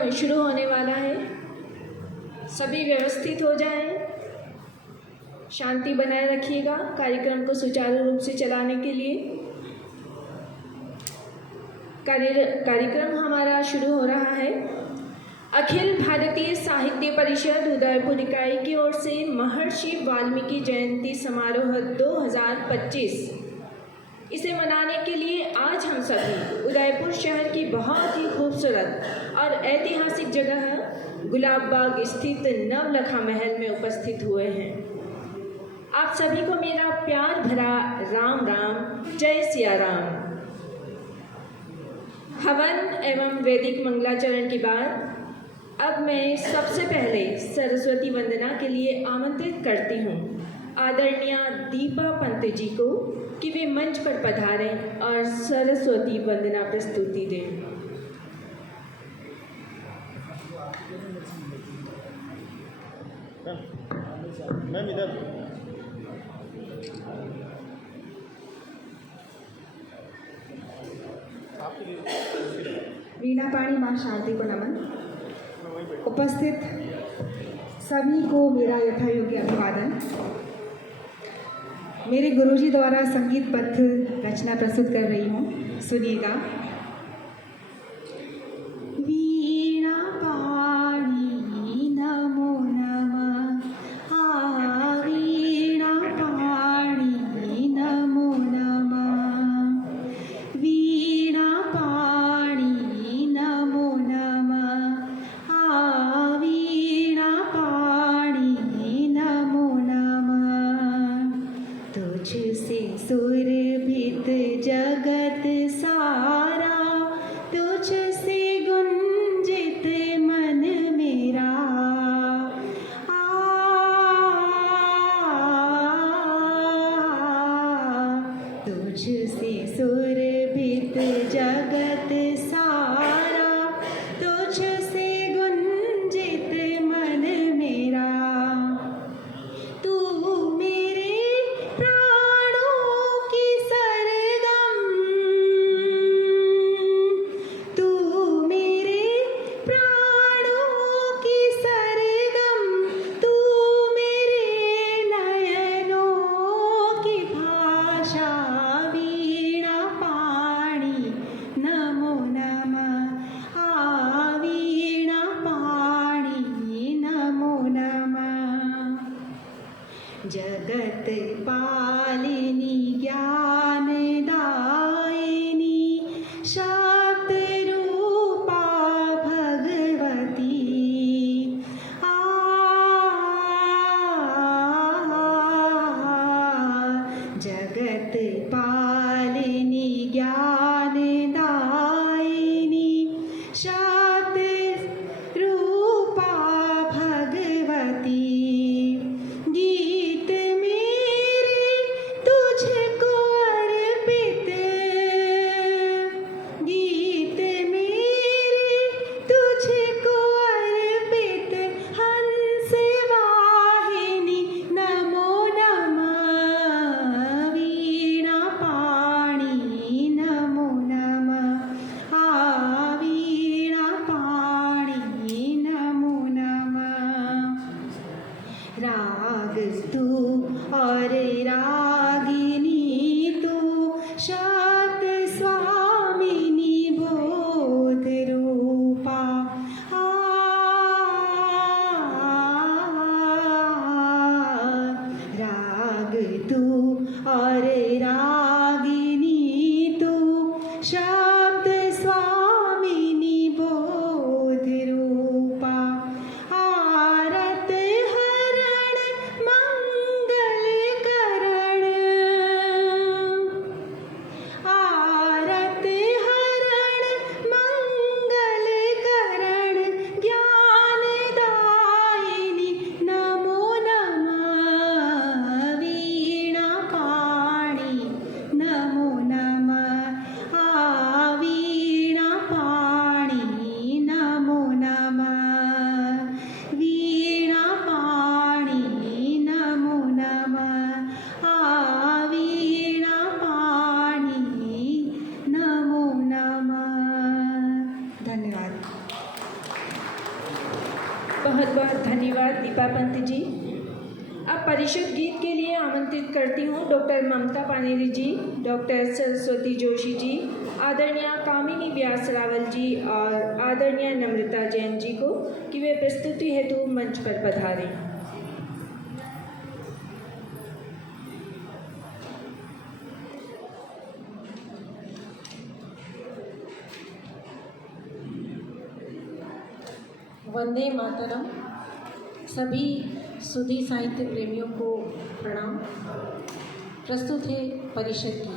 कार्यक्रम शुरू होने वाला है। सभी व्यवस्थित हो जाएं, शांति बनाए रखिएगा कार्यक्रम को सुचारू रूप से चलाने के लिए। कार्यक्रम हमारा शुरू हो रहा है। अखिल भारतीय साहित्य परिषद उदयपुर इकाई की ओर से महर्षि वाल्मीकि जयंती समारोह 2025, इसे मनाने के लिए आज हम सभी उदयपुर शहर की बहुत ही खूबसूरत और ऐतिहासिक जगह गुलाब बाग स्थित नवलखा महल में उपस्थित हुए हैं। आप सभी को मेरा प्यार भरा राम राम, जय सिया राम। हवन एवं वैदिक मंगलाचरण के बाद अब मैं सबसे पहले सरस्वती वंदना के लिए आमंत्रित करती हूँ आदरणीय दीपा पंत जी को कि वे मंच पर पधारें और सरस्वती वंदना प्रस्तुति दें। मैम इधर वीणापाणी माँ शांति को नमन। उपस्थित सभी को मेरा यथायोग्य अभिवादन। मेरे गुरुजी द्वारा संगीतबद्ध रचना प्रस्तुत कर रही हूँ, सुनिएगा। जगत पालिनी ज्ञान दायिनी शब्द रूपा भगवती जगत पालिनी ज्ञान दायिनी शब्द रूपा भगवती गीत मेरे तुझ बहुत बहुत धन्यवाद दीपा पंत जी। अब परिषद गीत के लिए आमंत्रित करती हूँ डॉक्टर ममता पानेरी जी, डॉक्टर सरस्वती जोशी जी, आदरणीय कामिनी व्यास रावल जी और आदरणीय नम्रता जैन जी को कि वे प्रस्तुति हेतु मंच पर पधारें। वंदे मातरम। सभी सुधी साहित्य प्रेमियों को प्रणाम। प्रस्तुत है परिषद की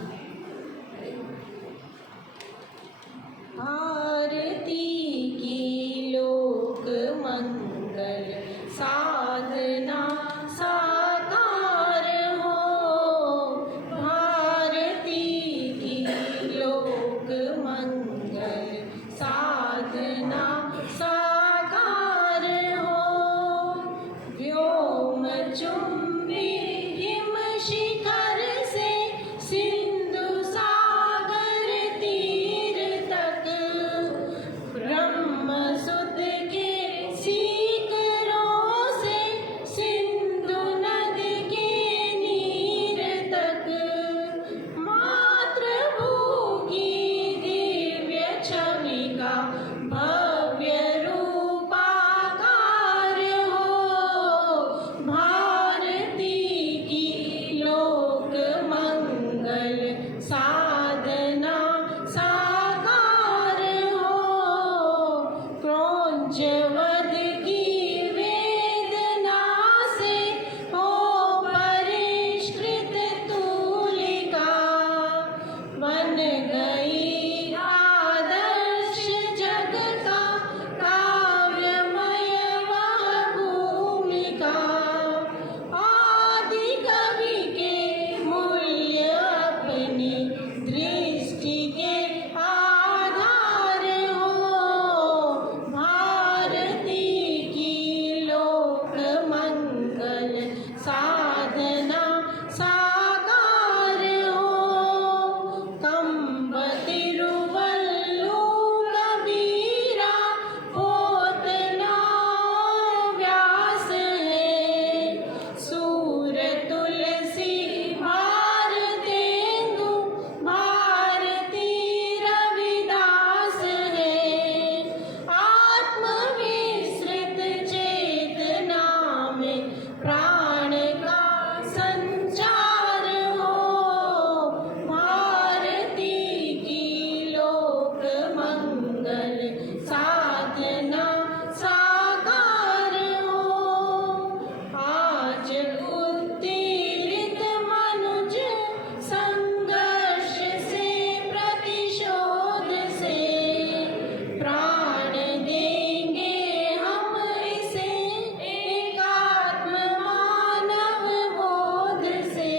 आरती की लोक मंगल साधना साकार हो। भारती की लोक मंगल साधना साकार हो। व्योम चुंबी हिम शिखर से सिंधु सागर तीर तक, ब्रह्म सुत के सीकरों से सिंधु नदी के नीर तक, मातृभू की दिव्य छवि का भव्य रूपाकार हो। भारती की लोक मंगल साधना साकार हो। क्रौंच वध की वेदना से हो परिष्कृत तूलिका, बन गई आदर्श जग का काव्यमय वह भूमिका। आदि कवि के मूल्य अपनी दृष्टि के आधार हो। भारती की लोक मंगल साधना साकार हो। कंब तिरुवल्लुर कबीरा पोतना व्यास है। सूर तुलसी भारतेंदु भारती रविदास है। आत्मविस्मृत चेतना में प्राण का संचार हो। भारती की लोक मंगल साधना साकार हो। आज उत्तीर्णित मनुज संघर्ष से प्रतिशोध से, प्राण देंगे हम इसे एकात्म मानव बोध से।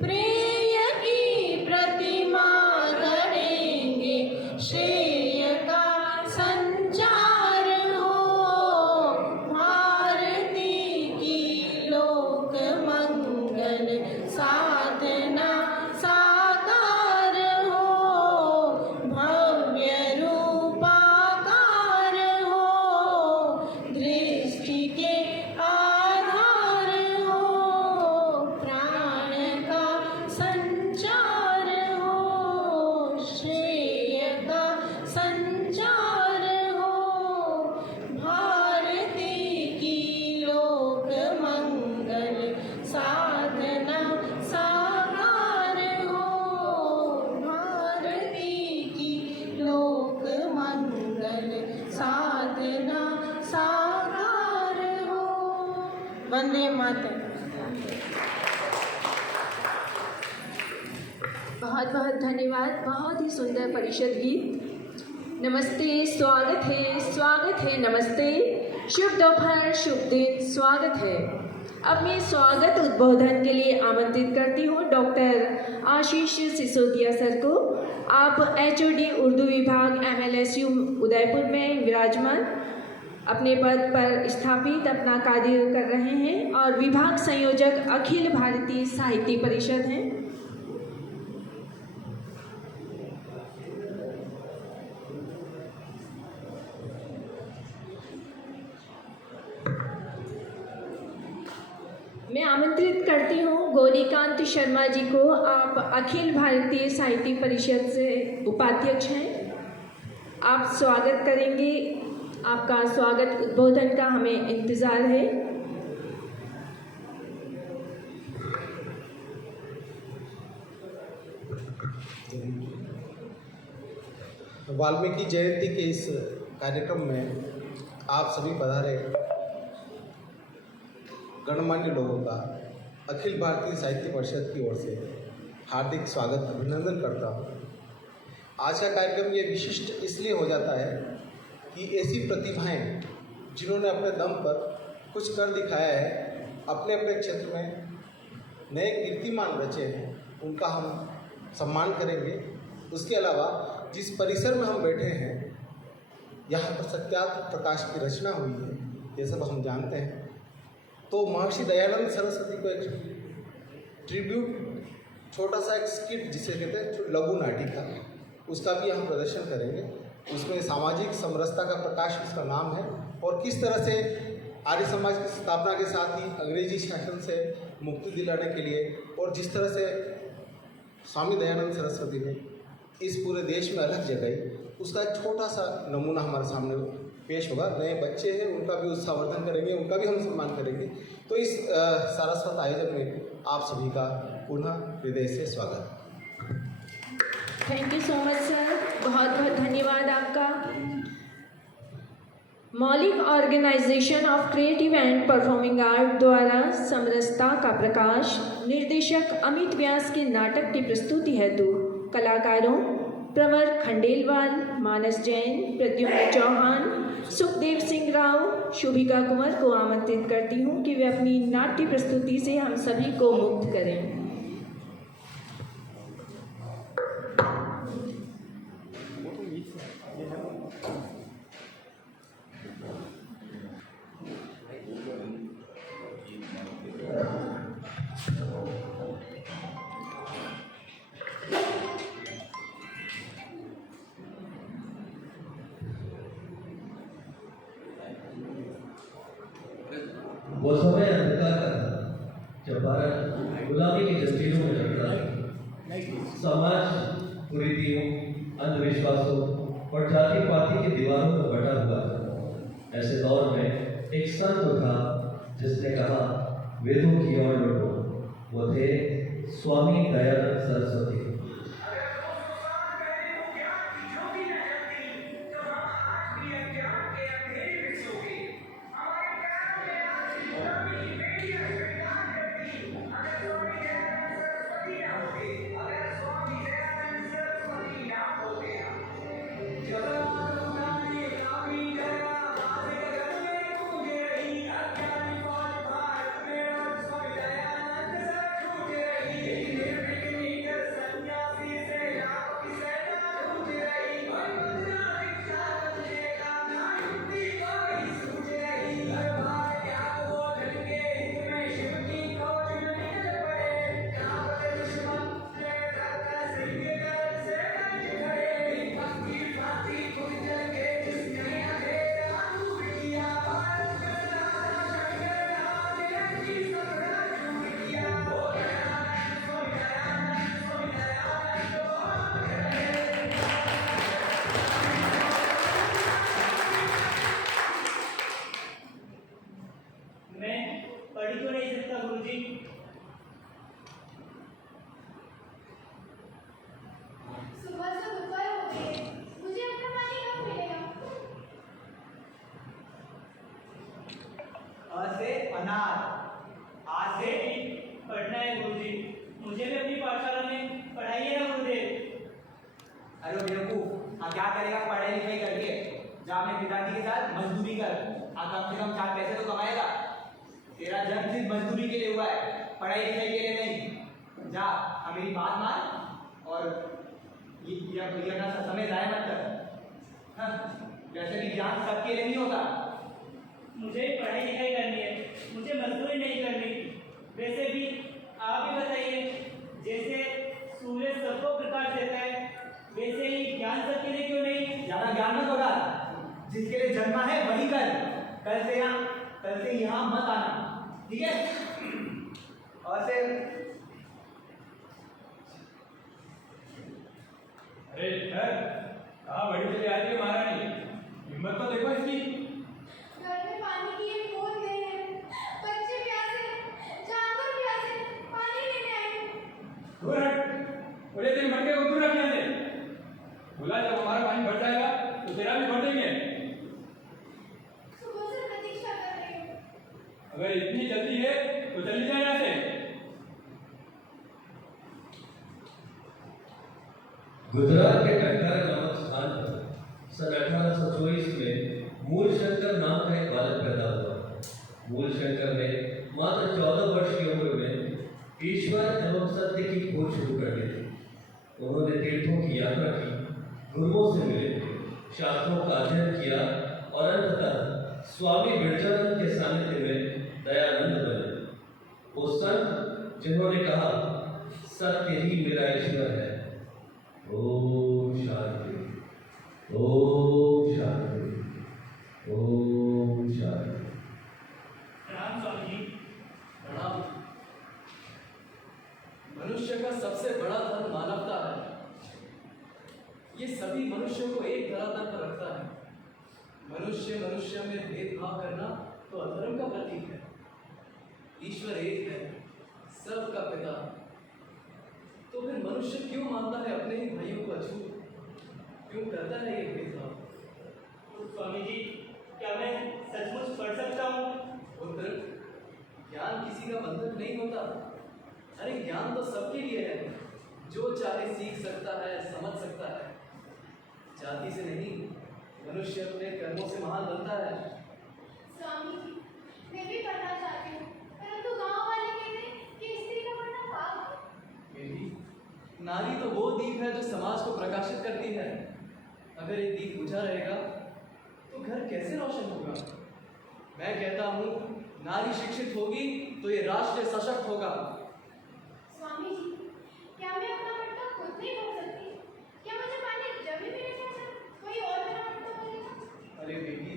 प्रेय की प्रतिमा गढ़ेंगे श्रेय का संचार हो। भारती की लोक मंगल साधना साकार हो। भव्य रूपाकार हो। दृष्टि के आधार हो। प्राण का संचार हो। श्रेय का संचार हो। भारती की लोक मंगल साधना साकार हो। भारती की लोक मंगल साधना साकार हो। वंदे मातरम। बहुत बहुत धन्यवाद। बहुत ही सुंदर परिषद गीत। नमस्ते, स्वागत है, नमस्ते, शुभ दोपहर, शुभ दिन, स्वागत है। अब मैं स्वागत उद्बोधन के लिए आमंत्रित करती हूँ डॉक्टर आशीष सिसोदिया सर को। आप HOD उर्दू विभाग MLSU उदयपुर में विराजमान अपने पद पर स्थापित अपना कार्य कर रहे हैं और विभाग संयोजक अखिल भारतीय साहित्य परिषद हैं। मैं आमंत्रित करती हूँ गौरीकांत शर्मा जी को। आप अखिल भारतीय साहित्य परिषद से उपाध्यक्ष हैं। आप स्वागत करेंगे। आपका स्वागत उद्बोधन का हमें इंतज़ार है। वाल्मीकि जयंती के इस कार्यक्रम में आप सभी पधारे गणमान्य लोगों का अखिल भारतीय साहित्य परिषद की ओर से हार्दिक स्वागत अभिनंदन करता हूँ। आज का कार्यक्रम ये विशिष्ट इसलिए हो जाता है कि ऐसी प्रतिभाएं जिन्होंने अपने दम पर कुछ कर दिखाया है, अपने अपने क्षेत्र में नए कीर्तिमान रचे हैं, उनका हम सम्मान करेंगे। उसके अलावा जिस परिसर में हम बैठे हैं, यहाँ पर सत्यार्थ प्रकाश की रचना हुई है, ये सब हम जानते हैं। तो महर्षि दयानंद सरस्वती को एक ट्रिब्यूट, छोटा सा एक स्किट जिसे कहते हैं लघु नाटिका, उसका भी हम प्रदर्शन करेंगे। उसमें सामाजिक समरसता का प्रकाश उसका नाम है, और किस तरह से आर्य समाज की स्थापना के साथ ही अंग्रेजी शासन से मुक्ति दिलाने के लिए, और जिस तरह से स्वामी दयानंद सरस्वती ने इस पूरे देश में अलग जगाई, उसका एक छोटा सा नमूना हमारे सामने पेश होगा। नए बच्चे हैं, उनका भी उत्साहवर्धन करेंगे, उनका भी हम सम्मान करेंगे। तो इस सारस्वत आयोजन में आप सभी का पुनः हृदय से स्वागत। Thank you so much sir, बहुत बहुत धन्यवाद आपका। Maulik organisation of creative and performing art द्वारा समरसता का प्रकाश निर्देशक अमित व्यास के नाटक की प्रस्तुति हेतु कलाकारों प्रवर खंडेलवाल, मानस जैन, प्रद्युम्न चौहान, सुखदेव सिंह राव, शुभिका कुमार को आमंत्रित करती हूँ कि वे अपनी नाट्य प्रस्तुति से हम सभी को मुग्ध करें। वो समय अंधकार का था जब भारत गुलामी की जंजीरों में जकड़ा था। समाज कुरीतियों, अंधविश्वासों और जाति पाति की दीवारों में बटा हुआ था। ऐसे दौर में एक संत उठा जिसने कहा, वेदों की ओर लौटो। वो थे स्वामी दयानंद सरस्वती। जिसके लिए जन्मा है वही कर, कल से यहाँ मत आना, ठीक है? और से अरे सर, कहाँ बड़ी चली आती है महारानी? हिम्मत तो देखो इसकी। घर में पानी की एक बूंद नहीं है। बच्चे प्यासे, जानवर प्यासे, पानी लेने आए हैं। दूर हट, बोले तेरे मटके को दूर रख यहाँ से। बोला जब हमारा पानी भर जाएगा तो तेरा भी भर देंगे। सुबह से प्रतीक्षा कर रही हूँ। अगर इतनी जल्दी है तो चली जाए यहाँ से। गुजरात के टंकारा नामक स्थान पर सन 1824 में मूलशंकर नाम का एक बालक पैदा हुआ। मूलशंकर ने मात्र 14 वर्ष की उम्र में ईश्वर एवं सत्य की खोज शुरू कर दी थी। उन्होंने तीर्थों की यात्रा की, गुरुओं से मिले, शास्त्रों का अध्ययन किया और अंततः स्वामी बिरजानंद के सानिध्य में दयानंद बने। वो संत जिन्होंने कहा, सत्य ही मेरा ईश्वर है। ओम शांति, ओम शांति, ओम शांति। प्रणाम स्वामी जी। प्रणाम। मनुष्य का सबसे बड़ा धर्म मानवता है। ये सभी मनुष्यों को एक धरातल पर रखता है। मनुष्य मनुष्य में भेदभाव करना तो अधर्म का प्रतीक है। ईश्वर एक है, सबका पिता। तो फिर मनुष्य क्यों मानता है अपने ही भाइयों को अछूत? क्यों करता है ये भेदभाव? तो स्वामी जी, क्या मैं सचमुच पढ़ सकता हूँ? पुत्र, ज्ञान किसी का बंधक नहीं होता। अरे ज्ञान तो सबके लिए है। जो चाहे सीख सकता है, समझ सकता है। जाति से नहीं, मनुष्य अपने कर्मों से महान बनता है। स्वामी जी, मैं भी पढ़ना चाहती हूँ, परंतु गांव वाले कहते हैं कि स्त्री का पढ़ना पाप है। बेटी, नारी तो वो दीप है जो समाज को प्रकाशित करती है। अगर ये दीप बुझा रहेगा तो घर कैसे रोशन होगा? मैं कहता हूँ, नारी शिक्षित होगी तो ये राष्ट्र सशक्त होगा। स्वामी जी, क्या मैं अपना मटका खुद नहीं भर सकती? क्या मुझे पानी जब भी मेरे जैसा कोई और मेरा मटका भरेगा? अरे बेटी,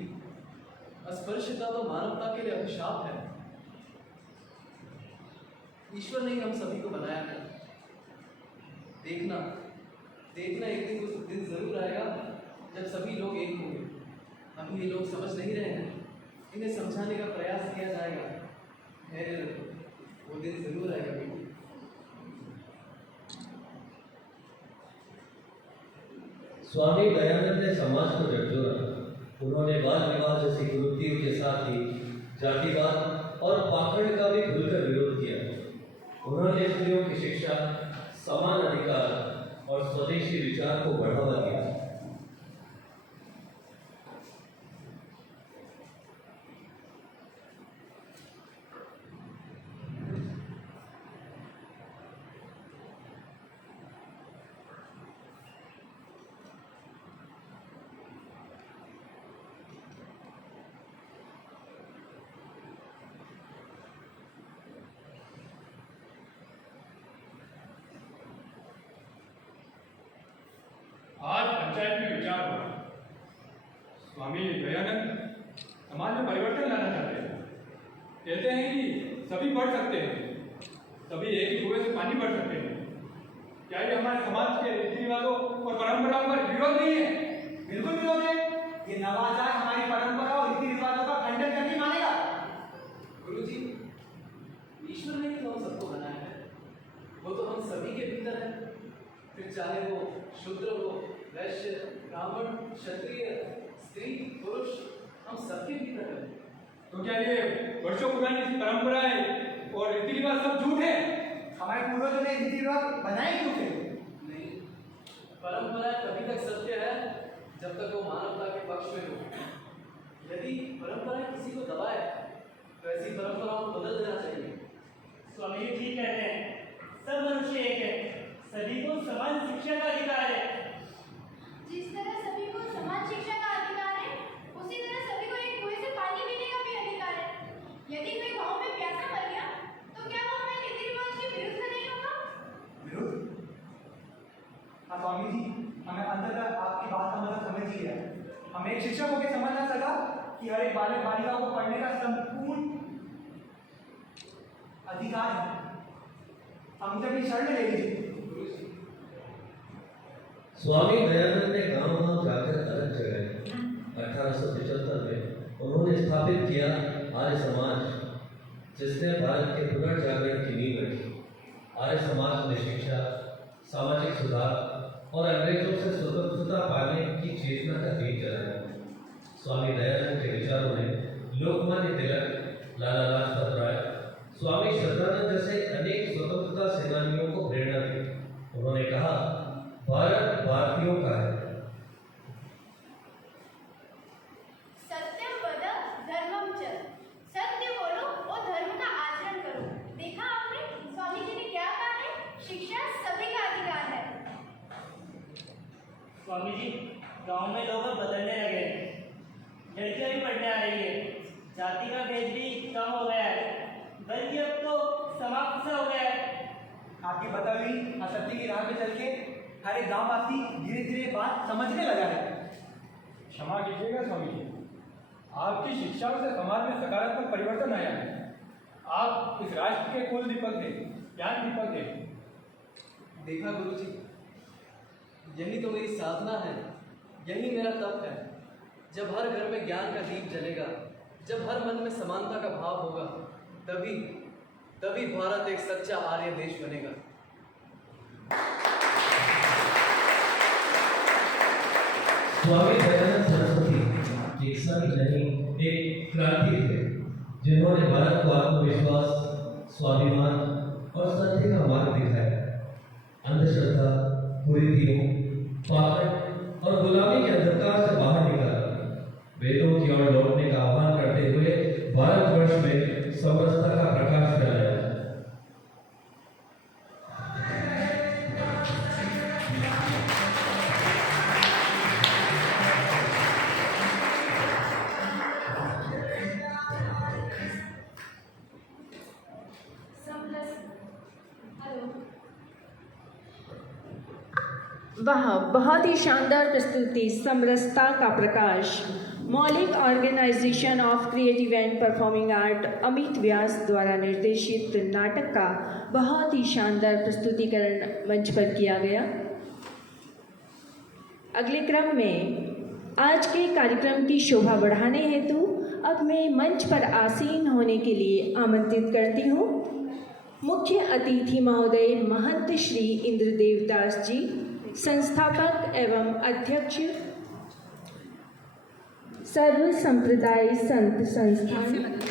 अस्पृश्यता तो मानवता के लिए अभिशाप है। ईश्वर ने ही हम सभी को बनाया है। देखना देखना एक दिन कुछ दिन जरूर आएगा जब सभी लोग एक होंगे। अभी ये लोग समझ नहीं रहे हैं, इन्हें समझाने का प्रयास किया जाएगा। धैर्य रखो, वो दिन जरूर आएगा बेटी। स्वामी दयानंद ने समाज को झकझोरा। उन्होंने बाल विवाह जैसी कुरीतियों के साथ ही जातिवाद और पाखंड का भी खुलकर विरोध किया। उन्होंने स्त्रियों की शिक्षा, समान अधिकार और स्वदेशी विचार को बढ़ावा दिया। आज पंचायत में विचार हुआ। स्वामी दयानंद समाज में परिवर्तन लाना चाहते हैं। कहते हैं कि सभी पढ़ सकते हैं, सभी एक ही कुएं से पानी भर सकते हैं। क्या ये हमारे समाज के रीति रिवाजों और परंपराओं का विरोध नहीं है? बिल्कुल विरोध है। ये नवाचार हमारी परंपरा और रीति रिवाजों का खंडन करके मानेगा। गुरुजी, ईश्वर ने ही तो हम सबको बनाया है। वो तो हम सभी के भीतर है। फिर चाहे वो शूद्र हो, वैश्य, ब्राह्मण, क्षत्रिय, स्त्री, पुरुष, हम सबके भीतर है। तो क्या ये वर्षों पुरानी परंपराएं और रीति रिवाज सब झूठ है? हमारे पूर्वजों ने रीति रिवाज बनाए क्यों थे? नहीं, परंपरा तभी तक सत्य है जब तक वो मानवता के पक्ष में हो। यदि परंपरा किसी को दबाए तो ऐसी परंपराओं को बदल देना चाहिए। स्वामी जी ठीक कहते हैं, सब मनुष्य एक है, सभी को समान शिक्षा का अधिकार है। जिस तरह सभी को समान शिक्षा का अधिकार है, उसी तरह सभी को एक कुएं से पानी पीने का भी अधिकार है। यदि कोई गांव में प्यासा मर गया, तो क्या वो हमारे रीति रिवाज के विरुद्ध नहीं होगा? विरोध? हाँ स्वामी जी, हमें अंततः आपकी बात का मतलब समझ लिया। हमें एक शिक्षक होकर समझना सका कि हर एक बालक बालिका को पढ़ने का संपूर्ण अधिकार है। हमसे भी शरण ले लीजिए। स्वामी दयानंद ने गांव-गांव जाकर अलग जगह 1875 में उन्होंने स्थापित किया आर्य समाज, जिसने भारत के पुनर्जागरण की नींव रखी। आर्य समाज ने शिक्षा, सामाजिक सुधार और अंग्रेजों से स्वतंत्रता पाने की चेतना का दीप जलाया। स्वामी दयानंद के विचारों ने लोकमान्य तिलक, लाला लाजपत राय, स्वामी श्रद्धानंद जैसे अनेक स्वतंत्रता सेनानियों को प्रेरणा दी। उन्होंने कहा, भारत भारतीयों का है। सत्यम वद धर्मम च, सत्य बोलो और धर्म का आचरण करो। देखा आपने स्वामी जी ने क्या कहा है? शिक्षा सभी का अधिकार है। स्वामी जी, गांव में लोग अब बदलने लगे हैं। लड़कियां भी पढ़ने आ रही है, जाति का भेद भी कम हो गया है, बल्कि अब तो समाप्त सा हो गया है। आपकी बताई हुई असत्य की राह पे चल के हर एक गांववासी धीरे धीरे बात समझने लगा है। क्षमा कीजिएगा स्वामी जी, आपकी शिक्षाओं से समाज में सकारात्मक परिवर्तन आया है। आप इस राष्ट्र के कुल दीपक हैं, ज्ञान दीपक हैं। देखा गुरुजी, यही तो मेरी साधना है, यही मेरा तप है। जब हर घर में ज्ञान का दीप जलेगा, जब हर मन में समानता का भाव होगा, तभी तभी भारत एक सच्चा आर्य देश बनेगा। स्वामी दयानंद सरस्वती एक संत नहीं, एक क्रांति थे, जिन्होंने भारत को आत्मविश्वास, स्वाभिमान और सत्य का मार्ग दिखाया। अंधश्रद्धा, कुरीतियों, पाखंड और गुलामी के अंधकार से बाहर निकाला। वेदों की ओर लौटने का आह्वान करते हुए भारतवर्ष में समरसता का प्रकाश फैलाया। वाह, बहुत ही शानदार प्रस्तुति। समरसता का प्रकाश, Maulik organisation of creative and performing art, Amit Vyas द्वारा निर्देशित नाटक का बहुत ही शानदार प्रस्तुतिकरण मंच पर किया गया। अगले क्रम में आज के कार्यक्रम की शोभा बढ़ाने हेतु अब मैं मंच पर आसीन होने के लिए आमंत्रित करती हूँ मुख्य अतिथि महोदय महंत श्री इंद्रदेव दास जी, संस्थापक एवं अध्यक्ष सर्व संप्रदाय संत संस्थान।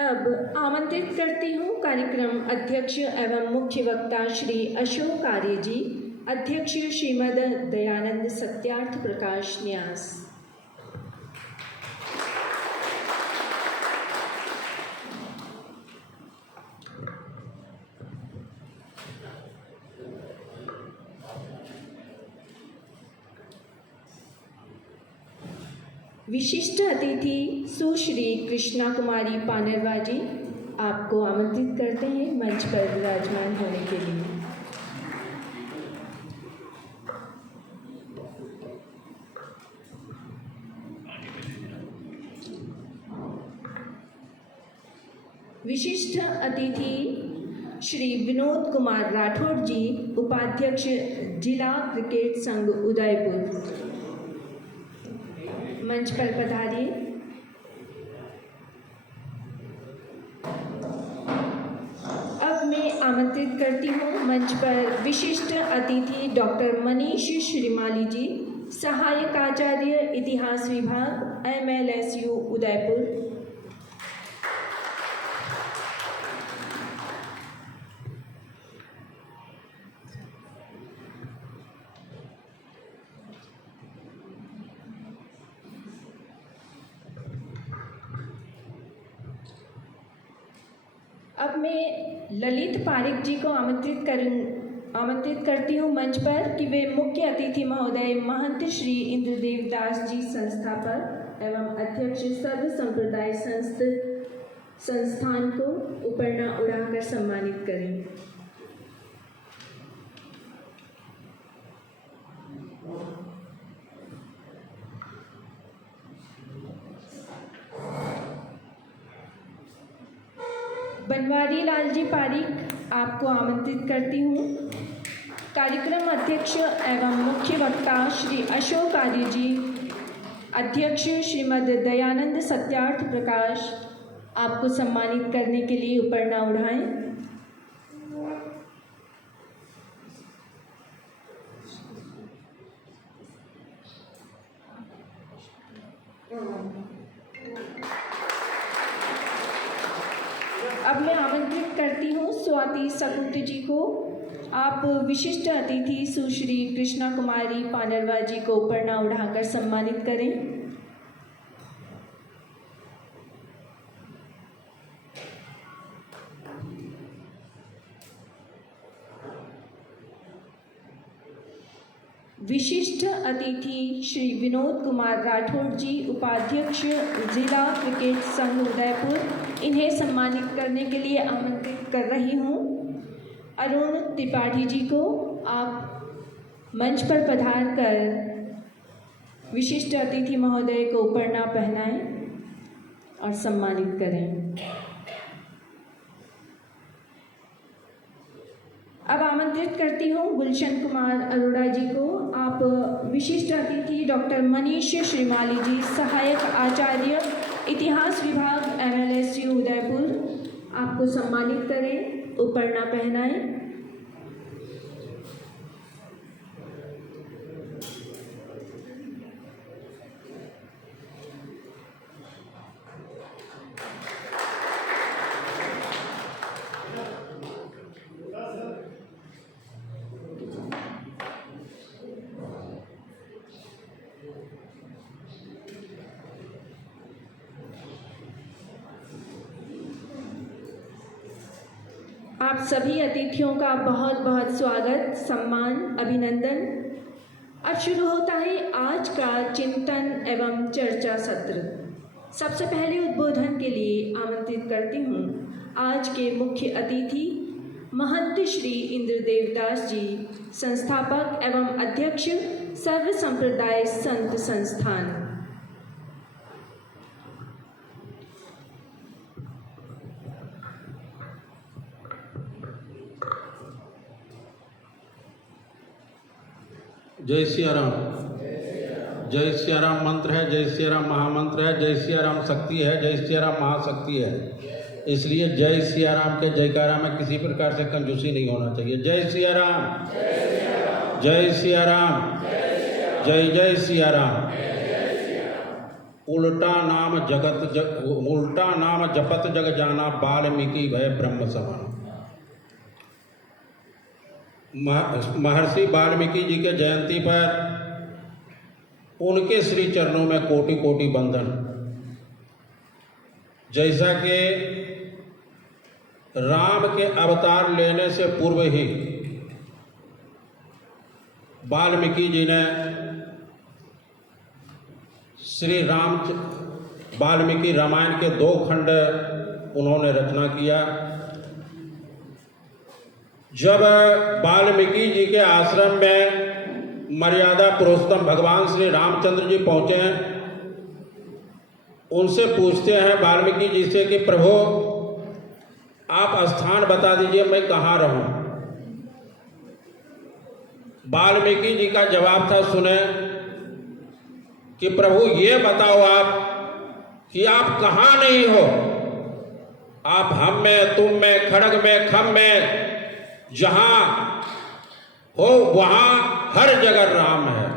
अब आमंत्रित करती हूँ कार्यक्रम अध्यक्ष एवं मुख्य वक्ता श्री अशोक आर्य जी, अध्यक्ष श्रीमद दयानंद सत्यार्थ प्रकाश न्यास। विशिष्ट अतिथि सुश्री कृष्णा कुमारी पानरवा जी, आपको आमंत्रित करते हैं मंच पर विराजमान होने के लिए। विशिष्ट अतिथि श्री विनोद कुमार राठौड़ जी, उपाध्यक्ष जिला क्रिकेट संघ उदयपुर, मंच पर पधारिए। अब मैं आमंत्रित करती हूँ मंच पर विशिष्ट अतिथि डॉक्टर मनीष श्रीमाली जी, सहायक आचार्य इतिहास विभाग, MLSU उदयपुर। अब मैं ललित पारिक जी को आमंत्रित करती हूँ मंच पर कि वे मुख्य अतिथि महोदय महंत श्री इंद्रदेव दास जी, संस्थापक एवं अध्यक्ष सर्व संप्रदाय संस्थान को उपरना उड़ाकर सम्मानित करें। बनवारी लाल जी पारिक, आपको आमंत्रित करती हूँ। कार्यक्रम अध्यक्ष एवं मुख्य वक्ता श्री अशोक आर्य जी, अध्यक्ष श्रीमद दयानंद सत्यार्थ प्रकाश, आपको सम्मानित करने के लिए उपरना उड़ाएं। अब मैं आमंत्रित करती हूँ स्वाति सकुट जी को। आप विशिष्ट अतिथि सुश्री कृष्णा कुमारी पानरवा जी को उपरना उड़ाकर सम्मानित करें। विशिष्ट अतिथि श्री विनोद कुमार राठौड़ जी, उपाध्यक्ष जिला क्रिकेट संघ उदयपुर, इन्हें सम्मानित करने के लिए आमंत्रित कर रही हूँ। अरुण त्रिपाठी जी को आप मंच पर पधार कर विशिष्ट अतिथि महोदय को उपरना पहनाएं और सम्मानित करें। अब आमंत्रित करती हूँ गुलशन कुमार अरोड़ा जी को। आप विशिष्ट अतिथि डॉक्टर मनीष श्रीमाली जी, सहायक आचार्य इतिहास विभाग, MLSU उदयपुर, आपको सम्मानित करें, उपरना पहनाएं। आप सभी अतिथियों का बहुत बहुत स्वागत, सम्मान, अभिनंदन। अब शुरू होता है आज का चिंतन एवं चर्चा सत्र। सबसे पहले उद्बोधन के लिए आमंत्रित करती हूँ आज के मुख्य अतिथि महंत श्री इंद्रदेव दास जी, संस्थापक एवं अध्यक्ष सर्व संप्रदाय संत संस्थान। जय सिया राम। जय सिया राम मंत्र है, जय सिया राम महामंत्र है, जय सिया राम शक्ति है, जय सिया राम महाशक्ति है। इसलिए जय सिया राम के जयकारा में किसी प्रकार से कंजूसी नहीं होना चाहिए। जय सिया राम, जय सिया राम, जय जय सिया राम। उल्टा नाम जपत जग जाना, वाल्मीकि भय ब्रह्म समान। महर्षि वाल्मीकि जी के जयंती पर उनके श्री चरणों में कोटि कोटि वंदन। जैसा कि राम के अवतार लेने से पूर्व ही वाल्मीकि जी ने श्री राम वाल्मीकि रामायण के 2 खंड उन्होंने रचना किया। जब वाल्मीकि जी के आश्रम में मर्यादा पुरुषोत्तम भगवान श्री रामचंद्र जी पहुँचे, उनसे पूछते हैं वाल्मीकि जी से कि प्रभु आप स्थान बता दीजिए, मैं कहाँ रहूं। वाल्मीकि जी का जवाब था, सुने कि प्रभु ये बताओ आप कि आप कहाँ नहीं हो। आप हम में, तुम में, खड़ग में, खम में, जहां हो वहां हर जगह राम है।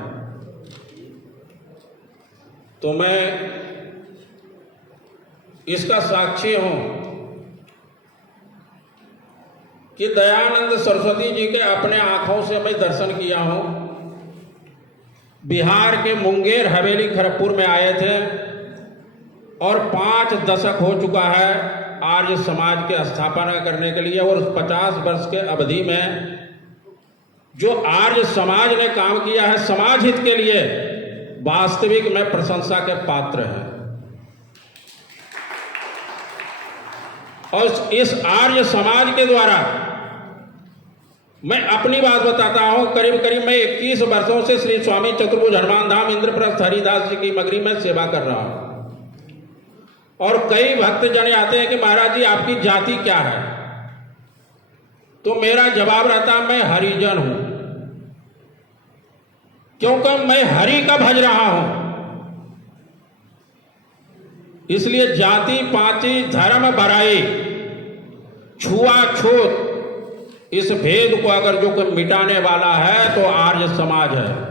तो मैं इसका साक्षी हूं कि दयानंद सरस्वती जी के अपने आंखों से मैं दर्शन किया हूं। बिहार के मुंगेर हवेली खड़गपुर में आए थे और 5 दशक हो चुका है आर्य समाज के स्थापना करने के लिए, और 50 वर्ष के अवधि में जो आर्य समाज ने काम किया है समाज हित के लिए, वास्तविक में प्रशंसा के पात्र हैं। और इस आर्य समाज के द्वारा मैं अपनी बात बताता हूं, करीब करीब मैं 21 वर्षों से श्री स्वामी चतुर्भुज हनुमान धाम इंद्रप्रस्थ हरिदास जी की मगरी में सेवा कर रहा हूं। और कई भक्त जन आते हैं कि महाराज जी आपकी जाति क्या है, तो मेरा जवाब रहता है मैं हरिजन हूं, क्योंकि मैं हरि का भज रहा हूं। इसलिए जाति पांची धर्म बराई छुआछूत इस भेद को अगर जो कोई मिटाने वाला है तो आर्य समाज है।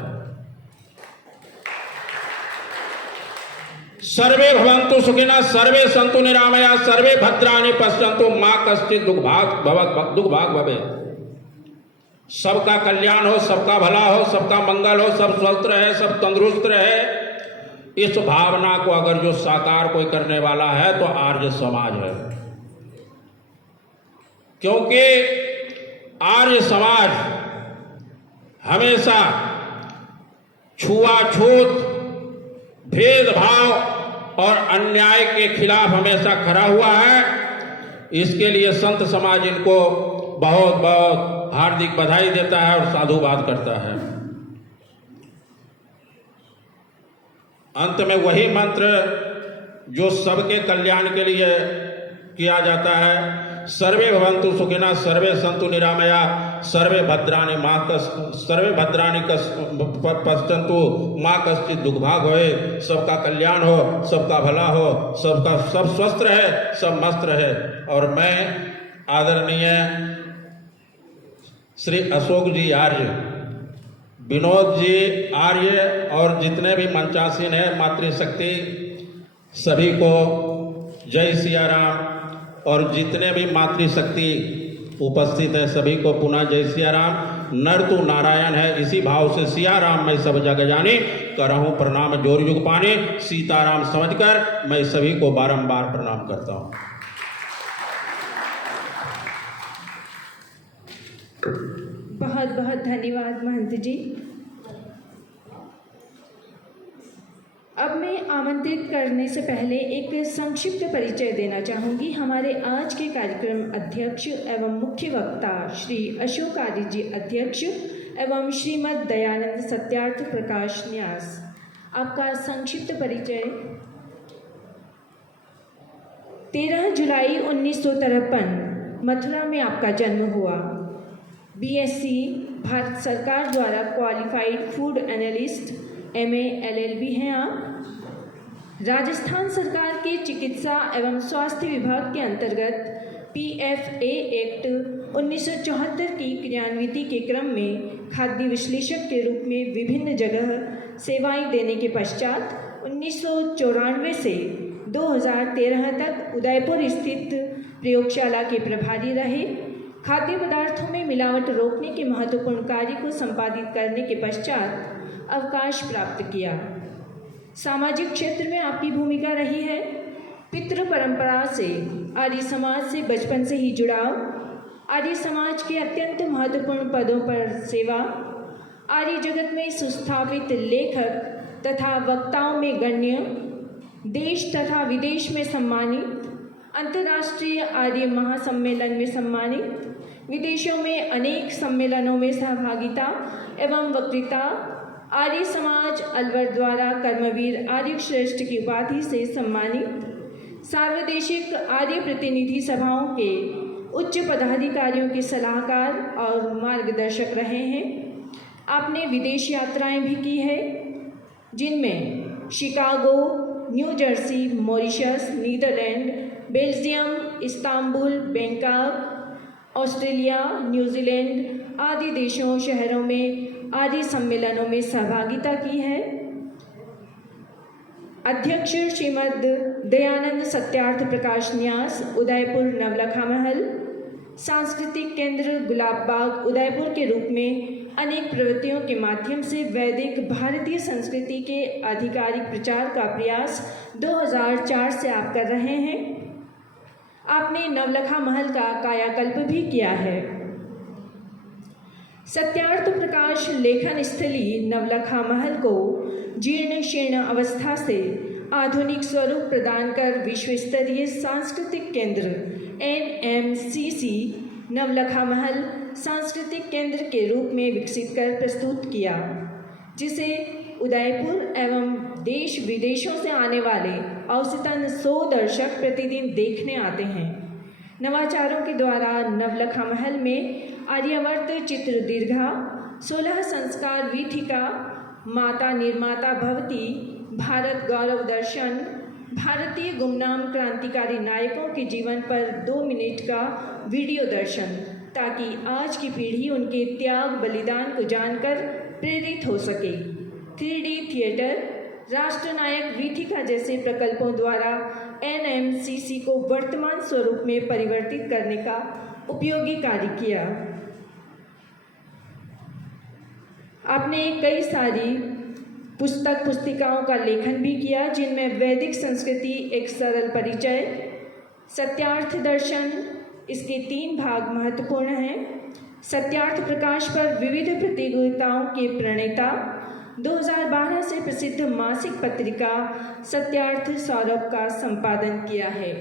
सर्वे भवन्तु सुखिनः, सर्वे सन्तु निरामया, सर्वे भद्राणि पश्यन्तु मा कश्चित् दुःखभाग् भवेत्। सबका कल्याण हो, सबका भला हो, सबका मंगल हो, सब स्वस्थ रहे, सब तंदुरुस्त रहे। इस भावना को अगर जो साकार कोई करने वाला है तो आर्य समाज है। क्योंकि आर्य समाज हमेशा छुआछूत, भेदभाव और अन्याय के खिलाफ हमेशा खड़ा हुआ है। इसके लिए संत समाज इनको बहुत बहुत हार्दिक बधाई देता है और साधुवाद करता है। अंत में वही मंत्र जो सबके कल्याण के लिए किया जाता है, सर्वे भवन्तु सुखिनः, सर्वे सन्तु निरामया, सर्वे भद्राणि पश्यन्तु मा कश्चित् दुःखभाग् भवेत्। सबका कल्याण हो, सबका भला हो, सब स्वस्थ रहे, सब मस्त रहे। और मैं आदरणीय श्री अशोक जी आर्य, विनोद जी आर्य और जितने भी मंचासीन हैं, मातृशक्ति, सभी को जय सिया राम। और जितने भी मातृशक्ति उपस्थित है सभी को पुनः जय सिया राम। नर तू नारायण है, इसी भाव से सिया राम मैं सब जग जानी, करहूं प्रणाम जोर युग पानी। सीताराम समझकर मैं सभी को बारंबार प्रणाम करता हूं। बहुत बहुत धन्यवाद महंत जी। अब मैं आमंत्रित करने से पहले एक संक्षिप्त परिचय देना चाहूँगी। हमारे आज के कार्यक्रम अध्यक्ष एवं मुख्य वक्ता श्री अशोक आर्य जी अध्यक्ष एवं श्रीमद् दयानंद सत्यार्थ प्रकाश न्यास। आपका संक्षिप्त परिचय। 13 जुलाई 1953 मथुरा में आपका जन्म हुआ। BSc भारत सरकार द्वारा qualified food analyst, MA LLB हैं आप। राजस्थान सरकार के चिकित्सा एवं स्वास्थ्य विभाग के अंतर्गत PFA एक्ट 1974 की क्रियान्विति के क्रम में खाद्य विश्लेषक के रूप में विभिन्न जगह सेवाएं देने के पश्चात 1994 से 2013 तक उदयपुर स्थित प्रयोगशाला के प्रभारी रहे। खाद्य पदार्थों में मिलावट रोकने के महत्वपूर्ण कार्य को संपादित करने के पश्चात अवकाश प्राप्त किया। सामाजिक क्षेत्र में आपकी भूमिका रही है। पितृ परंपरा से आर्य समाज से बचपन से ही जुड़ाव, आर्य समाज के अत्यंत महत्वपूर्ण पदों पर सेवा, आर्य जगत में सुस्थापित लेखक तथा वक्ताओं में गण्य, देश तथा विदेश में सम्मानित, अंतर्राष्ट्रीय आर्य महासम्मेलन में सम्मानित, विदेशों में अनेक सम्मेलनों में सहभागिता एवं वक्तृता, आर्य समाज अलवर द्वारा कर्मवीर आर्य श्रेष्ठ की उपाधि से सम्मानित, सार्वदेशिक आर्य प्रतिनिधि सभाओं के उच्च पदाधिकारियों के सलाहकार और मार्गदर्शक रहे हैं। आपने विदेश यात्राएं भी की है, जिनमें Chicago, New Jersey, Mauritius, Netherland, Belgium, Istanbul, Bangkok, Australia, New Zealand आदि देशों शहरों में आदि सम्मेलनों में सहभागिता की है। अध्यक्ष श्रीमद दयानंद सत्यार्थ प्रकाश न्यास, उदयपुर नवलखा महल सांस्कृतिक केंद्र गुलाब बाग उदयपुर के रूप में अनेक प्रवृत्तियों के माध्यम से वैदिक भारतीय संस्कृति के आधिकारिक प्रचार का प्रयास 2004 से आप कर रहे हैं। आपने नवलखा महल का कायाकल्प भी किया है। सत्यार्थ प्रकाश लेखन स्थली नवलखा महल को जीर्ण शीर्ण अवस्था से आधुनिक स्वरूप प्रदान कर विश्व स्तरीय सांस्कृतिक केंद्र NMCC नवलखा महल सांस्कृतिक केंद्र के रूप में विकसित कर प्रस्तुत किया, जिसे उदयपुर एवं देश विदेशों से आने वाले औसतन 100 दर्शक प्रतिदिन देखने आते हैं। नवाचारों के द्वारा नवलखा महल में आर्यावर्त चित्र दीर्घा, 16 संस्कार वीथिका, माता निर्माता भवती, भारत गौरव दर्शन, भारतीय गुमनाम क्रांतिकारी नायकों के जीवन पर 2 मिनट का वीडियो दर्शन, ताकि आज की पीढ़ी उनके त्याग बलिदान को जानकर प्रेरित हो सके। 3D थिएटर, राष्ट्रनायक वीथिका जैसे प्रकल्पों द्वारा NMCC को वर्तमान स्वरूप में परिवर्तित करने का उपयोगी कार्य किया। आपने कई सारी पुस्तिकाओं का लेखन भी किया, जिनमें वैदिक संस्कृति एक सरल परिचय, सत्यार्थ दर्शन, इसके 3 भाग महत्वपूर्ण हैं, सत्यार्थ प्रकाश पर विविध प्रतियोगिताओं के प्रणेता, 2012 से प्रसिद्ध मासिक पत्रिका सत्यार्थ सौरभ का संपादन किया है।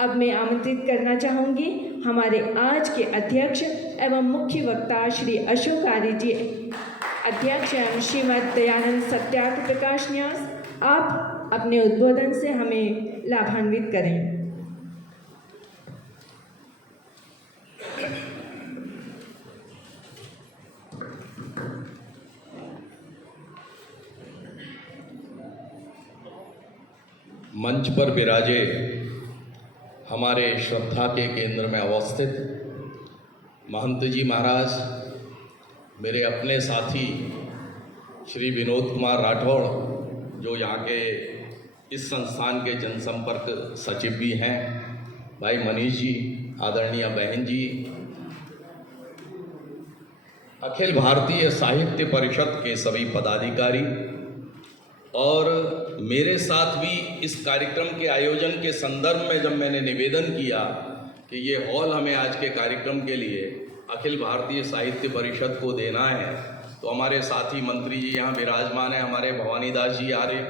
अब मैं आमंत्रित करना चाहूँगी हमारे आज के अध्यक्ष एवं मुख्य वक्ता श्री अशोक आर्य जी, अध्यक्ष एवं श्रीमद दयानंद सत्यार्थ प्रकाश न्यास, आप अपने उद्बोधन से हमें लाभान्वित करें। मंच पर विराजे हमारे श्रद्धा के केंद्र में अवस्थित महंत जी महाराज, मेरे अपने साथी श्री विनोद कुमार राठौड़, जो यहाँ के इस संस्थान के जनसंपर्क सचिव भी हैं, भाई मनीष जी, आदरणीय बहन जी, अखिल भारतीय साहित्य परिषद के सभी पदाधिकारी और मेरे साथ भी इस कार्यक्रम के आयोजन के संदर्भ में जब मैंने निवेदन किया कि ये हॉल हमें आज के कार्यक्रम के लिए अखिल भारतीय साहित्य परिषद को देना है, तो हमारे साथी मंत्री जी यहाँ विराजमान हैं, हमारे भवानी दास जी आर्य,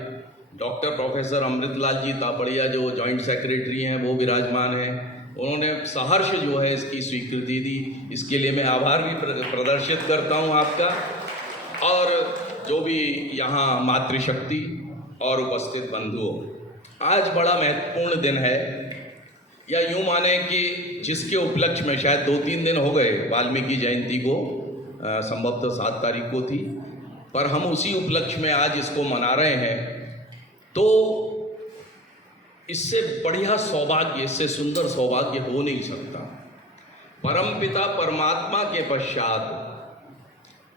डॉक्टर प्रोफेसर अमृतलाल जी तापड़िया जो जॉइंट सेक्रेटरी हैं वो विराजमान हैं। उन्होंने सहर्ष जो है इसकी स्वीकृति दी, इसके लिए मैं आभार भी प्रदर्शित करता हूँ आपका। और जो भी यहाँ मातृशक्ति और उपस्थित बंधुओं, आज बड़ा महत्वपूर्ण दिन है, या यूँ माने कि जिसके उपलक्ष्य में शायद 2-3 दिन हो गए, वाल्मीकि जयंती को संभवतः 7 तारीख को थी, पर हम उसी उपलक्ष्य में आज इसको मना रहे हैं। तो इससे बढ़िया सौभाग्य, इससे सुंदर सौभाग्य हो नहीं सकता। परमपिता परमात्मा के पश्चात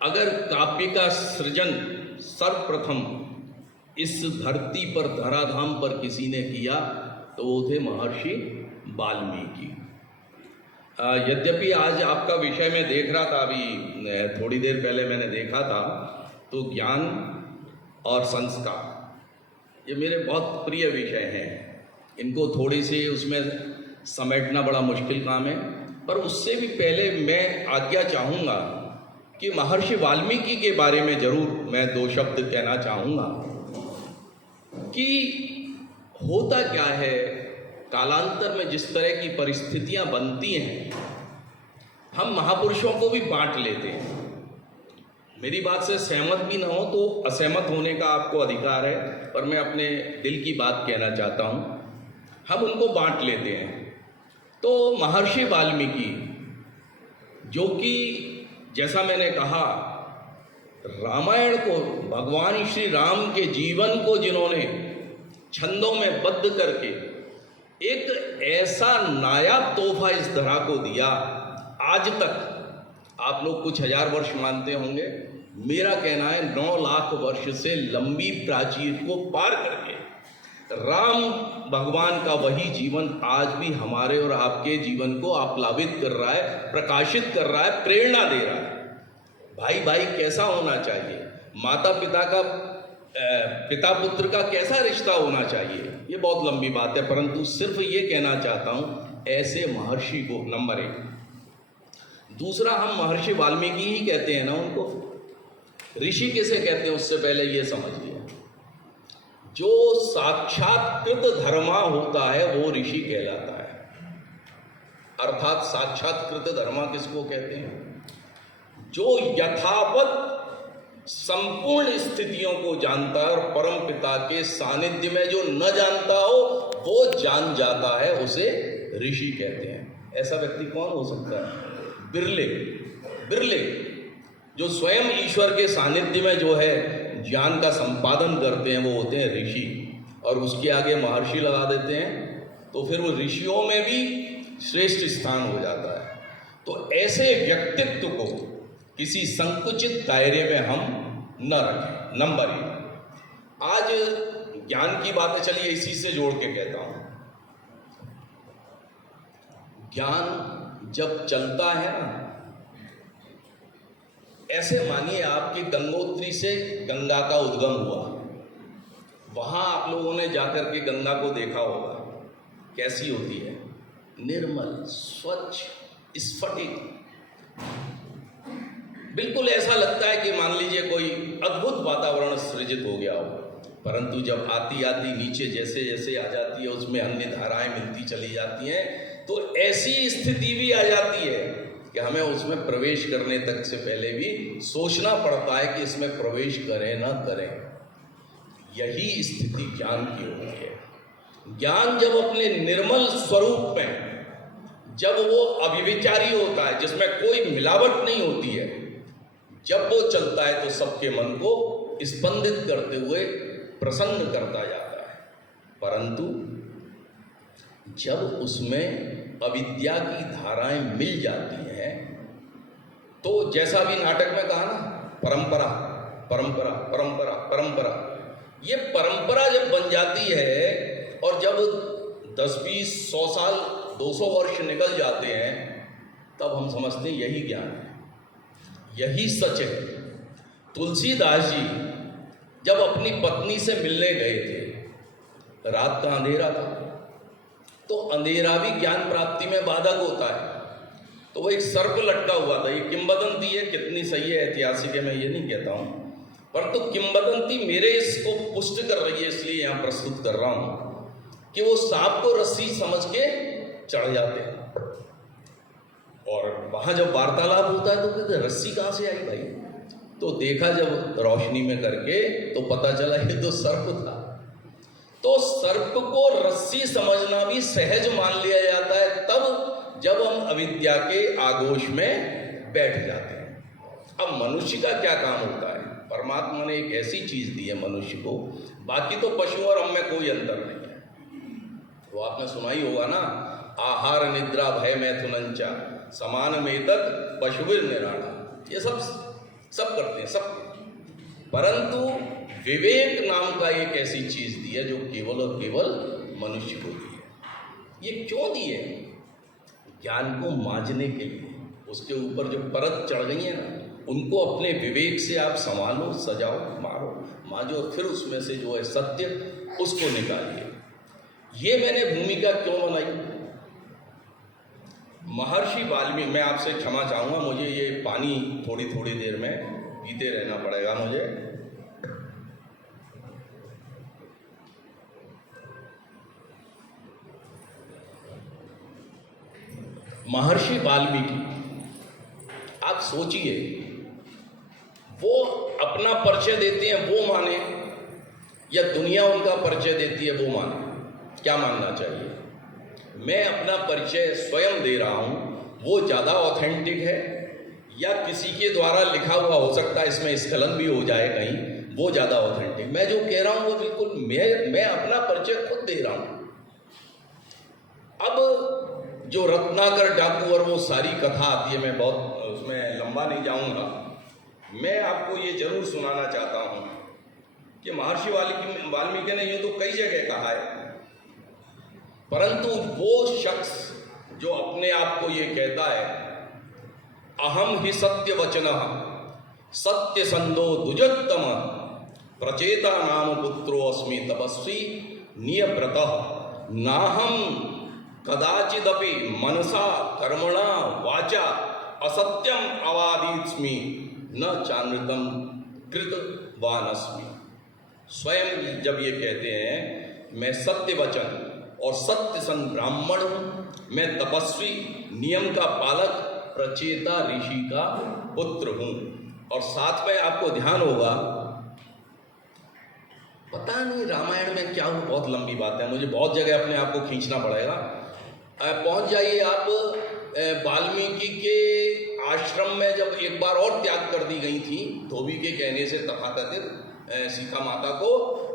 अगर काव्य का सृजन सर्वप्रथम इस धरती पर, धराधाम पर किसी ने किया तो वो थे महर्षि वाल्मीकि। यद्यपि आज आपका विषय मैं देख रहा था, अभी थोड़ी देर पहले मैंने देखा था, तो ज्ञान और संस्कार ये मेरे बहुत प्रिय विषय हैं। इनको थोड़ी सी उसमें समेटना बड़ा मुश्किल काम है, पर उससे भी पहले मैं आज्ञा चाहूँगा कि महर्षि वाल्मीकि के बारे में जरूर मैं 2 शब्द कहना चाहूँगा कि होता क्या है, कालांतर में जिस तरह की परिस्थितियाँ बनती हैं, हम महापुरुषों को भी बांट लेते हैं। मेरी बात से सहमत भी ना हो तो असहमत होने का आपको अधिकार है, पर मैं अपने दिल की बात कहना चाहता हूँ। हम उनको बांट लेते हैं, तो महर्षि वाल्मीकि, जो कि जैसा मैंने कहा, रामायण को, भगवान श्री राम के जीवन को जिन्होंने छंदों में बद्ध करके एक ऐसा नायाब तोहफा इस धरा को दिया, आज तक आप लोग कुछ हजार वर्ष मानते होंगे, मेरा कहना है 9 लाख वर्ष से लंबी प्राचीर को पार करके राम भगवान का वही जीवन आज भी हमारे और आपके जीवन को आप्लावित कर रहा है, प्रकाशित कर रहा है, प्रेरणा दे रहा है। भाई भाई कैसा होना चाहिए, माता पिता का, पिता पुत्र का कैसा रिश्ता होना चाहिए, ये बहुत लंबी बात है, परंतु सिर्फ ये कहना चाहता हूँ ऐसे महर्षि को, नंबर 1। दूसरा, हम महर्षि वाल्मीकि ही कहते हैं ना उनको, ऋषि किसे कहते हैं उससे पहले ये समझिए। जो साक्षात्कृत धर्मा होता है वो ऋषि कहलाता है। अर्थात साक्षात्कृत धर्मा किसको कहते हैं? जो यथावत संपूर्ण स्थितियों को जानता है और परम पिता के सानिध्य में जो न जानता हो वो जान जाता है, उसे ऋषि कहते हैं। ऐसा व्यक्ति कौन हो सकता है? बिरले बिरले, जो स्वयं ईश्वर के सानिध्य में जो है ज्ञान का संपादन करते हैं, वो होते हैं ऋषि। और उसके आगे महर्षि लगा देते हैं तो फिर वो ऋषियों में भी श्रेष्ठ स्थान हो जाता है। तो ऐसे व्यक्तित्व को किसी संकुचित दायरे में हम न रखें। नंबर 1, आज ज्ञान की बातें चलिए इसी से जोड़ के कहता हूं। ज्ञान जब चलता है ना, ऐसे मानिए आपकी गंगोत्री से गंगा का उद्गम हुआ, वहां आप लोगों ने जाकर के गंगा को देखा होगा, कैसी होती है? निर्मल, स्वच्छ, स्फटिक, बिल्कुल ऐसा लगता है कि मान लीजिए कोई अद्भुत वातावरण सृजित हो गया हो। परंतु जब आती आती नीचे जैसे जैसे आ जाती है, उसमें अन्य धाराएं मिलती चली जाती हैं, तो ऐसी स्थिति भी आ जाती है कि हमें उसमें प्रवेश करने तक से पहले भी सोचना पड़ता है कि इसमें प्रवेश करें ना करें। यही स्थिति ज्ञान की होती है। ज्ञान जब अपने निर्मल स्वरूप में, जब वो अविविचारी होता है, जिसमें कोई मिलावट नहीं होती है, जब वो चलता है तो सबके मन को स्पंदित करते हुए प्रसन्न करता जाता है। परंतु जब उसमें अविद्या की धाराएं मिल जाती हैं, तो जैसा भी नाटक में कहा ना, परंपरा परंपरा परंपरा परंपरा, ये परंपरा जब बन जाती है और जब 10, 20, 100 साल, 200 वर्ष निकल जाते हैं, तब हम समझते हैं यही ज्ञान है, यही सच है। तुलसीदास जी जब अपनी पत्नी से मिलने गए थे, रात का अंधेरा था, तो अंधेरा भी ज्ञान प्राप्ति में बाधक होता है। तो वो एक सर्प लटका हुआ था। ये किंवदंती है, कितनी सही है, ऐतिहासिक है, मैं ये नहीं कहता हूँ, परंतु किंवदंती मेरे इसको पुष्ट कर रही है, इसलिए यहाँ प्रस्तुत कर रहा हूँ कि वो सांप को रस्सी समझ के चढ़ जाते हैं। और वहाँ जब वार्तालाप होता है तो कहते रस्सी कहाँ से आई भाई? तो देखा जब रोशनी में करके, तो पता चला ये तो सर्प था। तो सर्प को रस्सी समझना भी सहज मान लिया जाता है तब जब हम अविद्या के आगोश में बैठ जाते हैं। अब मनुष्य का क्या काम होता है? परमात्मा ने एक ऐसी चीज दी है मनुष्य को, बाकी तो पशु और हम में कोई अंतर नहीं है। वो आपने सुना ही होगा ना, आहार निद्रा भय मैथुनंचा समान में तक पशुवीर निराणा, ये सब करते हैं, सब। परंतु विवेक नाम का एक ऐसी चीज दी है जो केवल और केवल मनुष्य को दी है। ये क्यों दी है? ज्ञान को मांझने के लिए। उसके ऊपर जो परत चढ़ गई है ना, उनको अपने विवेक से आप संभालो, सजाओ, मारो, मांझो, और फिर उसमें से जो है सत्य, उसको निकालिए। ये मैंने भूमिका क्यों बनाई? महर्षि वाल्मीकि, मैं आपसे क्षमा चाहूंगा, मुझे ये पानी थोड़ी थोड़ी देर में पीते रहना पड़ेगा मुझे। महर्षि वाल्मीकि, आप सोचिए, वो अपना परिचय देते हैं वो माने, या दुनिया उनका परिचय देती है वो माने? क्या मानना चाहिए? मैं अपना परिचय स्वयं दे रहा हूँ वो ज़्यादा ऑथेंटिक है या किसी के द्वारा लिखा हुआ हो सकता है, इसमें स्खलन भी हो जाए कहीं, वो ज़्यादा ऑथेंटिक। मैं जो कह रहा हूँ वो बिल्कुल मैं अपना परिचय खुद दे रहा हूँ। अब जो रत्नाकर डाकू और वो सारी कथा आती है, मैं बहुत उसमें लंबा नहीं जाऊँगा। मैं आपको ये जरूर सुनाना चाहता हूँ कि महर्षि वाल्मीकि ने ये तो कई जगह कहा है, परंतु वो शख्स जो अपने आप को ये कहता है अहम ही सत्य वचनः सत्य संदो द्विजोत्तम प्रचेता नाम पुत्रो अस्मि तपस्वी नियव्रतः नाहम कदाचिदपि मनसा कर्मणा वाचा असत्यम अवादीस्मि न चानृतम कृतवानस्मि। स्वयं जब ये कहते हैं मैं सत्य वचन और सत्य सन ब्राह्मण हूँ, मैं तपस्वी, नियम का पालक, प्रचेता ऋषि का पुत्र हूँ। और साथ में आपको ध्यान होगा, पता नहीं रामायण में क्या हो, बहुत लंबी बात है, मुझे बहुत जगह अपने आप को खींचना पड़ेगा। पहुँच जाइए आप वाल्मीकि के आश्रम में जब एक बार और त्याग कर दी गई थी धोबी के कहने से तथाकथित सीता माता को,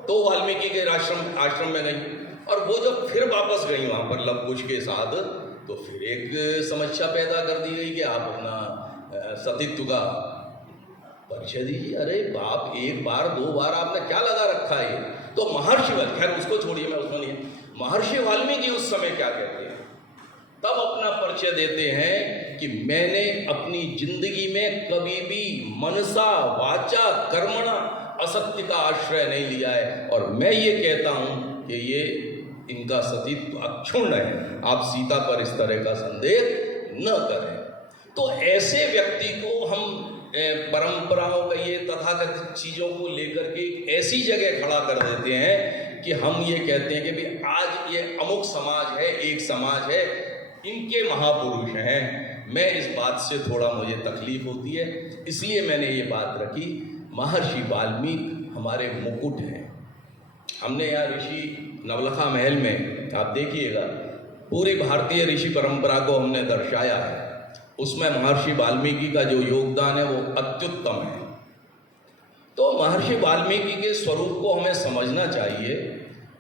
तो वाल्मीकि के आश्रम में गई और वो जब फिर वापस गई वहाँ पर लव कुश के साथ, तो फिर एक समस्या पैदा कर दी गई कि आप अपना सतीत्व का परिचय दीजिए। अरे बाप, एक बार दो बार आपने क्या लगा रखा है? तो महर्षि वाल्मीकि, खैर उसको छोड़िए, मैं उसमें नहीं, महर्षि वाल्मीकि उस समय क्या कहते हैं, तब अपना परिचय देते हैं कि मैंने अपनी जिंदगी में कभी भी मनसा वाचा कर्मणा असत्य का आश्रय नहीं लिया है, और मैं ये कहता हूं कि ये इनका सतीत्व अक्षुण्ण है। आप सीता पर इस तरह का संदेह न करें। तो ऐसे व्यक्ति को हम परंपराओं का ये तथाकथित चीज़ों को लेकर के ऐसी जगह खड़ा कर देते हैं कि हम ये कहते हैं कि भाई आज ये अमुक समाज है, एक समाज है, इनके महापुरुष हैं। मैं इस बात से थोड़ा मुझे तकलीफ होती है, इसलिए मैंने ये बात रखी। महर्षि वाल्मीकि हमारे मुकुट हैं। हमने यहाँ ऋषि नवलखा महल में आप देखिएगा पूरी भारतीय ऋषि परंपरा को हमने दर्शाया है, उसमें महर्षि वाल्मीकि का जो योगदान है वो अत्युत्तम है। तो महर्षि वाल्मीकि के स्वरूप को हमें समझना चाहिए।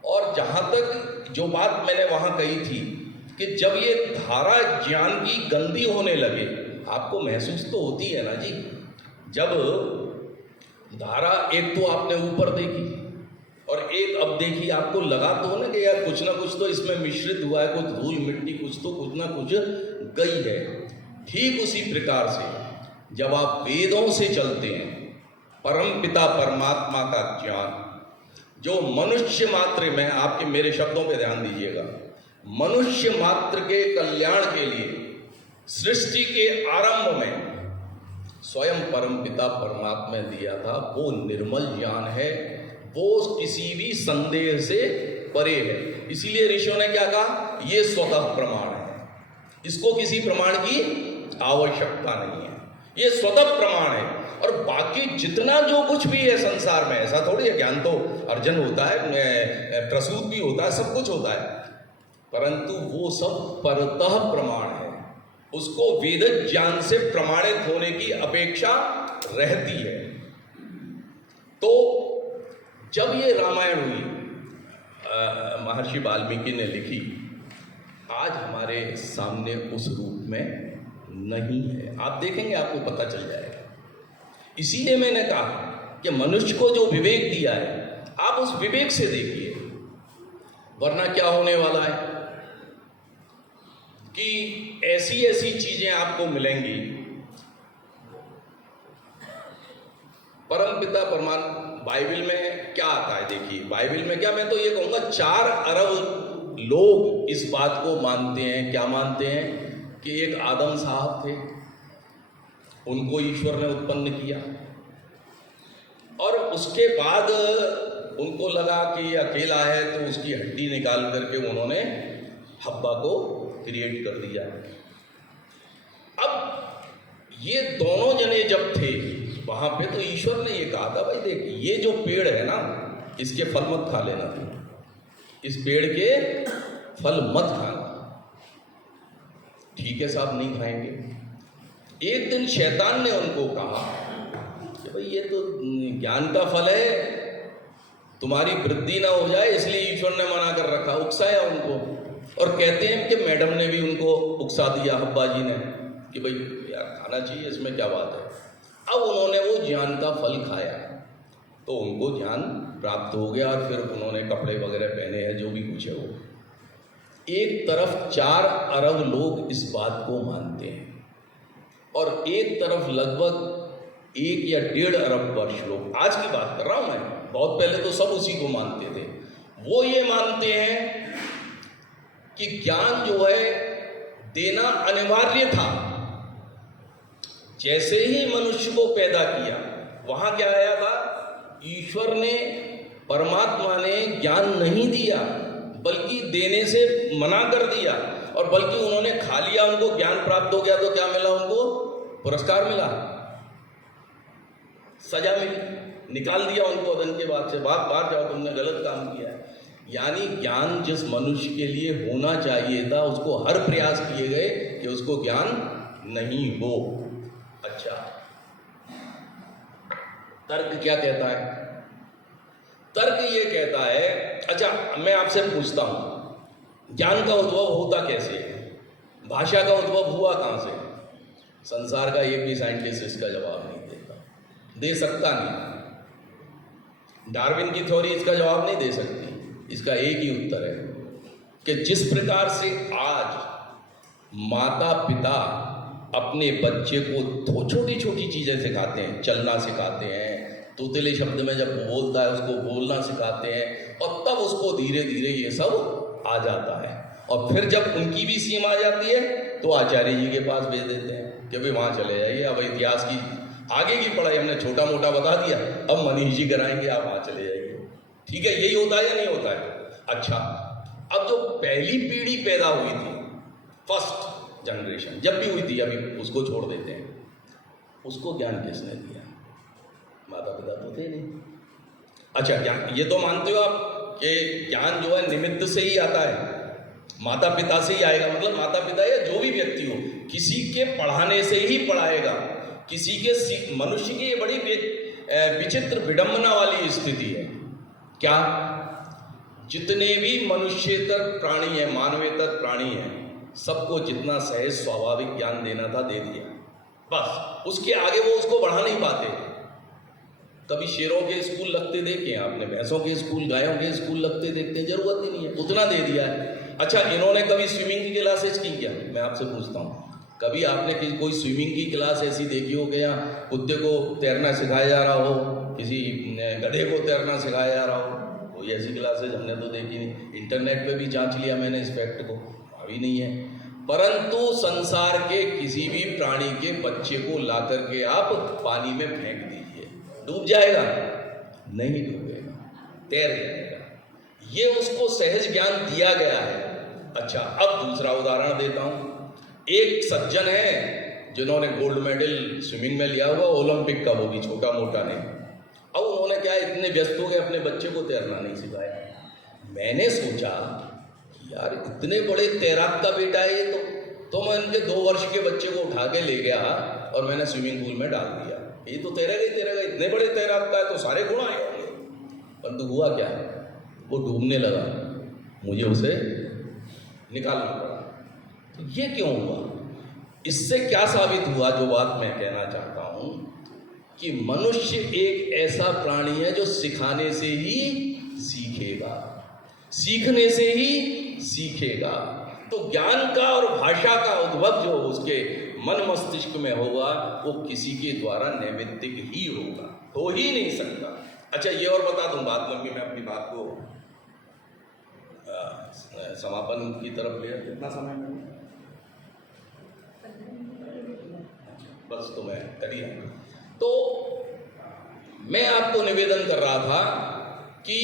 और जहाँ तक जो बात मैंने वहाँ कही थी कि जब ये धारा ज्ञान की गंदी होने लगे, आपको महसूस तो होती है ना जी, जब धारा एक तो आपने ऊपर देखी और एक अब देखी, आपको लगा तो ना कि यार कुछ ना कुछ तो इसमें मिश्रित हुआ है, कुछ धूल मिट्टी कुछ तो कुछ ना कुछ गई है। ठीक उसी प्रकार से जब आप वेदों से चलते हैं, परम पिता परमात्मा का ज्ञान जो मनुष्य मात्र में, आपके मेरे शब्दों पे ध्यान दीजिएगा, मनुष्य मात्र के कल्याण के लिए सृष्टि के आरंभ में स्वयं परम पिता परमात्मा ने दिया था, वो निर्मल ज्ञान है, वो किसी भी संदेह से परे है। इसीलिए ऋषियों ने क्या कहा, ये स्वतः प्रमाण है, इसको किसी प्रमाण की आवश्यकता नहीं है, ये स्वतः प्रमाण है। और बाकी जितना जो कुछ भी है संसार में, ऐसा थोड़ी है, ज्ञान तो अर्जन होता है, प्रसूत भी होता है, सब कुछ होता है, परंतु वो सब परतः प्रमाण है, उसको वेद ज्ञान से प्रमाणित होने की अपेक्षा रहती है। तो जब ये रामायण हुई, महर्षि वाल्मीकि ने लिखी, आज हमारे सामने उस रूप में नहीं है। आप देखेंगे आपको पता चल जाएगा। इसीलिए मैंने कहा कि मनुष्य को जो विवेक दिया है, आप उस विवेक से देखिए, वरना क्या होने वाला है कि ऐसी ऐसी चीजें आपको मिलेंगी। परमपिता परमात्मा बाइबल में क्या आता है, देखिए बाइबल में क्या, मैं तो ये कहूँगा 4 अरब लोग इस बात को मानते हैं। क्या मानते हैं कि एक आदम साहब थे, उनको ईश्वर ने उत्पन्न किया और उसके बाद उनको लगा कि ये अकेला है, तो उसकी हड्डी निकाल करके उन्होंने हब्बा को क्रिएट कर दिया। अब ये दोनों जने जब थे वहां पे, तो ईश्वर ने ये कहा था, भाई देख ये जो पेड़ है ना, इसके फल मत खा लेना, इस पेड़ के फल मत खाना। ठीक है साहब, नहीं खाएंगे। एक दिन शैतान ने उनको कहा कि भाई ये तो ज्ञान का फल है, तुम्हारी वृद्धि ना हो जाए इसलिए ईश्वर ने मना कर रखा। उकसाया उनको, और कहते हैं कि मैडम ने भी उनको उकसा दिया, हब्बा जी ने, कि भाई यार खाना चाहिए, इसमें क्या बात है। अब उन्होंने वो ज्ञान का फल खाया तो उनको ज्ञान प्राप्त हो गया, और फिर उन्होंने कपड़े वगैरह पहने हैं, जो भी कुछ है वो। एक तरफ 4 अरब लोग इस बात को मानते हैं, और एक तरफ लगभग 1 या 1.5 अरब वर्ष लोग, आज की बात कर रहा हूं मैं, बहुत पहले तो सब उसी को मानते थे। वो ये मानते हैं कि ज्ञान जो है देना अनिवार्य था। जैसे ही मनुष्य को पैदा किया, वहां क्या आया था, ईश्वर ने, परमात्मा ने ज्ञान नहीं दिया, बल्कि देने से मना कर दिया, और बल्कि उन्होंने खा लिया, उनको ज्ञान प्राप्त हो गया तो क्या मिला उनको? पुरस्कार मिला, सजा मिली, निकाल दिया उनको अदन के बाद से, बार जाओ तुमने गलत काम किया है। यानी ज्ञान जिस मनुष्य के लिए होना चाहिए था, उसको हर प्रयास किए गए कि उसको ज्ञान नहीं हो। अच्छा, तर्क क्या कहता है? तर्क ये कहता है, अच्छा मैं आपसे पूछता हूं, ज्ञान का उद्भव होता कैसे है? भाषा का उद्भव हुआ कहां से? संसार का एक भी साइंटिस्ट इसका जवाब नहीं देता, दे सकता नहीं। डार्विन की थ्योरी इसका जवाब नहीं दे सकती। इसका एक ही उत्तर है कि जिस प्रकार से आज माता पिता अपने बच्चे को छोटी छोटी चीजें सिखाते हैं, चलना सिखाते हैं, तोतले शब्द में जब बोलता है उसको बोलना सिखाते हैं, और तब उसको धीरे धीरे ये सब आ जाता है, और फिर जब उनकी भी सीमा आ जाती है तो आचार्य जी के पास भेज देते हैं कि भाई वहाँ चले जाइए, अब इतिहास की आगे की पढ़ाई हमने छोटा मोटा बता दिया, अब मनीष जी कराएंगे, आप वहाँ चले जाइए। ठीक है, यही होता है या नहीं होता है? अच्छा, अब जो पहली पीढ़ी पैदा हुई थी, फर्स्ट जनरेशन जब भी हुई थी, अभी उसको छोड़ देते हैं, उसको ज्ञान किसने दिया? माता पिता तो थे नहीं। अच्छा, ज्ञान ये तो मानते हो आप कि ज्ञान जो है निमित्त से ही आता है, माता पिता से ही आएगा, मतलब माता पिता या जो भी व्यक्ति हो, किसी के पढ़ाने से ही पढ़ाएगा, किसी के मनुष्य की ये बड़ी विचित्र विडंबना वाली स्थिति है। क्या? जितने भी मनुष्यतर प्राणी है, मानवेतर प्राणी है, सबको जितना सहज स्वाभाविक ज्ञान देना था दे दिया, बस उसके आगे वो उसको बढ़ा नहीं पाते। कभी शेरों के स्कूल लगते देखे हैं आपने, भैंसों के स्कूल, गायों के स्कूल लगते देखते हैं, जरूरत ही नहीं है, उतना दे दिया है। अच्छा, इन्होंने कभी स्विमिंग की क्लासेस की क्या? मैं आपसे पूछता हूँ, कभी आपने कोई स्विमिंग की क्लास ऐसी देखी हो कि यहाँ कुत्ते को तैरना सिखाया जा रहा हो, किसी गधे को तैरना सिखाया जा रहा हो? कोई ऐसी क्लासेज हमने तो देखी नहीं। इंटरनेट पे भी जांच लिया मैंने इस फैक्ट को, अभी नहीं है। परंतु संसार के किसी भी प्राणी के बच्चे को ला करके आप पानी में फेंक दीजिए, डूब जाएगा? नहीं डूबेगा, तैर जाएगा। ये उसको सहज ज्ञान दिया गया है। अच्छा, अब दूसरा उदाहरण देता हूं। एक सज्जन है जिन्होंने गोल्ड मेडल स्विमिंग में लिया हुआ, ओलंपिक का, वो भी छोटा मोटा नहीं। अब उन्होंने क्या, इतने व्यस्त हो गए, अपने बच्चे को तैरना नहीं सिखाया। मैंने सोचा यार इतने बड़े तैराक का बेटा है ये, तो मैं इनके 2 वर्ष के बच्चे को उठा के ले गया और मैंने स्विमिंग पूल में डाल दिया। ये तो तैरेगा, इतने बड़े तैराक का है तो सारे गुण आए होंगे। परंतु हुआ क्या, वो डूबने लगा, मुझे उसे निकालना पड़ा। तो ये क्यों हुआ? इससे क्या साबित हुआ? जो बात मैं कहना चाहता हूं कि मनुष्य एक ऐसा प्राणी है जो सिखाने से ही सीखेगा, सीखने से ही सीखेगा। तो ज्ञान का और भाषा का उद्भव जो उसके मन मस्तिष्क में होगा, वो किसी के द्वारा नैमित्तिक ही होगा, हो ही नहीं सकता। अच्छा, ये और बता दूं, बात लंबी, मैं अपनी बात को समापन की तरफ ले। कितना समय में? बस, तो मैं करिए। तो मैं आपको निवेदन कर रहा था कि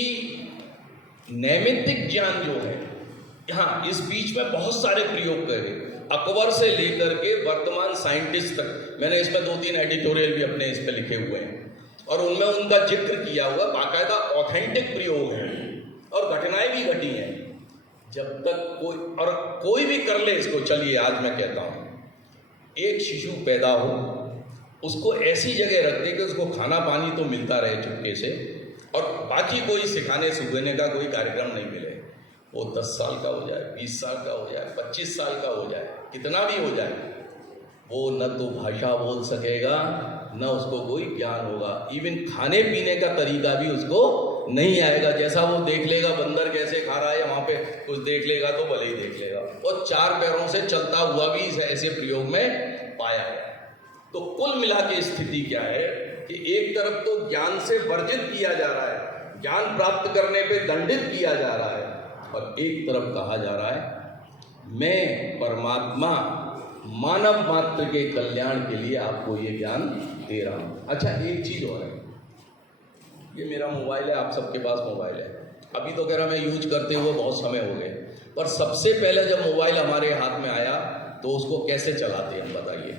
नैमित्तिक ज्ञान जो है, हाँ, इस बीच में बहुत सारे प्रयोग करे, अकबर से लेकर के वर्तमान साइंटिस्ट तक। मैंने इसमें 2-3 एडिटोरियल भी अपने इस पे लिखे हुए हैं, और उनमें उनका जिक्र किया हुआ, बाकायदा ऑथेंटिक प्रयोग है और घटनाएं भी घटी हैं। जब तक कोई भी कर ले इसको, चलिए आज मैं कहता हूँ, एक शिशु पैदा हो, उसको ऐसी जगह रख दे कि उसको खाना पानी तो मिलता रहे चुपके से, और बाकी कोई सिखाने सुखाने का कोई कार्यक्रम नहीं मिले। वो 10 साल का हो जाए, 20 साल का हो जाए, 25 साल का हो जाए, कितना भी हो जाए, वो न तो भाषा बोल सकेगा, न उसको कोई ज्ञान होगा। इवन खाने पीने का तरीका भी उसको नहीं आएगा। जैसा वो देख लेगा बंदर कैसे खा रहा है, वहाँ पे कुछ देख लेगा तो भले ही देख लेगा। और 4 पैरों से चलता हुआ भी ऐसे प्रयोग में पाया है। तो कुल मिला के स्थिति क्या है कि एक तरफ तो ज्ञान से वर्जित किया जा रहा है, ज्ञान प्राप्त करने पे दंडित किया जा रहा है, और एक तरफ कहा जा रहा है मैं परमात्मा मानव मात्र के कल्याण के लिए आपको ये ज्ञान दे रहा हूँ। अच्छा, एक चीज़ और है, ये मेरा मोबाइल है, आप सबके पास मोबाइल है। अभी तो कह रहा मैं यूज करते हुए बहुत समय हो गए, पर सबसे पहले जब मोबाइल हमारे हाथ में आया तो उसको कैसे चलाते हैं बताइए?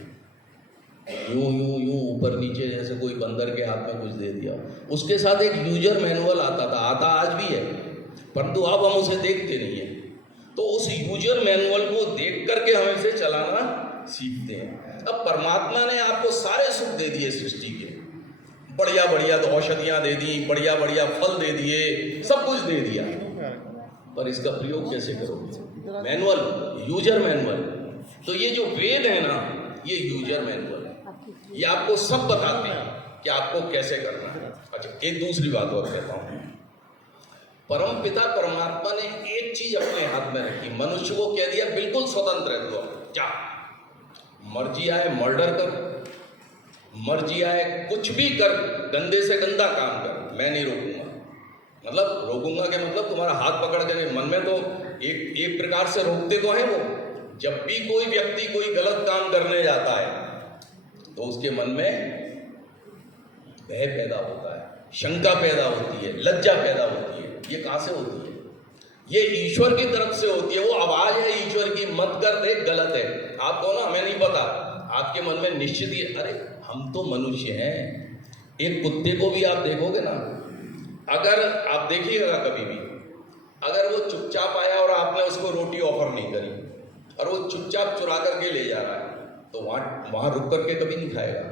यूं यूं यूं ऊपर नीचे, जैसे कोई बंदर के हाथ में कुछ दे दिया। उसके साथ एक यूजर मैनुअल आता था, आता आज भी है, परंतु अब हम उसे देखते नहीं है। तो उस यूजर मैनुअल को देख करके हम इसे चलाना सीखते हैं। अब परमात्मा ने आपको सारे सुख दे दिए सृष्टि के, बढ़िया बढ़िया तो औषधियाँ दे दी, बढ़िया बढ़िया फल दे दिए, सब कुछ दे दिया, पर इसका प्रयोग कैसे करोगे? Manual, user manual. तो ये जो वेद है ना, ये यूजर मैनुअल है, ये आपको सब बताते हैं कि आपको कैसे करना है। अच्छा, एक दूसरी बात और कहता हूँ, परम पिता परमात्मा ने एक चीज अपने हाथ में रखी, मनुष्य को कह दिया बिल्कुल स्वतंत्र है, तू जा, मर्जी आए मर्डर कर, मर्जी आए कुछ भी कर, गंदे से गंदा काम कर, मैं नहीं रोकूंगा। मतलब रोकूंगा के मतलब तुम्हारा हाथ पकड़ के नहीं, मन में तो एक प्रकार से रोकते तो हैं वो। जब भी कोई व्यक्ति कोई गलत काम करने जाता है तो उसके मन में भय पैदा होता है, शंका पैदा होती है, लज्जा पैदा होती है। ये कहाँ से होती है? ये ईश्वर की तरफ से होती है। वो आवाज है ईश्वर की, मत कर देख गलत है। आप कहो ना हमें नहीं पता, आपके मन में निश्चित ही, अरे हम तो मनुष्य हैं। एक कुत्ते को भी आप देखोगे ना, अगर आप देखिएगा कभी भी, अगर वो चुपचाप आया और आपने उसको रोटी ऑफर नहीं करी और वो चुपचाप चुरा करके ले जा रहा है, तो वहाँ रुक करके कभी नहीं खाएगा।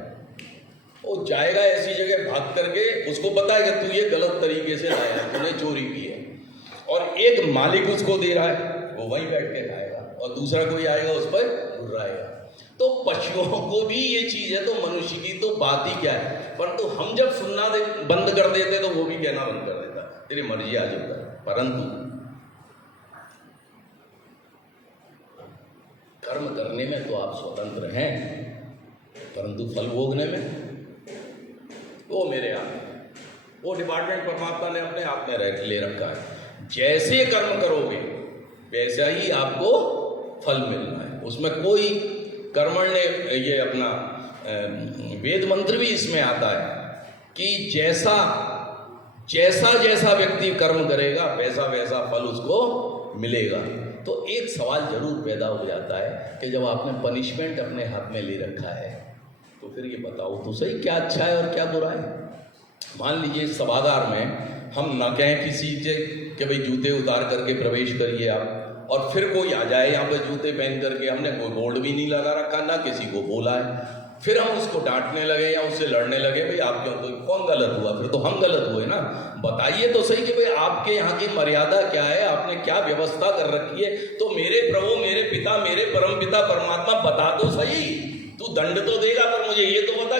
वो जाएगा ऐसी जगह भाग करके, उसको पता है कि तू ये गलत तरीके से लाया है, तूने चोरी की है, और एक मालिक उसको दे रहा है, वो वहीं बैठ के खाएगा, और दूसरा कोई आएगा उस पर घुर्राएगा। तो पशुओं को भी ये चीज़ है, तो मनुष्य की तो बात ही क्या है। परंतु हम जब सुनना बंद कर देते तो वो भी कहना बंद कर देता, तेरी मर्जी आ जाता। परंतु कर्म करने में तो आप स्वतंत्र हैं, परंतु फल भोगने में वो मेरे हाथ में, वो डिपार्टमेंट परमात्मा ने अपने हाथ में ले रखा है। जैसे कर्म करोगे वैसा ही आपको फल मिलना है। उसमें कोई कर्मण ने, ये अपना वेद मंत्र भी इसमें आता है कि जैसा जैसा व्यक्ति कर्म करेगा वैसा वैसा फल उसको मिलेगा। तो एक सवाल जरूर पैदा हो जाता है कि जब आपने पनिशमेंट अपने हाथ में ले रखा है तो फिर ये बताओ तो सही क्या अच्छा है और क्या बुरा है। मान लीजिए सभागार में हम ना कहें किसी से कि भाई जूते उतार करके प्रवेश करिए आप, और फिर कोई आ जाए यहाँ पे जूते पहन करके, हमने कोई बोर्ड भी नहीं लगा रखा, ना किसी को बोला है, फिर हम उसको डांटने लगे या उससे लड़ने लगे, भाई आप क्यों, तो कौन गलत हुआ? फिर तो हम गलत हुए ना। बताइए तो सही कि भाई आपके यहाँ की मर्यादा क्या है, आपने क्या व्यवस्था कर रखी है। तो मेरे प्रभु, मेरे पिता, मेरे परम पिता परमात्मा बता दो सही, तू दंड तो देगा पर मुझे ये तो बता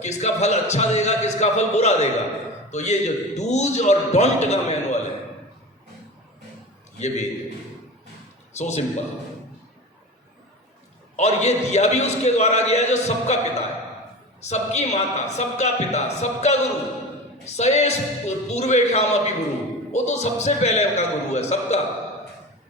किसका फल अच्छा देगा, किसका फल बुरा देगा। तो ये जो डूज और डोंट का मैनुअल है, ये वेद, सो सिंपल। और ये दिया भी उसके द्वारा गया जो सबका पिता है, सबकी माता, सबका पिता, सबका गुरु, सयेश पूर्वेषाम अपि गुरु, वो तो सबसे पहले का गुरु है सबका।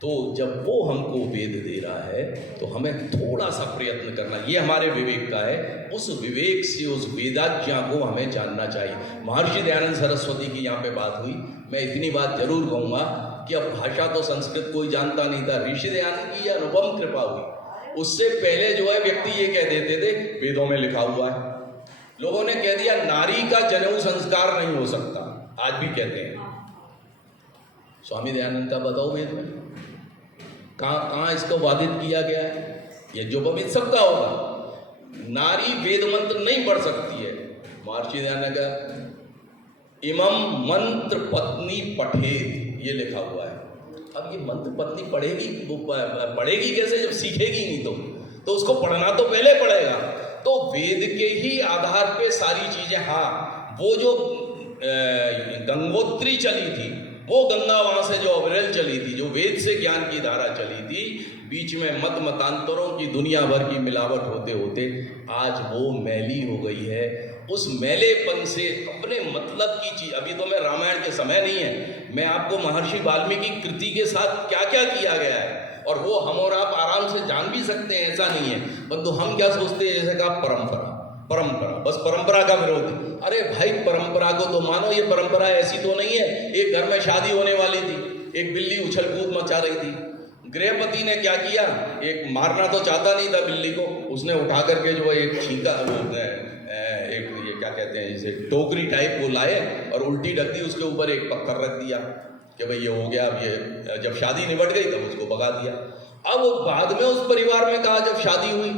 तो जब वो हमको वेद दे रहा है तो हमें थोड़ा सा प्रयत्न करना, ये हमारे विवेक का है, उस विवेक से उस वेदाज्ञा को हमें जानना चाहिए। महर्षि दयानंद सरस्वती की यहाँ पे बात हुई, मैं इतनी बात जरूर कहूँगा कि अब भाषा तो संस्कृत कोई जानता नहीं था, ऋषि दयानंद की यह अनुपम कृपा हुई। उससे पहले जो है व्यक्ति ये कह देते थे वेदों में लिखा हुआ है, लोगों ने कह दिया नारी का जनेऊ संस्कार नहीं हो सकता, आज भी कहते हैं। स्वामी दयानंद का बताओ वेद में कहाँ इसको बाधित किया गया है? यज्ञोपवीत सबका होगा। नारी वेद मंत्र नहीं पढ़ सकती है। महर्षि दयानंद ने कहा इमम मंत्र पत्नी पठेत, ये लिखा हुआ है। अब ये मंत्र पत्नी पढ़ेगी, वो पढ़ेगी कैसे जब सीखेगी नहीं तो उसको पढ़ना तो पहले पड़ेगा। तो वेद के ही आधार पे सारी चीजें, हाँ वो जो गंगोत्री चली थी, वो गंगा वहां से जो अविरल चली थी, जो वेद से ज्ञान की धारा चली थी, बीच में मतांतरों की दुनिया भर की मिलावट होते होते आज वो मैली हो गई है। उस मैलेपन से अपने मतलब की चीज, अभी तो मैं रामायण के समय नहीं है, मैं आपको महर्षि वाल्मीकि कृति के साथ क्या क्या किया गया है और वो हम और आप आराम से जान भी सकते हैं, ऐसा नहीं है। परंतु हम क्या सोचते हैं, जैसे कहा परंपरा, बस परंपरा का विरोध। अरे भाई परंपरा को तो मानो, ये परंपरा ऐसी तो नहीं है। एक घर में शादी होने वाली थी, एक बिल्ली उछल कूद मचा रही थी। गृहपति ने क्या किया, एक मारना तो चाहता नहीं था बिल्ली को, उसने उठा करके जो एक छींका, एक ये क्या कहते हैं जैसे टोकरी टाइप वो लाए और उल्टी रख दी, उसके ऊपर एक पत्थर रख दिया कि भाई ये हो गया। अब ये जब शादी निबट गई तब उसको भगा दिया। अब बाद में उस परिवार में कहा जब शादी हुई,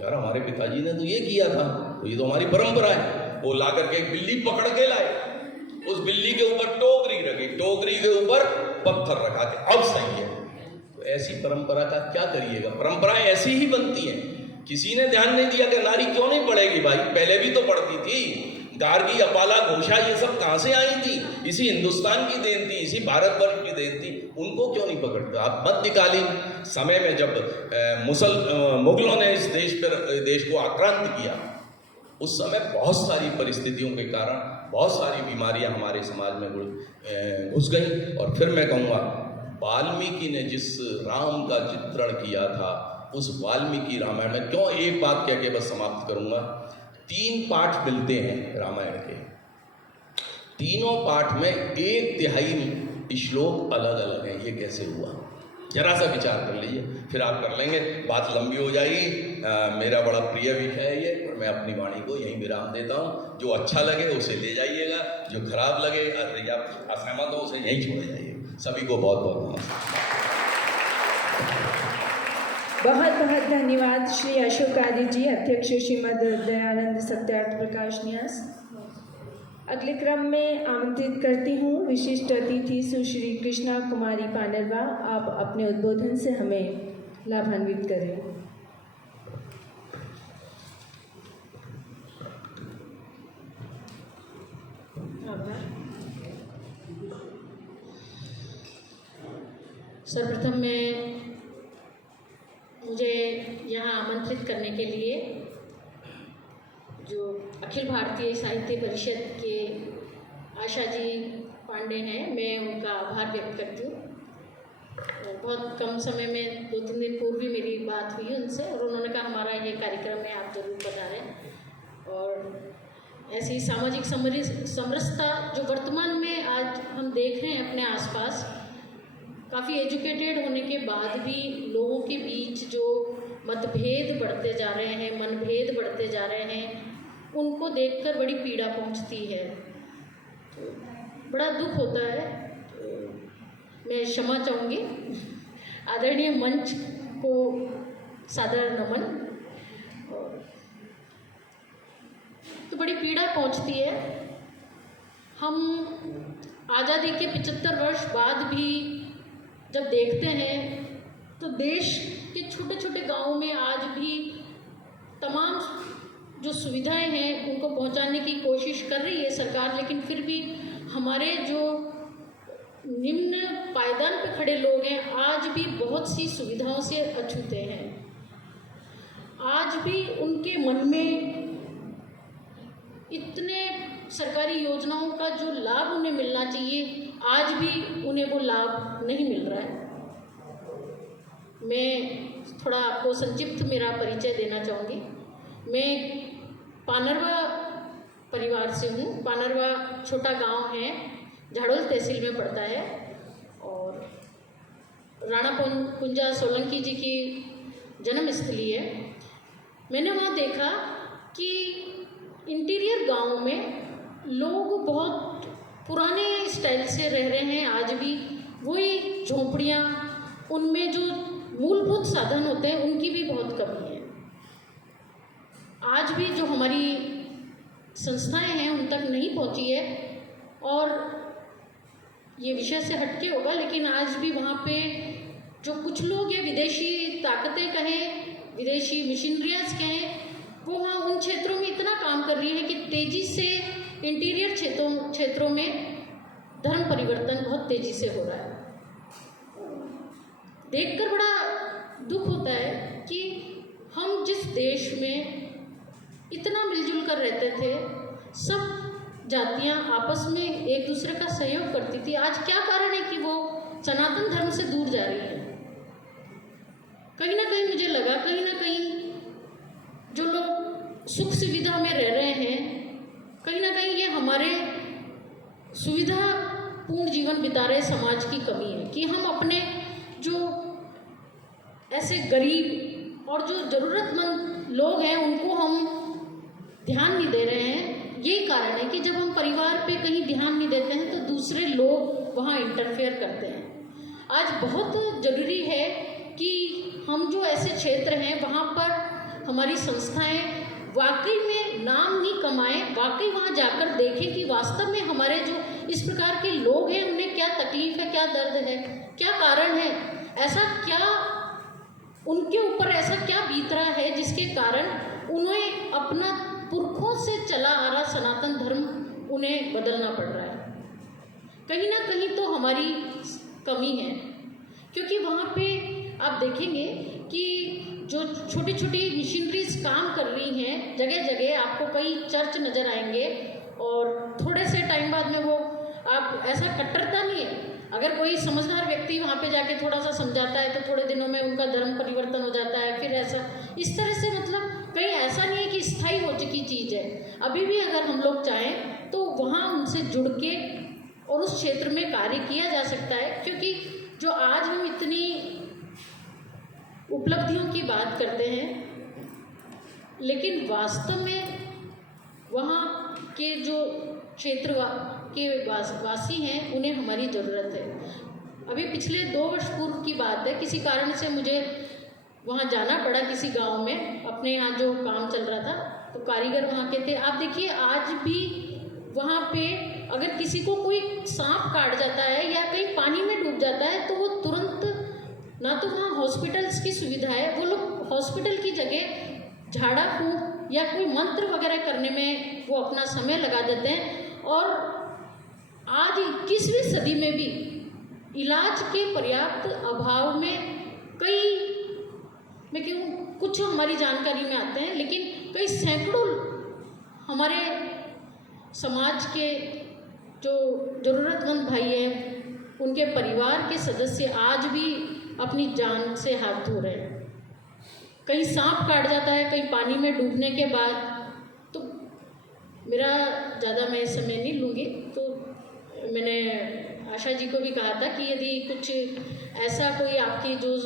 यार हमारे पिताजी ने तो ये किया था, तो ये तो हमारी परंपरा है। वो ला करके एक बिल्ली पकड़ के लाए, उस बिल्ली के ऊपर टोकरी रखी, टोकरी के ऊपर पत्थर रखा के अब सही है। तो ऐसी परंपरा का क्या करिएगा, परंपराएं ऐसी ही बनती हैं। किसी ने ध्यान नहीं दिया कि नारी क्यों नहीं पढ़ेगी भाई, पहले भी तो पढ़ती थी। गार्गी, अपाला, घोषा ये सब कहाँ से आई थी? इसी हिंदुस्तान की देन थी, इसी भारतवर्ष की देन थी। उनको क्यों नहीं पकड़ते आप? मध्यकालीन समय में जब मुगलों ने इस देश को आक्रांत किया, उस समय बहुत सारी परिस्थितियों के कारण बहुत सारी बीमारियां हमारे समाज में घुस गई। और फिर मैं कहूँगा, वाल्मीकि ने जिस राम का चित्रण किया था, उस वाल्मीकि रामायण में, क्यों एक बात कह के बस समाप्त करूंगा, 3 पाठ मिलते हैं रामायण के। तीनों पाठ में 1/3 श्लोक अलग अलग हैं। ये कैसे हुआ, जरा सा विचार कर लीजिए, फिर आप कर लेंगे, बात लंबी हो जाएगी। मेरा बड़ा प्रिय विषय है ये, और मैं अपनी वाणी को यहीं विराम देता हूँ। जो अच्छा लगे उसे ले जाइएगा, जो खराब लगे या असहमत हो उसे यहीं छोड़ जाइए। सभी को बहुत बहुत नमस्कार। बहुत बहुत धन्यवाद श्री अशोक आदि जी, अध्यक्ष श्रीमद दयानंद सत्यार्थ प्रकाश न्यास। अगले क्रम में आमंत्रित करती हूँ विशिष्ट अतिथि सुश्री कृष्णा कुमारी पानरवा। आप अपने उद्बोधन से हमें लाभान्वित करें। सर्वप्रथम मैं मुझे यहाँ आमंत्रित करने के लिए जो अखिल भारतीय साहित्य परिषद के आशा जी पांडे हैं, मैं उनका आभार व्यक्त करती हूँ। बहुत कम समय में 2-3 दिन पूर्व भी मेरी बात हुई उनसे, और उन्होंने कहा हमारा ये कार्यक्रम है, आप जरूर बता रहे हैं। और ऐसी सामाजिक समरसता जो वर्तमान में आज हम देख रहे हैं अपने आसपास, काफ़ी एजुकेटेड होने के बाद भी लोगों के बीच जो मतभेद बढ़ते जा रहे हैं, मनभेद बढ़ते जा रहे हैं, उनको देखकर बड़ी पीड़ा पहुंचती है। तो बड़ा दुख होता है। तो मैं क्षमा चाहूँगी। आदरणीय मंच को सादर नमन। तो बड़ी पीड़ा पहुंचती है। हम आज़ादी के 75 वर्ष बाद भी जब देखते हैं तो देश के छोटे छोटे गांवों में आज भी तमाम जो सुविधाएं हैं उनको पहुंचाने की कोशिश कर रही है सरकार, लेकिन फिर भी हमारे जो निम्न पायदान पे खड़े लोग हैं आज भी बहुत सी सुविधाओं से अछूते हैं। आज भी उनके मन में इतने सरकारी योजनाओं का जो लाभ उन्हें मिलना चाहिए, आज भी उन्हें वो लाभ नहीं मिल रहा है। मैं थोड़ा आपको संक्षिप्त मेरा परिचय देना चाहूँगी। मैं पानरवा परिवार से हूँ। पानरवा छोटा गांव है, झाड़ोल तहसील में पड़ता है, और राणा कुंजा सोलंकी जी की जन्मस्थली है। मैंने वहाँ देखा कि इंटीरियर गांव में लोग बहुत पुराने स्टाइल से रह रहे हैं। आज भी वही झोंपड़ियाँ, उनमें जो साधन होते हैं उनकी भी बहुत कमी है। आज भी जो हमारी संस्थाएं हैं उन तक नहीं पहुंची है, और ये विषय से हटके होगा लेकिन आज भी वहाँ पे जो कुछ लोग या विदेशी ताकतें कहें, विदेशी मशीनरियाज कहें, वो वहाँ उन क्षेत्रों में इतना काम कर रही है कि तेज़ी से इंटीरियर क्षेत्रों में धर्म परिवर्तन बहुत तेज़ी से हो रहा है। देखकर बड़ा दुख होता है कि हम जिस देश में इतना मिलजुल कर रहते थे, सब जातियां आपस में एक दूसरे का सहयोग करती थी, आज क्या कारण है कि वो सनातन धर्म से दूर जा रही है? कहीं ना कहीं मुझे लगा, कहीं ना कहीं जो लोग सुख सुविधा में रह रहे हैं, कहीं ना कहीं ये हमारे सुविधापूर्ण जीवन बिता रहे समाज की कमी है कि हम अपने जो ऐसे गरीब और जो ज़रूरतमंद लोग हैं उनको हम ध्यान नहीं दे रहे हैं। यही कारण है कि जब हम परिवार पे कहीं ध्यान नहीं देते हैं तो दूसरे लोग वहाँ इंटरफेयर करते हैं। आज बहुत ज़रूरी है कि हम जो ऐसे क्षेत्र हैं वहाँ पर हमारी संस्थाएं वाकई में नाम नहीं कमाएं, वाकई वहाँ जाकर देखें कि वास्तव में हमारे जो इस प्रकार के लोग हैं उन्हें क्या तकलीफ है, क्या दर्द है, क्या कारण है, ऐसा क्या उनके ऊपर ऐसा क्या बीत रहा है जिसके कारण उन्हें अपना पुरखों से चला आ रहा सनातन धर्म उन्हें बदलना पड़ रहा है। कहीं ना कहीं तो हमारी कमी है, क्योंकि वहाँ पे आप देखेंगे कि जो छोटी छोटी मशीनरीज काम कर रही हैं, जगह जगह आपको कई चर्च नज़र आएंगे और थोड़े से टाइम बाद में वो आप ऐसा कट्टरता नहीं है, अगर कोई समझदार व्यक्ति वहाँ पे जाके थोड़ा सा समझाता है तो थोड़े दिनों में उनका धर्म परिवर्तन हो जाता है। फिर ऐसा इस तरह से मतलब कहीं ऐसा नहीं है कि स्थायी हो चुकी चीज़ है। अभी भी अगर हम लोग चाहें तो वहाँ उनसे जुड़ के और उस क्षेत्र में कार्य किया जा सकता है, क्योंकि जो आज हम इतनी उपलब्धियों की बात करते हैं लेकिन वास्तव में वहाँ के जो क्षेत्र के वासी हैं उन्हें हमारी ज़रूरत है। अभी पिछले 2 वर्ष पूर्व की बात है, किसी कारण से मुझे वहाँ जाना पड़ा किसी गांव में, अपने यहाँ जो काम चल रहा था तो कारीगर वहाँ के थे। आप देखिए आज भी वहाँ पे अगर किसी को कोई सांप काट जाता है या कहीं पानी में डूब जाता है तो वो तुरंत, ना तो वहाँ हॉस्पिटल्स की सुविधा है, वो लोग हॉस्पिटल की जगह झाड़ा फूंक या कोई मंत्र वगैरह करने में वो अपना समय लगा देते हैं। और आज 21वीं सदी में भी इलाज के पर्याप्त अभाव में मैं क्यों कुछ हमारी जानकारी में आते हैं, लेकिन कई सैकड़ों हमारे समाज के जो ज़रूरतमंद भाई हैं उनके परिवार के सदस्य आज भी अपनी जान से हाथ धो रहे हैं। कहीं सांप काट जाता है, कहीं पानी में डूबने के बाद। तो मेरा ज़्यादा मैं समय नहीं लूँगी, तो मैंने आशा जी को भी कहा था कि यदि कुछ ऐसा कोई आपकी जो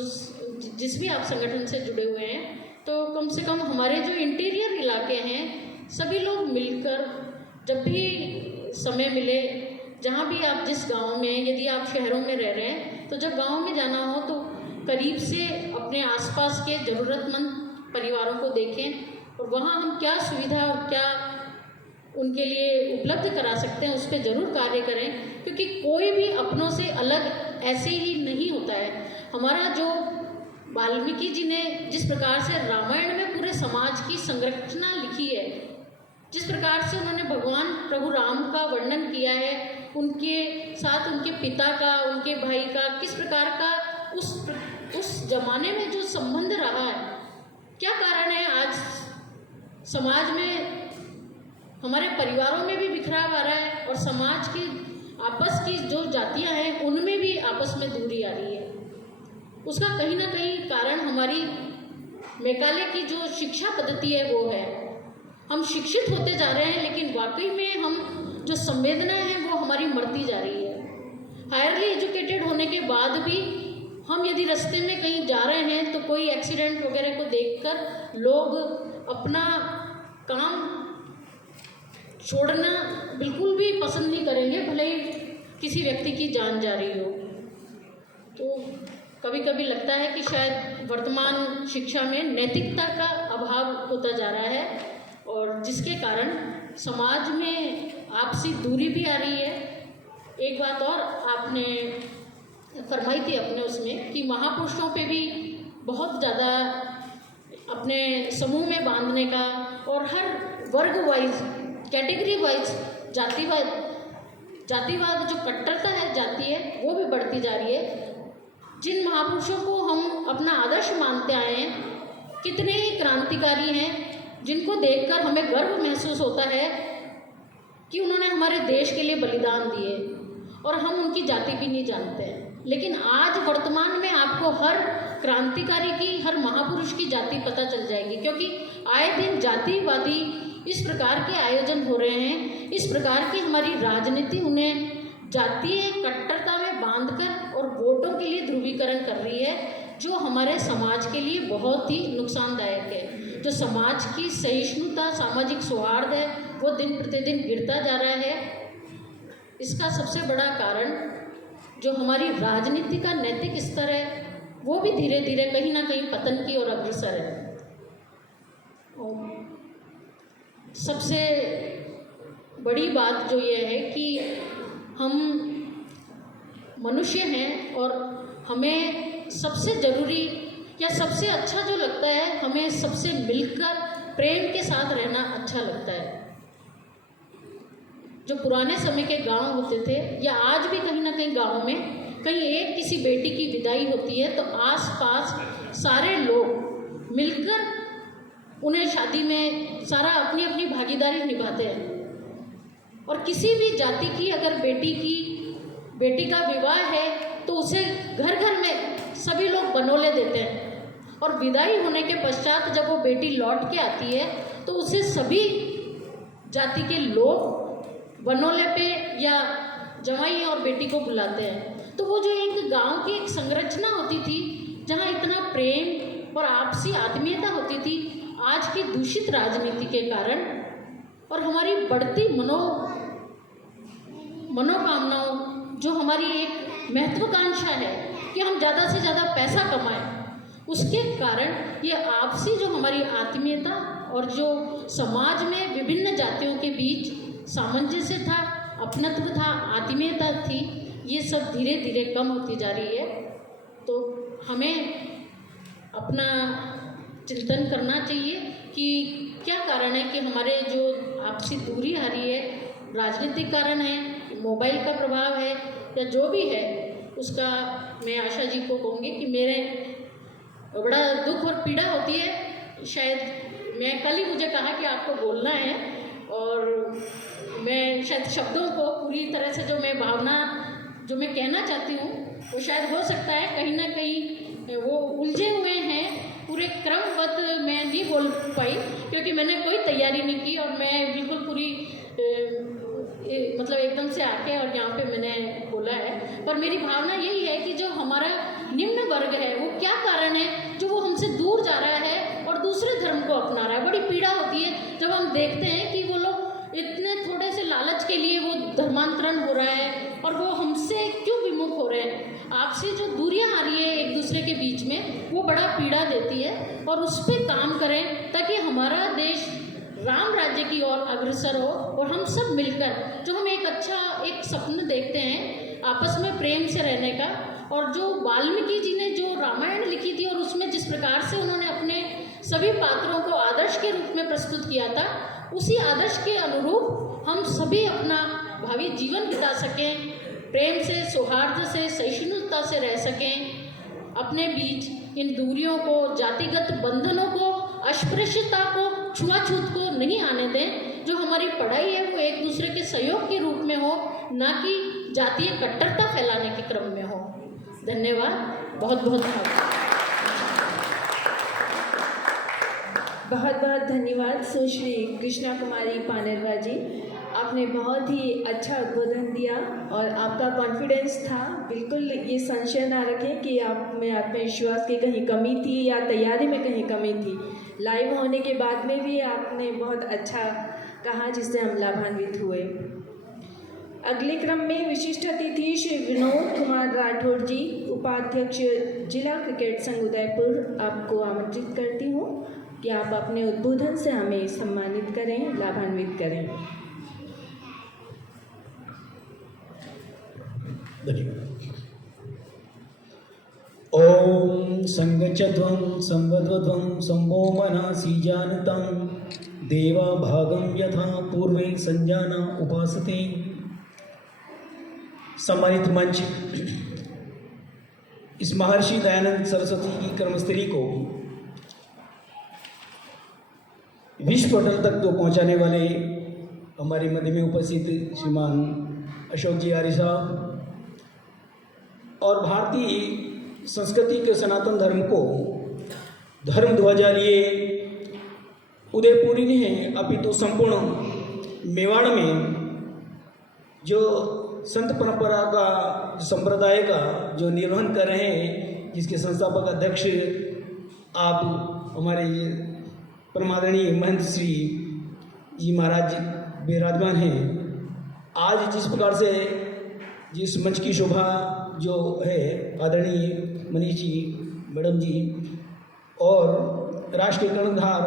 जिस भी आप संगठन से जुड़े हुए हैं तो कम से कम हमारे जो इंटीरियर इलाके हैं सभी लोग मिलकर जब भी समय मिले, जहाँ भी आप जिस गांव में, यदि आप शहरों में रह रहे हैं तो जब गांव में जाना हो तो करीब से अपने आसपास के ज़रूरतमंद परिवारों को देखें और वहाँ हम क्या सुविधा और क्या उनके लिए उपलब्ध करा सकते हैं उस पर ज़रूर कार्य करें, क्योंकि कोई भी अपनों से अलग ऐसे ही नहीं होता है। हमारा जो वाल्मीकि जी ने जिस प्रकार से रामायण में पूरे समाज की संरचना लिखी है, जिस प्रकार से उन्होंने भगवान प्रभु राम का वर्णन किया है, उनके साथ उनके पिता का, उनके भाई का, किस प्रकार का उस जमाने में जो संबंध रहा है, क्या कारण है आज समाज में हमारे परिवारों में भी बिखराव आ रहा है और समाज की आपस की जो जातियां हैं उनमें भी आपस में दूरी आ रही है। उसका कहीं ना कहीं कारण हमारी मेघालय की जो शिक्षा पद्धति है वो है। हम शिक्षित होते जा रहे हैं लेकिन वाकई में हम जो संवेदना है वो हमारी मरती जा रही है। हायरली एजुकेटेड होने के बाद भी हम यदि रास्ते में कहीं जा रहे हैं तो कोई एक्सीडेंट वगैरह को देखकर लोग अपना काम छोड़ना बिल्कुल भी पसंद नहीं करेंगे, भले ही किसी व्यक्ति की जान जा रही हो। तो कभी कभी लगता है कि शायद वर्तमान शिक्षा में नैतिकता का अभाव होता जा रहा है, और जिसके कारण समाज में आपसी दूरी भी आ रही है। एक बात और आपने फरमाई थी अपने उसमें कि महापुरुषों पे भी बहुत ज़्यादा अपने समूह में बांधने का, और हर वर्ग वाइज, कैटेगरी वाइज जातिवाद जो कट्टरता है जाती है वो भी बढ़ती जा रही है। जिन महापुरुषों को हम अपना आदर्श मानते आए हैं, कितने ही क्रांतिकारी हैं जिनको देखकर हमें गर्व महसूस होता है कि उन्होंने हमारे देश के लिए बलिदान दिए, और हम उनकी जाति भी नहीं जानते हैं। लेकिन आज वर्तमान में आपको हर क्रांतिकारी की, हर महापुरुष की जाति पता चल जाएगी, क्योंकि आए दिन जातिवादी इस प्रकार के आयोजन हो रहे हैं, इस प्रकार की हमारी राजनीति उन्हें जातीय कट्टरता में बांधकर और वोटों के लिए ध्रुवीकरण कर रही है, जो हमारे समाज के लिए बहुत ही नुकसानदायक है। जो समाज की सहिष्णुता, सामाजिक सौहार्द है, वो दिन प्रतिदिन गिरता जा रहा है। इसका सबसे बड़ा कारण जो हमारी राजनीति का नैतिक स्तर है, वो भी धीरे धीरे कहीं ना कहीं पतन की ओर अग्रसर है। सबसे बड़ी बात जो ये है कि हम मनुष्य हैं, और हमें सबसे ज़रूरी या सबसे अच्छा जो लगता है, हमें सबसे मिलकर प्रेम के साथ रहना अच्छा लगता है। जो पुराने समय के गांव होते थे, या आज भी कहीं ना कहीं गाँव में कहीं एक किसी बेटी की विदाई होती है तो आसपास सारे लोग मिलकर उन्हें शादी में सारा अपनी अपनी भागीदारी निभाते हैं। और किसी भी जाति की अगर बेटी का विवाह है तो उसे घर घर में सभी लोग बनोले देते हैं, और विदाई होने के पश्चात जब वो बेटी लौट के आती है तो उसे सभी जाति के लोग बनोले पे या जवाई और बेटी को बुलाते हैं। तो वो जो एक गांव की एक संरचना होती थी, जहाँ इतना प्रेम और आपसी आत्मीयता होती थी, आज की दूषित राजनीति के कारण और हमारी बढ़ती मनोकामनाओं, जो हमारी एक महत्वाकांक्षा है कि हम ज़्यादा से ज़्यादा पैसा कमाएं, उसके कारण ये आपसी जो हमारी आत्मीयता और जो समाज में विभिन्न जातियों के बीच सामंजस्य था, अपनत्व था, आत्मीयता थी, ये सब धीरे धीरे कम होती जा रही है। तो हमें अपना चिंतन करना चाहिए कि क्या कारण है कि हमारे जो आपसी दूरी आ रही है, राजनीतिक कारण है, मोबाइल का प्रभाव है, या जो भी है, उसका मैं आशा जी को कहूँगी कि मेरे बड़ा दुख और पीड़ा होती है। शायद मैं कल ही मुझे कहा कि आपको बोलना है, और मैं शायद शब्दों को पूरी तरह से जो मैं भावना जो मैं कहना चाहती हूँ, वो शायद हो सकता है कहीं ना कहीं वो उलझे हुए हैं, पूरे क्रमबद्ध मैं नहीं बोल पाई क्योंकि मैंने कोई तैयारी नहीं की, और मैं बिल्कुल पूरी मतलब एकदम से आके और यहाँ पे मैंने बोला है। पर मेरी भावना यही है कि जो हमारा निम्न वर्ग है, वो क्या कारण है जो वो हमसे दूर जा रहा है और दूसरे धर्म को अपना रहा है। बड़ी पीड़ा होती है जब हम देखते हैं कि वो लोग इतने थोड़े से लालच के लिए वो धर्मांतरण हो रहा है, और वो हमसे क्यों विमुख हो रहे हैं। आपसे जो दूरियां आ रही है एक दूसरे के बीच में, वो बड़ा पीड़ा देती है, और उस पर काम करें ताकि हमारा देश राम राज्य की ओर अग्रसर हो, और हम सब मिलकर जो हम एक अच्छा एक सपना देखते हैं आपस में प्रेम से रहने का, और जो वाल्मीकि जी ने जो रामायण लिखी थी और उसमें जिस प्रकार से उन्होंने अपने सभी पात्रों को आदर्श के रूप में प्रस्तुत किया था, उसी आदर्श के अनुरूप हम सभी अपना भावी जीवन बिता सकें, प्रेम से, सौहार्द से, सहिष्णुता से रह सकें, अपने बीच इन दूरियों को, जातिगत बंधनों को, अस्पृश्यता को, छुआछूत को नहीं आने दें। जो हमारी पढ़ाई है वो एक दूसरे के सहयोग के रूप में हो, ना कि जातीय कट्टरता फैलाने के क्रम में हो। धन्यवाद, बहुत बहुत धन्यवाद। बहुत बहुत धन्यवाद सुश्री कृष्णा कुमारी पानेरवा जी, आपने बहुत ही अच्छा उद्बोधन दिया, और आपका कॉन्फिडेंस था, बिल्कुल ये संशय ना रखें कि आप में आत्मविश्वास की कहीं कमी थी या तैयारी में कहीं कमी थी। लाइव होने के बाद में भी आपने बहुत अच्छा कहा, जिससे हम लाभान्वित हुए। अगले क्रम में विशिष्ट अतिथि श्री विनोद कुमार राठौड़ जी, उपाध्यक्ष जिला क्रिकेट संघ उदयपुर, आपको आमंत्रित करती हूँ कि आप अपने उद्बोधन से हमें सम्मानित करें, लाभान्वित करें। ओम संगच्छध्वं संवध्वं संभो मनासि जानतं देवा भागं यथा पूर्वे संजाना उपासते। सम्मानित मंच, इस महर्षि दयानंद सरस्वती की कर्मस्थली को विश्व पटल तक तो पहुंचाने वाले हमारे मध्य में उपस्थित श्रीमान अशोक जी आर्य साहब और भारतीय संस्कृति के सनातन धर्म को धर्म ध्वजा लिए उदयपुरी नहीं अपितु संपूर्ण मेवाड़ में जो संत परंपरा का संप्रदाय का जो निर्वहन कर रहे हैं, जिसके संस्थापक अध्यक्ष आप हमारे परमादरणीय महंत श्री जी महाराज विराजमान हैं। आज जिस प्रकार से जिस मंच की शोभा जो है आदरणीय मनीष जी मैडम जी और राष्ट्रीय कर्णधार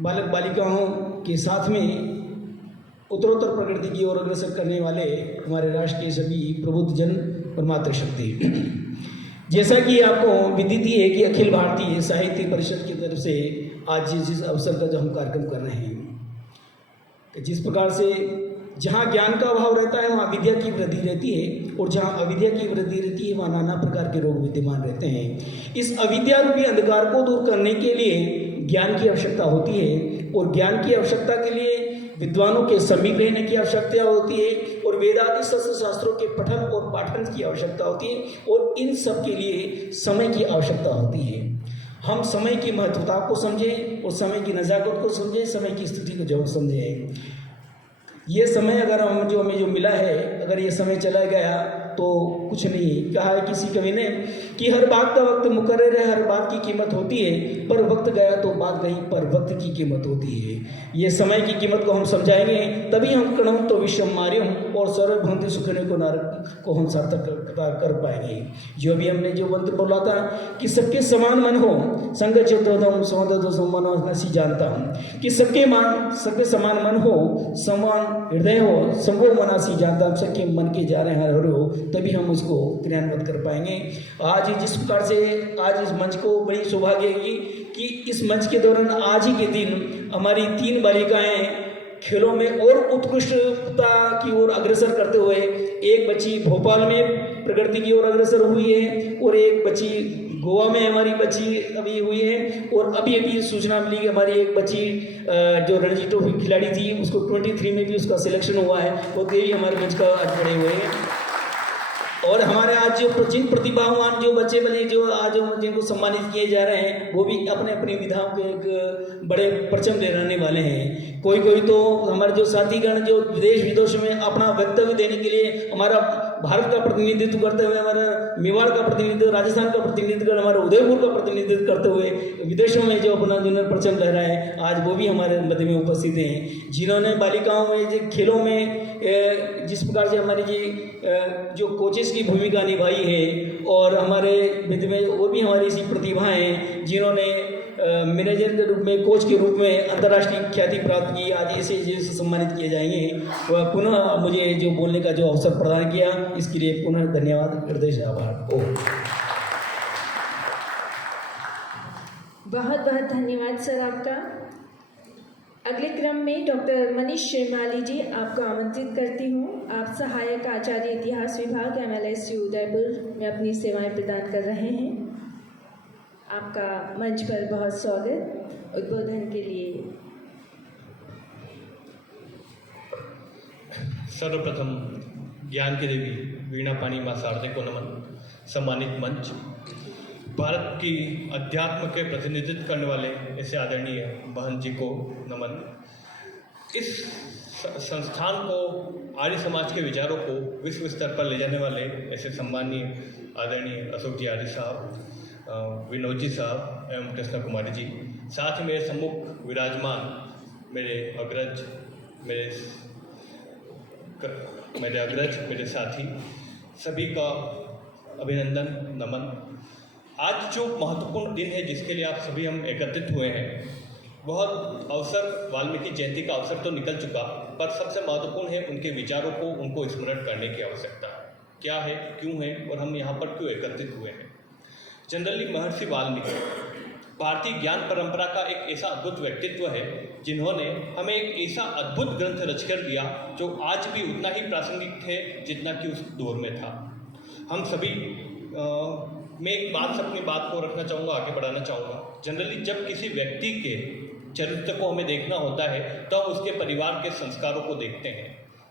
बालक बालिकाओं के साथ में उत्तरोत्तर प्रगति की ओर अग्रसर करने वाले हमारे राष्ट्र के सभी प्रबुद्ध जन और मातृशक्ति, जैसा कि आपको विदित ही है कि अखिल भारतीय साहित्य परिषद की तरफ से आज जिस अवसर का जो हम कार्यक्रम कर रहे हैं, जिस प्रकार से जहाँ ज्ञान का अभाव रहता है वहाँ विद्या की वृद्धि रहती है और जहाँ अविद्या की वृद्धि रहती है वहाँ नाना प्रकार के रोग विद्यमान रहते हैं। इस अविद्या रूपी अंधकार को दूर करने के लिए ज्ञान की आवश्यकता होती है और ज्ञान की आवश्यकता के लिए विद्वानों के समीप रहने की आवश्यकता होती है और वेदादि शास्त्रों के पठन और पाठन की आवश्यकता होती है और इन सब के लिए समय की आवश्यकता होती है। हम समय की महत्वता को समझें और समय की नज़ाकत को समझें, समय की स्थिति को जो समझें। ये समय अगर हमें जो मिला है, अगर ये समय चला गया तो कुछ नहीं। कहा है किसी कवि ने कि हर बात का वक्त मुकर्रर है, हर बात की कीमत होती है, पर वक्त गया तो बात गई, पर वक्त की कीमत होती है। ये समय की कीमत को हम समझाएंगे तभी हम कणों तो विश्व मार्यम और सर्वभूति सुखने को नारक को हम सार्थक कर पाएंगे। जो अभी हमने जो मंत्र बोला था कि सबके समान मन हो, संग चतुर्दम समदो सम्मान नसी जानता हूँ कि सबके समान मन हो, समान हृदय हो, संभो मनासी जानता हूँ, सबके मन के जा रहे हैं हर हो, तभी हम उसको क्रियान्वित कर पाएंगे। आज जिस प्रकार से आज इस मंच को बड़ी सौभाग्य है कि इस मंच के दौरान आज ही के दिन हमारी 3 बालिकाएं खेलों में और उत्कृष्टता की ओर अग्रसर करते हुए, एक बच्ची भोपाल में प्रगति की ओर अग्रसर हुई है और एक बच्ची गोवा में हमारी बच्ची अभी हुई है और अभी सूचना मिली कि हमारी एक बच्ची जो रणजी ट्रॉफी खिलाड़ी थी उसको 23 में भी उसका सिलेक्शन हुआ है, वो देवी हमारे मंच का आज बड़े हुए हैं। और हमारे आज जो जिन प्रतिभावान जो बच्चे बने जो आज जिनको सम्मानित किए जा रहे हैं वो भी अपने अपनी विधाओं के एक बड़े परचम लहराने वाले हैं। कोई तो हमारे जो साथीगण जो देश विदेशों में अपना वक्तव्य देने के लिए हमारा भारत का प्रतिनिधित्व करते हुए, हमारा मेवाड़ का प्रतिनिधित्व, राजस्थान का प्रतिनिधित्व, हमारे उदयपुर का प्रतिनिधित्व करते हुए विदेशों में जो अपना जिन्होंने परचम लहराया है, आज वो भी हमारे मध्य में उपस्थित हैं। जिन्होंने बालिकाओं में जो खेलों में जिस प्रकार से हमारी जो कोचेस की भूमिका निभाई है और हमारे मध्य में वो भी हमारी ऐसी प्रतिभा हैं जिन्होंने मैनेजर के रूप में, कोच के रूप में अंतर्राष्ट्रीय ख्याति प्राप्त की। आज ऐसे जैसे सम्मानित किए जाएंगे। वह पुनः मुझे जो बोलने का जो अवसर प्रदान किया इसके लिए पुनः धन्यवाद, हृदय से आभार। बहुत बहुत धन्यवाद सर आपका। अगले क्रम में डॉक्टर मनीष शेरमाली जी आपको आमंत्रित करती हूँ। आप सहायक आचार्य इतिहास विभाग MLSU उदयपुर में अपनी सेवाएं प्रदान कर रहे हैं। आपका मंच पर बहुत स्वागत। उद्बोधन के लिए सर्वप्रथम ज्ञान की देवी वीणा पानी माँ शारदे को नमन। सम्मानित मंच, भारत की अध्यात्म के प्रतिनिधित्व करने वाले ऐसे आदरणीय बहन जी को नमन। इस संस्थान को, आर्य समाज के विचारों को विश्व स्तर पर ले जाने वाले ऐसे सम्मानीय आदरणीय अशोक जी आर्य साहब, विनोद जी साहब एवं कृष्णा कुमारी जी, साथ ही मेरे सम्मुख विराजमान मेरे अग्रज, मेरे मेरे अग्रज, मेरे साथी, सभी का अभिनंदन, नमन। आज जो महत्वपूर्ण दिन है जिसके लिए आप सभी हम एकत्रित हुए हैं, बहुत अवसर, वाल्मीकि जयंती का अवसर तो निकल चुका, पर सबसे महत्वपूर्ण है उनके विचारों को, उनको स्मरण करने की आवश्यकता है। क्या है, क्यों है और हम यहाँ पर क्यों एकत्रित हुए हैं। जनरली महर्षि वाल्मीकि भारतीय ज्ञान परंपरा का एक ऐसा अद्भुत व्यक्तित्व है जिन्होंने हमें एक ऐसा अद्भुत ग्रंथ रचकर दिया जो आज भी उतना ही प्रासंगिक है जितना कि उस दौर में था। हम सभी मैं एक बात से अपनी बात को रखना चाहूँगा, आगे बढ़ाना चाहूँगा। जनरली जब किसी व्यक्ति के चरित्र को हमें देखना होता है तो हम उसके परिवार के संस्कारों को देखते हैं।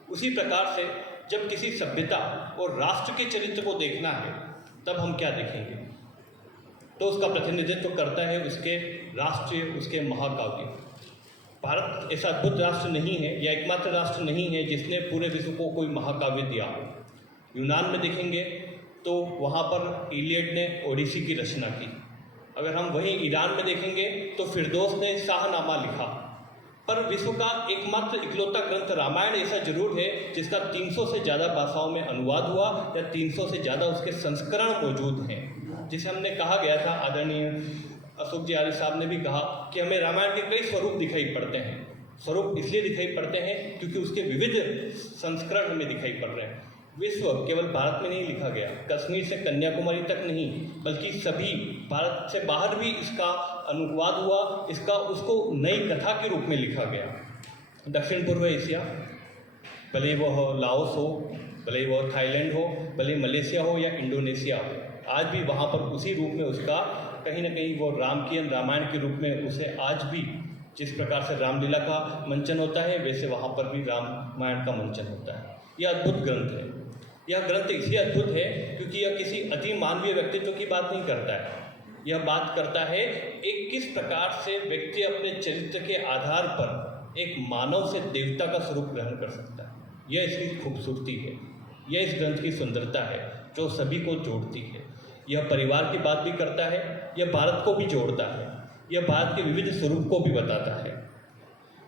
उसी प्रकार से जब किसी सभ्यता और राष्ट्र के चरित्र को देखना है तब हम क्या देखेंगे, तो उसका प्रतिनिधित्व करता है उसके राष्ट्र, उसके महाकाव्य। भारत ऐसा अद्भुत राष्ट्र नहीं है या एकमात्र राष्ट्र नहीं है जिसने पूरे विश्व को कोई महाकाव्य दिया हो। यूनान में देखेंगे तो वहाँ पर इलियड ने ओडिसी की रचना की। अगर हम वहीं ईरान में देखेंगे तो फिरदौस ने शाहनामा लिखा। पर विश्व का एकमात्र इकलौता ग्रंथ रामायण ऐसा जरूर है जिसका 300 से ज़्यादा भाषाओं में अनुवाद हुआ या 300 से ज़्यादा उसके संस्करण मौजूद हैं। जिसे हमने कहा गया था, आदरणीय अशोक जी आर्य साहब ने भी कहा कि हमें रामायण के कई स्वरूप दिखाई पड़ते हैं। स्वरूप इसलिए दिखाई पड़ते हैं क्योंकि उसके विविध संस्करण हमें दिखाई पड़ रहे हैं। विश्व केवल भारत में नहीं लिखा गया, कश्मीर से कन्याकुमारी तक नहीं, बल्कि सभी भारत से बाहर भी इसका अनुवाद हुआ, इसका उसको नई कथा के रूप में लिखा गया। दक्षिण पूर्व एशिया, भले वह लाओस हो, भले वह थाईलैंड हो, भले मलेशिया हो या इंडोनेशिया हो, आज भी वहाँ पर उसी रूप में उसका कहीं ना कहीं वो रामकियन रामायण के रूप में उसे आज भी जिस प्रकार से रामलीला का मंचन होता है वैसे वहाँ पर भी रामायण का मंचन होता है। यह अद्भुत ग्रंथ है। यह ग्रंथ इसलिए अद्भुत है क्योंकि यह किसी अति मानवीय व्यक्तित्व की बात नहीं करता है। यह बात करता है एक किस प्रकार से व्यक्ति अपने चरित्र के आधार पर एक मानव से देवता का स्वरूप ग्रहण कर सकता है। यह इसकी खूबसूरती है, यह इस ग्रंथ की सुंदरता है जो सभी को जोड़ती है। यह परिवार की बात भी करता है, यह भारत को भी जोड़ता है, यह भारत के विविध स्वरूप को भी बताता है।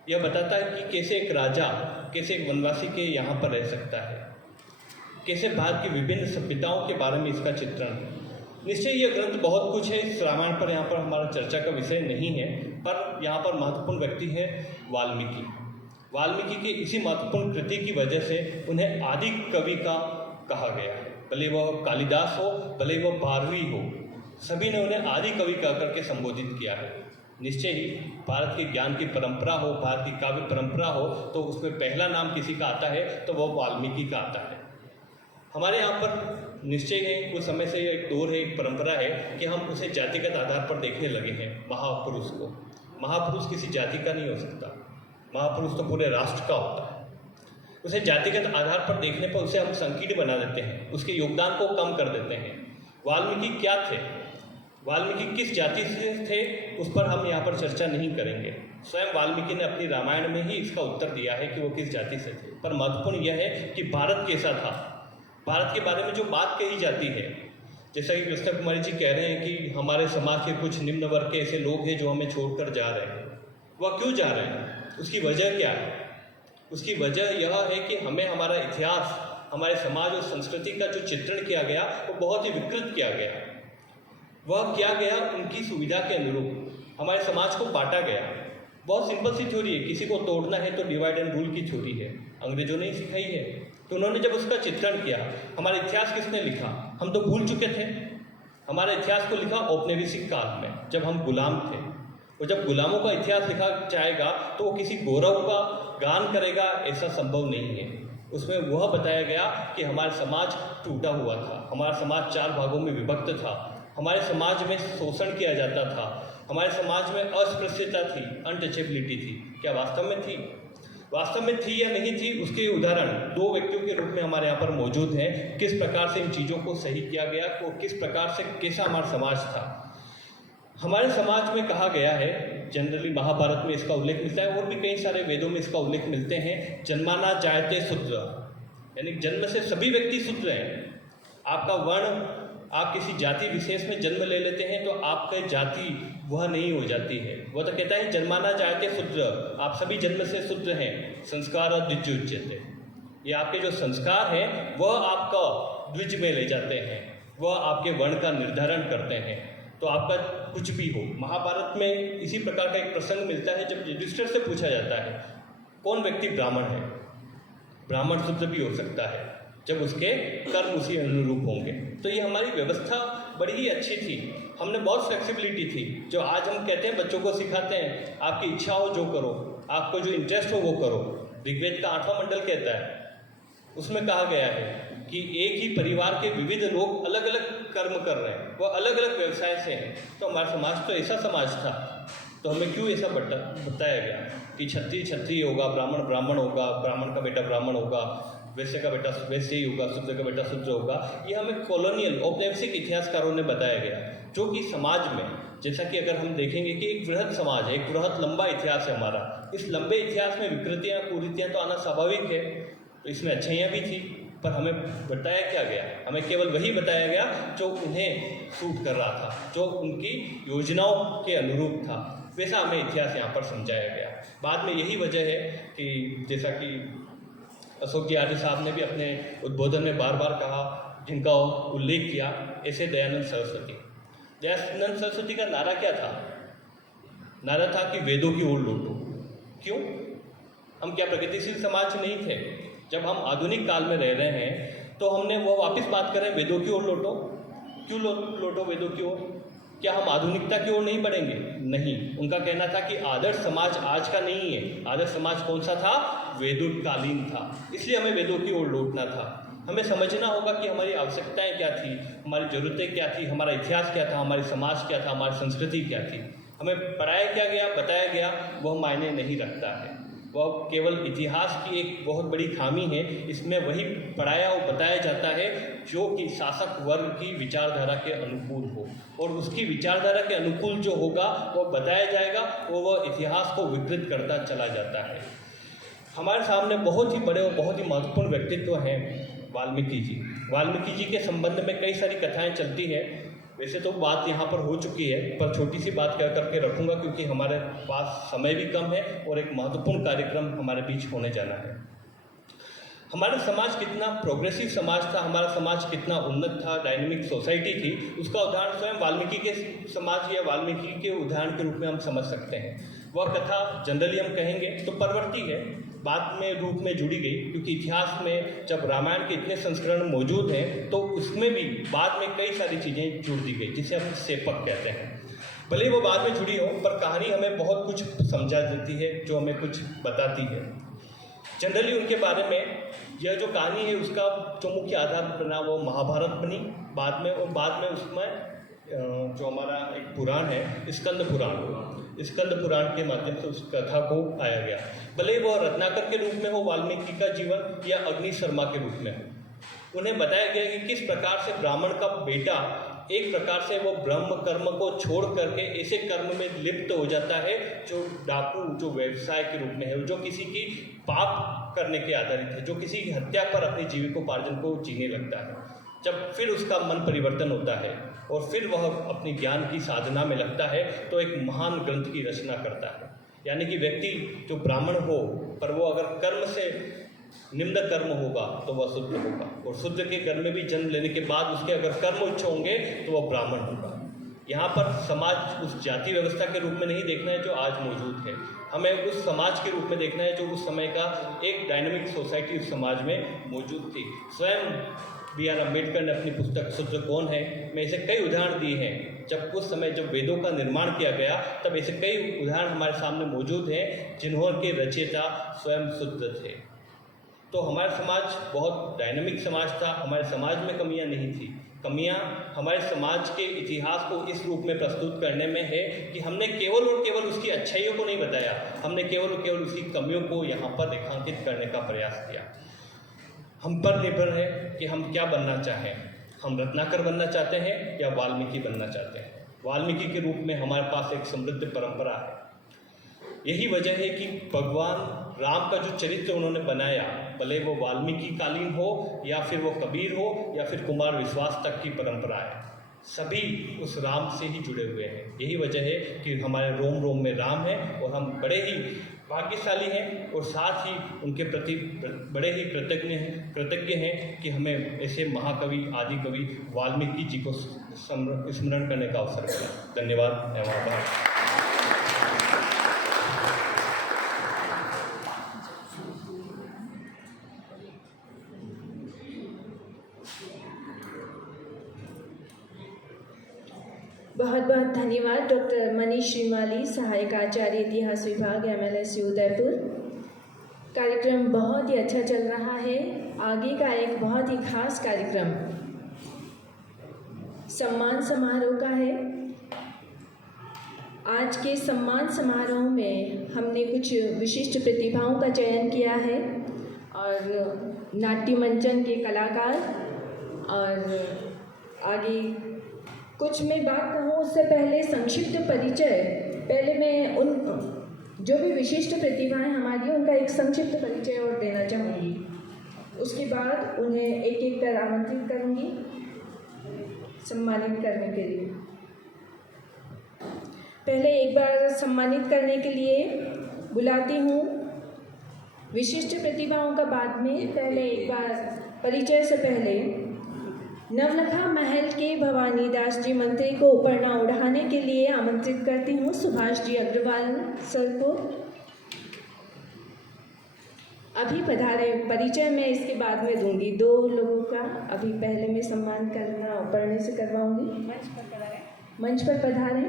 यह बताता है कि कैसे एक राजा, कैसे एक वनवासी के यहाँ पर रह सकता है, कैसे भारत की विभिन्न सभ्यताओं के बारे में इसका चित्रण है। निश्चय यह ग्रंथ बहुत कुछ है, इस रामायण पर यहाँ पर हमारा चर्चा का विषय नहीं है, पर यहाँ पर महत्वपूर्ण व्यक्ति है वाल्मीकि। वाल्मीकि के इसी महत्वपूर्ण कृति की वजह से उन्हें आदि कवि का कहा गया है। भले वह कालिदास हो, भले वह भारवी हो, सभी ने उन्हें आदि कवि कह करके संबोधित किया है। निश्चय ही भारत के ज्ञान की परंपरा हो, भारत की काव्य परंपरा हो, तो उसमें पहला नाम किसी का आता है तो वह वाल्मीकि का आता है। हमारे यहाँ पर निश्चय है कुछ समय से एक दौर है, एक परंपरा है कि हम उसे जातिगत आधार पर देखने लगे हैं। महापुरुष को, महापुरुष किसी जाति का नहीं हो सकता, महापुरुष तो पूरे राष्ट्र का होता है। उसे जातिगत आधार पर देखने पर उसे हम संकीर्ण बना देते हैं, उसके योगदान को कम कर देते हैं। वाल्मीकि क्या थे, वाल्मीकि किस जाति से थे, उस पर हम यहाँ पर चर्चा नहीं करेंगे। स्वयं वाल्मीकि ने अपनी रामायण में ही इसका उत्तर दिया है कि वो किस जाति से थे। पर महत्वपूर्ण यह है कि भारत कैसा था, भारत के बारे में जो बात कही जाती है, जैसा कि कृष्ण कुमारी जी कह रहे हैं कि हमारे समाज के कुछ निम्न वर्ग के ऐसे लोग हैं जो हमें छोड़कर जा रहे हैं। वह क्यों जा रहे हैं, उसकी वजह क्या है? उसकी वजह यह है कि हमें हमारा इतिहास, हमारे समाज और संस्कृति का जो चित्रण किया गया वो बहुत ही विकृत किया गया। वह किया गया उनकी सुविधा के अनुरूप, हमारे समाज को बांटा गया। बहुत सिंपल सी थ्योरी है, किसी को तोड़ना है तो डिवाइड एंड रूल की थ्योरी है, अंग्रेजों ने ही सिखाई है। तो उन्होंने जब उसका चित्रण किया, हमारा इतिहास किसने लिखा? हम तो भूल चुके थे। हमारे इतिहास को लिखा औपनिवेशिक काल में, जब हम गुलाम थे। और जब गुलामों का इतिहास लिखा जाएगा तो वो किसी गौरव का गान करेगा, ऐसा संभव नहीं है। उसमें वह बताया गया कि हमारा समाज टूटा हुआ था, हमारा समाज 4 भागों में विभक्त था, हमारे समाज में शोषण किया जाता था, हमारे समाज में अस्पृश्यता थी, अनटचेबिलिटी थी। क्या वास्तव में थी? वास्तव में थी या नहीं थी, उसके उदाहरण 2 व्यक्तियों के रूप में हमारे यहाँ पर मौजूद हैं। किस प्रकार से इन चीज़ों को सही किया गया, और किस प्रकार से कैसा हमारा समाज था। हमारे समाज में कहा गया है, जनरली महाभारत में इसका उल्लेख मिलता है और भी कई सारे वेदों में इसका उल्लेख मिलते हैं, जन्माना जायते शूद्र, यानी जन्म से सभी व्यक्ति शूद्र हैं। आपका वर्ण, आप किसी जाति विशेष में जन्म ले लेते हैं तो आपकी जाति वह नहीं हो जाती है। वह तो कहता है जन्माना जायते शूद्र, आप सभी जन्म से शूद्र हैं, संस्कार द्विज उच्यते। ये आपके जो संस्कार हैं वह आपका द्विज में ले जाते हैं, वह आपके वर्ण का निर्धारण करते हैं। तो आपका कुछ भी हो, महाभारत में इसी प्रकार का एक प्रसंग मिलता है जब युधिष्ठिर से पूछा जाता है कौन व्यक्ति ब्राह्मण है। ब्राह्मण शूद्र भी हो सकता है जब उसके कर्म उसी अनुरूप होंगे। तो ये हमारी व्यवस्था बड़ी ही अच्छी थी, हमने बहुत फ्लेक्सिबिलिटी थी। जो आज हम कहते हैं बच्चों को सिखाते हैं, आपकी इच्छा हो जो करो, आपको जो इंटरेस्ट हो वो करो। ऋग्वेद का 8वां मंडल कहता है, उसमें कहा गया है कि एक ही परिवार के विविध लोग अलग अलग कर्म कर रहे हैं, वो अलग अलग व्यवसाय से हैं। तो हमारा समाज तो ऐसा समाज था, तो हमें क्यों ऐसा बताया गया कि क्षत्रिय क्षत्रिय होगा, ब्राह्मण ब्राह्मण होगा, ब्राह्मण का बेटा ब्राह्मण होगा, वैश्य का बेटा वैश्य ही होगा, शूद्र का बेटा शूद्र होगा। ये हमें कॉलोनियल औपनिवेशिक इतिहासकारों ने बताया गया, जो कि समाज में, जैसा कि अगर हम देखेंगे कि एक बृहद समाज है, एक बृहद लंबा इतिहास है हमारा, इस लंबे इतिहास में विकृतियाँ कुरीतियाँ तो आना स्वाभाविक है। तो इसमें अच्छाइयाँ भी थी, पर हमें बताया क्या गया, हमें केवल वही बताया गया जो उन्हें सूट कर रहा था, जो उनकी योजनाओं के अनुरूप था, वैसा हमें इतिहास यहाँ पर समझाया गया। बाद में यही वजह है कि जैसा कि अशोक जी आर्य साहब ने भी अपने उद्बोधन में बार बार कहा, जिनका उल्लेख किया, ऐसे दयानंद सरस्वती। दयानंद सरस्वती का नारा क्या था? नारा था कि वेदों की ओर लौटो। क्यों? हम क्या प्रगतिशील समाज नहीं थे? जब हम आधुनिक काल में रह रहे हैं तो हमने वो वापस बात करें वेदों की ओर लौटो। क्यों लौटो वेदों की ओर? क्या हम आधुनिकता की ओर नहीं बढ़ेंगे? नहीं। उनका कहना था कि आदर्श समाज आज का नहीं है, आदर्श समाज कौन सा था? वेदोकालीन था। इसलिए हमें वेदों की ओर लौटना था। हमें समझना होगा कि हमारी आवश्यकताएं क्या थी, हमारी ज़रूरतें क्या थी, हमारा इतिहास क्या था, हमारी समाज क्या था, हमारी संस्कृति क्या थी। हमें पढ़ाया क्या गया, बताया गया, वह मायने नहीं रखता है। वह केवल इतिहास की एक बहुत बड़ी खामी है। इसमें वही पढ़ाया और बताया जाता है जो कि शासक वर्ग की विचारधारा के अनुकूल हो, और उसकी विचारधारा के अनुकूल जो होगा वह बताया जाएगा, वह इतिहास को विकृत करता चला जाता है। हमारे सामने बहुत ही बड़े और बहुत ही महत्वपूर्ण व्यक्तित्व हैं वाल्मीकि जी। वाल्मीकि जी के संबंध में कई सारी कथाएं चलती हैं। वैसे तो बात यहाँ पर हो चुकी है, पर छोटी सी बात कह करके रखूँगा क्योंकि हमारे पास समय भी कम है और एक महत्वपूर्ण कार्यक्रम हमारे बीच होने जाना है। हमारा समाज कितना प्रोग्रेसिव समाज था, हमारा समाज कितना उन्नत था, डायनेमिक सोसाइटी थी, उसका उदाहरण स्वयं वाल्मीकि के समाज या वाल्मीकि के उदाहरण के रूप में हम समझ सकते हैं। वह कथा जनरली हम कहेंगे तो परवर्ती है, बाद में रूप में जुड़ी गई, क्योंकि इतिहास में जब रामायण के इतने संस्करण मौजूद हैं तो उसमें भी बाद में कई सारी चीज़ें जुड़ दी गई, जिसे हम सेपक कहते हैं। भले वो बाद में जुड़ी हो, पर कहानी हमें बहुत कुछ समझा देती है, जो हमें कुछ बताती है। जनरली उनके बारे में यह जो कहानी है उसका जो मुख्य आधार बना वो महाभारत बनी बाद में, और बाद में उसमें जो हमारा एक पुराण है स्कंद पुराण के माध्यम से उस कथा को आया गया। भले वो रत्नाकर के रूप में हो वाल्मीकि का जीवन, या अग्नि शर्मा के रूप में हो, उन्हें बताया गया कि किस प्रकार से ब्राह्मण का बेटा एक प्रकार से वो ब्रह्म कर्म को छोड़ करके ऐसे कर्म में लिप्त हो जाता है जो डाकू, जो व्यवसाय के रूप में है, जो किसी की पाप करने के आधारित है, जो किसी की हत्या पर अपनी जीविकोपार्जन को जीने लगता है। जब फिर उसका मन परिवर्तन होता है और फिर वह अपनी ज्ञान की साधना में लगता है तो एक महान ग्रंथ की रचना करता है। यानी कि व्यक्ति जो ब्राह्मण हो, पर वो अगर कर्म से निम्न कर्म होगा तो वह शूद्र होगा, और शूद्र के घर में भी जन्म लेने के बाद उसके अगर कर्म उच्च होंगे तो वह ब्राह्मण होगा। यहाँ पर समाज उस जाति व्यवस्था के रूप में नहीं देखना है जो आज मौजूद है, हमें उस समाज के रूप में देखना है जो उस समय का एक डायनेमिक सोसाइटी उस समाज में मौजूद थी। स्वयं B.R. अम्बेडकर ने अपनी पुस्तक शूद्र कौन है में ऐसे कई उदाहरण दिए हैं। जब उस समय जब वेदों का निर्माण किया गया तब ऐसे कई उदाहरण हमारे सामने मौजूद हैं जिन्होंने रचयिता स्वयं शूद्र थे। तो हमारा समाज बहुत डायनेमिक समाज था, हमारे समाज में कमियां नहीं थी। कमियां हमारे समाज के इतिहास को इस रूप में प्रस्तुत करने में है कि हमने केवल और केवल उसकी अच्छाइयों को नहीं बताया, हमने केवल और केवल उसकी कमियों को यहाँ पर रेखांकित करने का प्रयास किया। हम पर निर्भर है कि हम क्या बनना चाहें, हम रत्नाकर बनना चाहते हैं या वाल्मीकि बनना चाहते हैं। वाल्मीकि के रूप में हमारे पास एक समृद्ध परंपरा है। यही वजह है कि भगवान राम का जो चरित्र उन्होंने बनाया, भले वो वाल्मीकि कालीन हो या फिर वो कबीर हो या फिर कुमार विश्वास तक की परंपरा है, सभी उस राम से ही जुड़े हुए हैं। यही वजह है कि हमारे रोम रोम में राम है और हम बड़े ही भाग्यशाली हैं और साथ ही उनके प्रति बड़े ही कृतज्ञ हैं कि हमें ऐसे महाकवि आदि कवि वाल्मीकि जी को स्मरण करने का अवसर मिला। धन्यवाद एवं आभार। बहुत बहुत धन्यवाद डॉक्टर मनीष श्रीमाली, सहायक आचार्य इतिहास विभाग MLSU उदयपुर। कार्यक्रम बहुत ही अच्छा चल रहा है। आगे का एक बहुत ही खास कार्यक्रम सम्मान समारोह का है। आज के सम्मान समारोह में हमने कुछ विशिष्ट प्रतिभाओं का चयन किया है और नाट्य मंचन के कलाकार और आगे कुछ मैं बात कहूँ उससे पहले संक्षिप्त परिचय, पहले मैं उन जो भी विशिष्ट प्रतिभाएं हमारी उनका एक संक्षिप्त परिचय और देना चाहूँगी। उसके बाद उन्हें एक एक कर आमंत्रित करूँगी सम्मानित करने के लिए। पहले एक बार सम्मानित करने के लिए बुलाती हूँ विशिष्ट प्रतिभाओं का बाद में। पहले एक बार परिचय से पहले नवलखा महल के भवानी दास जी मंत्री को ऊपर उड़ाने के लिए आमंत्रित करती हूँ सुभाष जी अग्रवाल सर को। अभी पधारे, परिचय मैं इसके बाद में दूंगी। 2 लोगों का अभी पहले मैं सम्मान करना ऊपरने से करवाऊंगी। मंच पर पधारे।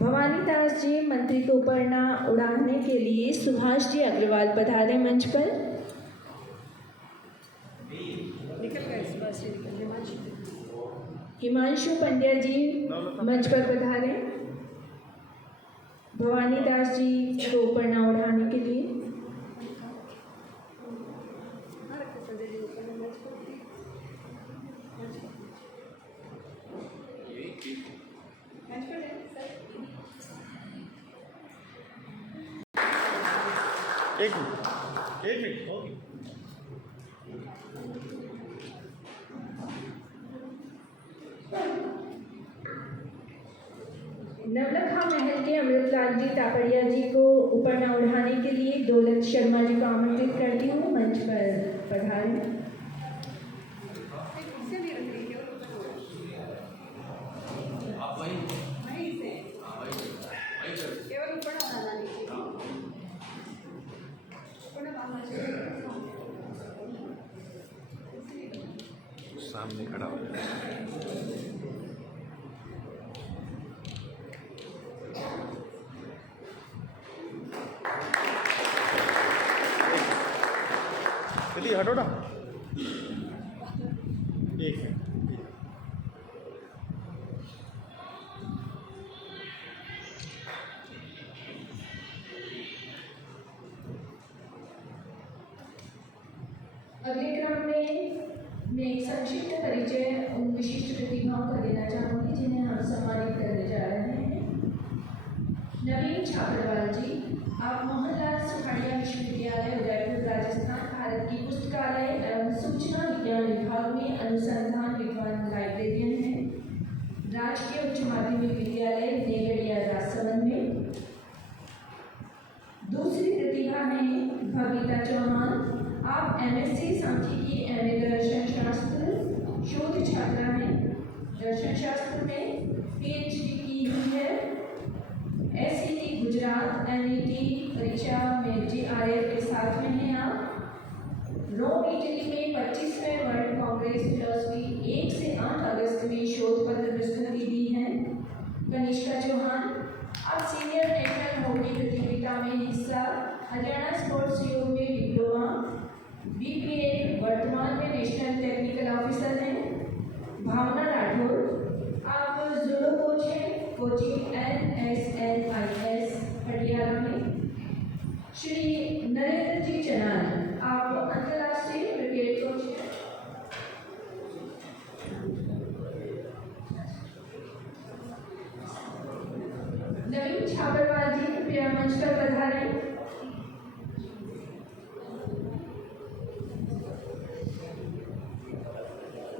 भवानी दास जी मंत्री को ऊपरना उड़ाने के लिए सुभाष जी अग्रवाल पधारे मंच पर। हिमांशु पंड्या जी मंच पर पधारे भवानी दास जी को ऊपरना उड़ाने के लिए। एक मिनट ओके। नवलखा महल के अमृतलाल जी तापड़िया जी को ऊपरना उड़ाने के लिए दौलत शर्मा जी को आमंत्रित करती हूँ मंच पर पधारें। सामने खड़ा हो चलिए हटो ना। एक मिनट। अगले क्रम में मैं एक संक्षिप्त परिचय उन विशिष्ट प्रतिभाओं का देना चाहूँगी जिन्हें हम सम्मानित करने जा रहे हैं। नवीन छाबड़वाल जी, आप मोहनलाल सुखाड़िया विश्वविद्यालय उदयपुर राजस्थान भारत की पुस्तकालय एवं सूचना विज्ञान विभाग में अनुसंधान विद्वान लाइब्रेरियन हैं। राजकीय उच्च माध्यमिक विद्यालय नेगड़िया राजसमंद में। दूसरी प्रतिभा है भविता चौहान, आप MSc सांख्यिकी MA दर्शन शास्त्र शोध छात्रा हैं। दर्शन शास्त्र में PhD की हुई है। SET गुजरात NET परीक्षा में JRF के साथ में हैं आप। रोम इटली में 25वें वर्ल्ड कांग्रेस फिलॉसफी 1 से 8 अगस्त में शोध पत्र प्रस्तुति दी है। कनिष्का चौहान, आप सीनियर नेशनल हॉकी प्रतियोगिता में हिस्सा, हरियाणा स्पोर्ट्स योग में डिप्लोमा, BPA वर्तमान में नेशनल टेक्निकल ऑफिसर हैं। भावना राठौर, आप जुडो कोच हैं, कोचिंग NSNIS पटियाला में। श्री नरेंद्र जी चनान, आप अंतर्राष्ट्रीय क्रिकेट कोच हैं। नवीन छाबड़वाल जी कृपया मंच पर पधारें।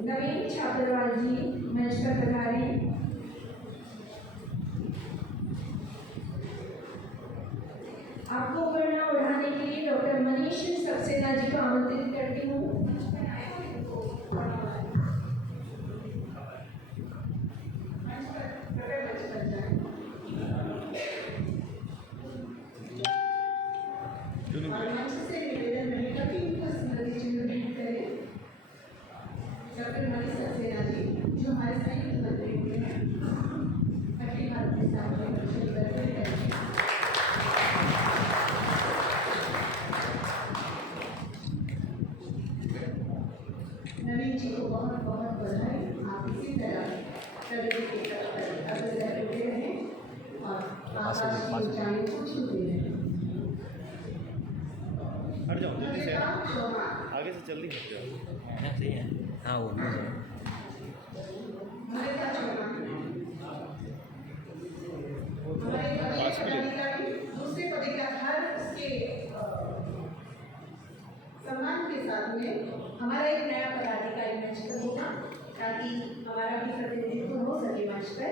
नवीन छाबड़वाल जी मंच पर पधारें। आकाश की ऊंचाइयों को छूते हैं। हट जाओ जल्दी से, चौहान आगे से जल्दी हट जाओ। सही है। हाँ वो ममता चौहान हमारे प्रदेश पदाधिकारी दूसरे पदाधिकार उसके सम्मान के साथ में हमारा एक नया पदाधिकारी मंच पर होगा ताकि हमारा भी प्रतिनिधित्व हो सके मंच पर।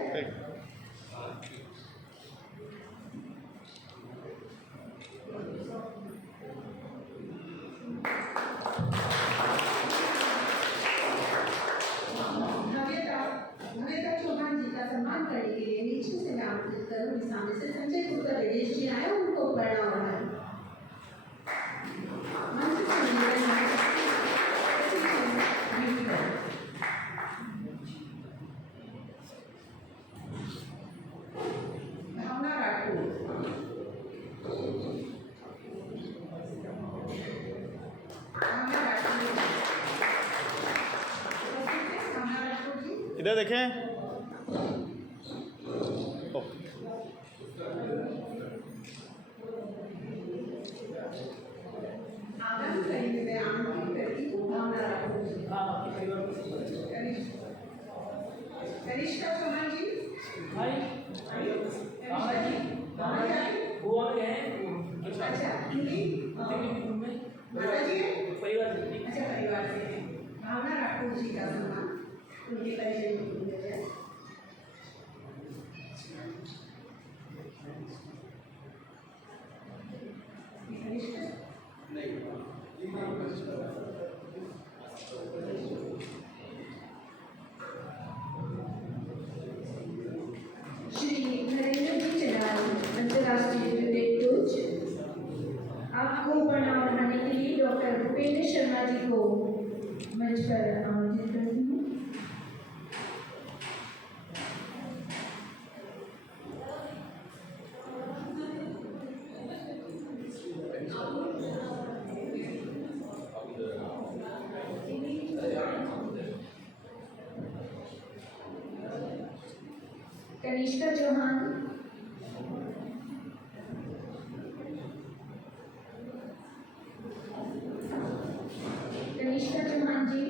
नवेता चौहान जी का सम्मान करने के लिए नीचे से मैं आमंत्रित करूँ सामने से संजय पुत्र राजेश जी आए उनको प्रणाम है। भावना राठौर इधर देखें। आगामी कड़ी में मैं आमंत्रित करती हूँ भावना राठौर जी। कनिष्का चौहान जी अच्छा माता जी अच्छा परिवार से हैं। भावना राठौर जी का सम्मान उनके परिचय में दिया जाए। श्री नरेंद्र जी चनाल अंतर्राष्ट्रीय क्रिकेट कोच आपको प्रणाम बढ़ाने के लिए डॉक्टर भूपेंद्र शर्मा जी को मंच पर आमंत्रित करती हूँ। कनिष्का चौहान कनिष्का चौहान जी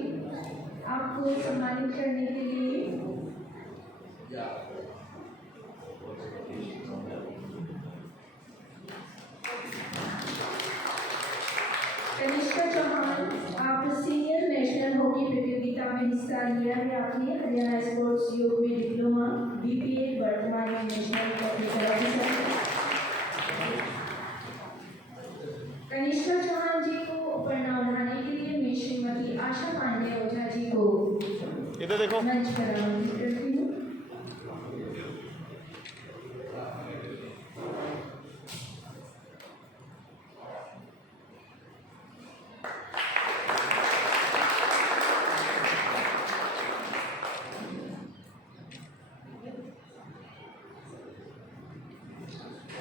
आपको सम्मानित करने के लिए कनिष्का चौहान आप सीनियर नेशनल हॉकी प्रतियोगिता में हिस्सा लिया है। आपने हरियाणा स्पोर्ट्स योग में डिप्लोमा BPA वर्तमान में national technical officer. Kanishka Chauhan ji को प्रणाम बढ़ाने के लिए मैं श्रीमती आशा पांडे ओझा जी को इधर देखो मंच पर आमंत्रित करती हूँ।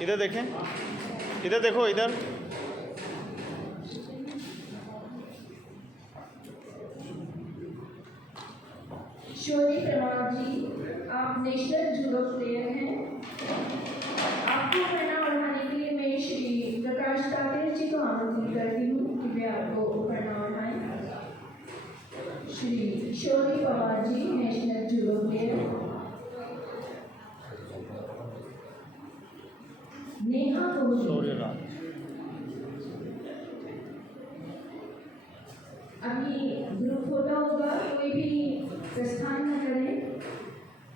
इधर देखें, इधर देखो इधर। शोरी प्रमाण जी आप नेशनल जूडो प्लेयर हैं। आपको प्रणाम बढ़ाने के लिए मैं श्री प्रकाश तातेर जी को आमंत्रित करती हूँ कि वे आपको प्रणाम बढ़ाएं। Shri Shori Pawar ji national judo player. Neha Kohli अभी ग्रुप फोटो होगा, कोई भी प्रस्थान न करें,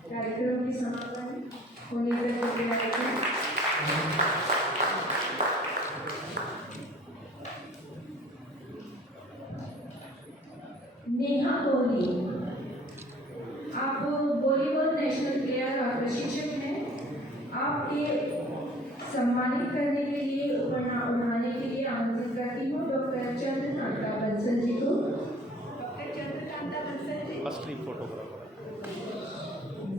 कार्यक्रम की समापन होने तक। नेहा कोहली आप वॉलीबॉल नेशनल प्लेयर और प्रशिक्षक हैं। आपके सम्मानित करने के लिए प्रणाम बढ़ाने के लिए आमंत्रित करती हूँ डॉक्टर चंद्रकांता बंसल जी को। डॉक्टर चंद्रकांता बंसल जी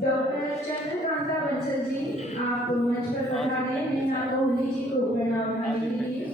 डॉक्टर चंद्रकांता बंसल जी आप मंच पर पधारें। नेहा कोहली जी को प्रणाम बढ़ाने के लिए।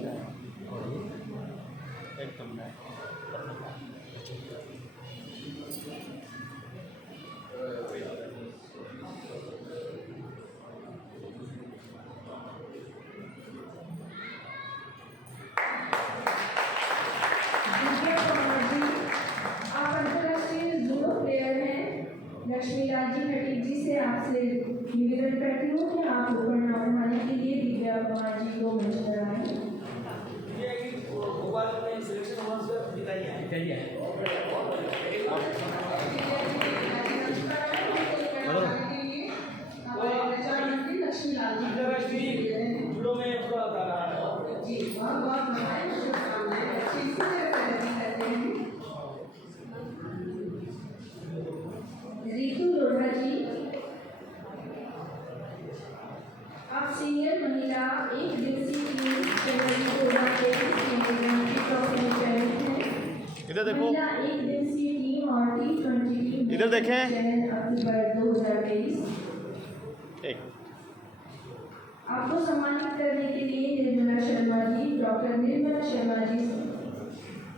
एक दिवसीय टीम जनवरी 2023 में रणजी ट्रॉफी में चयनित है। इधर देखो, महिला एक दिवसीय टीम और T20 टीम इधर देखें। चयन अक्टूबर 2023। एक आपको सम्मानित करने के लिए निर्मला शर्मा जी, डॉक्टर निर्मला शर्मा जी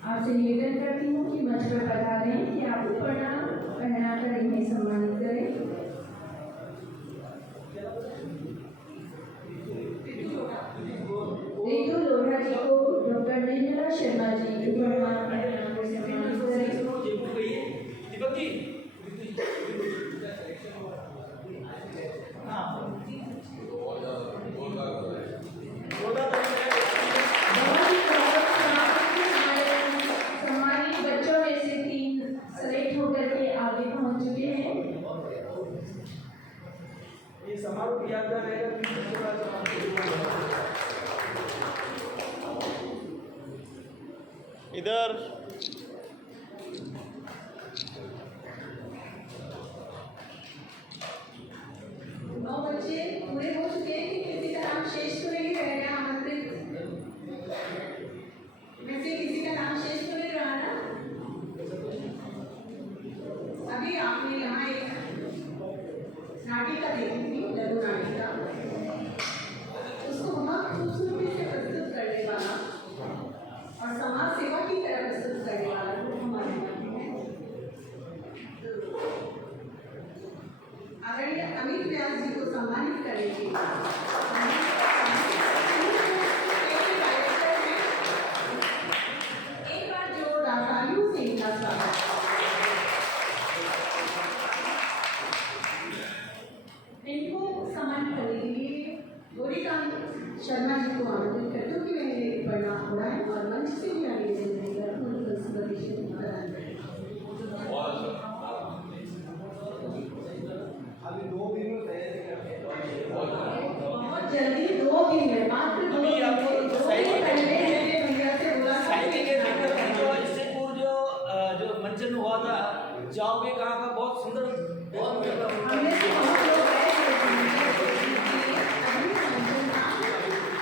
आपसे निवेदन करती हूँ कि मंच पर बता दें कि आप प्रणाम पहनाकर इन्हें सम्मानित करें। रितु लोढ़ा जी को डॉक्टर निर्मला शर्मा जी प्रणाम पहनाकर सम्मानित करें। दीपक जी सम्मानित बच्चों में से 3 सेलेक्ट होकर के आगे पहुंच चुके हैं। ये समारोह यादगार रहेगा। इधर 9 बच्चे पूरे हो चुके हैं कि किसी का नाम शेष तो नहीं रह गया आमंत्रित में से किसी का नाम शेष तो नहीं रहा ना? अभी आपने यहाँ एक नाटिका देखी थी, लघु नाटिका, उसको बहुत खूबसूरती से प्रस्तुत करने वाला और समाज सेवा की तरह प्रस्तुत करने वाला लोग हमारे यहाँ हैं। आदरणीय अमित व्यास जी को सम्मानित करने के लिए एक बार जोरदार तालियों से इनका स्वागत। इनको सम्मानित करने के लिए गौरीकांत शर्मा जी को आमंत्रित करती हूँ कि मैंने एक प्रणाम हो रहा है और मंच से भी आगे बहुत जल्दी 2 दिन में मात्र 2 दिन इससे पूर्व जो मंचन हुआ था जाओगे कहाँ का बहुत सुंदर हमने से बहुत लोग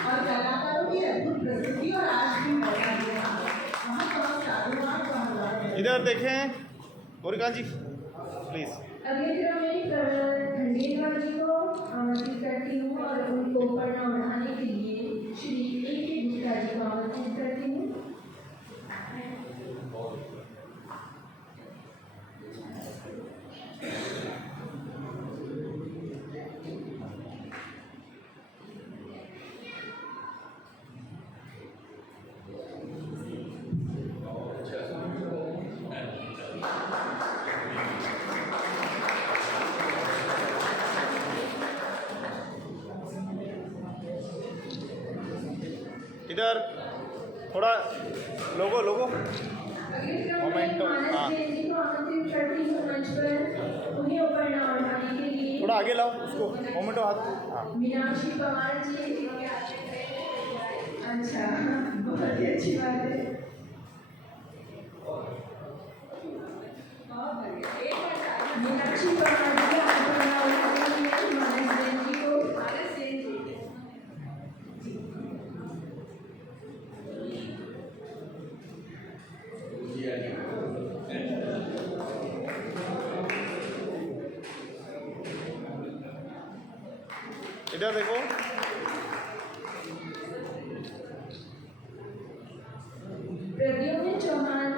और कलाकारों की अद्भुत प्रस्तुति और आज भी मौका दिया। बहुत साधुवाद। इधर देखें, गौरीकांत जी प्लीज। अगले क्रम में कर्नल खंडेलवाल जी को आमंत्रित करती हूँ और उनको पढ़ना बढ़ाने के लिए श्री A.K. गुप्ता जी को आमंत्रित करती हूँ। इधर थोड़ा लोगो अगले क्रम में मोमेंटो, मानस हाँ। जैन जी को आमंत्रित करती हूँ मंच पर उन्हें पढ़ना बढ़ाने के लिए। थोड़ा आगे लाओ उसको, मोमेंटो हाथ। हाँ मीनाक्षी पवार जी। अच्छा, बहुत ही अच्छी बात है। मीनाक्षी पवार जी का पढ़ना बढ़ाने के लिए मानस जैन जी को इधर देखो, प्रद्युम्न चौहान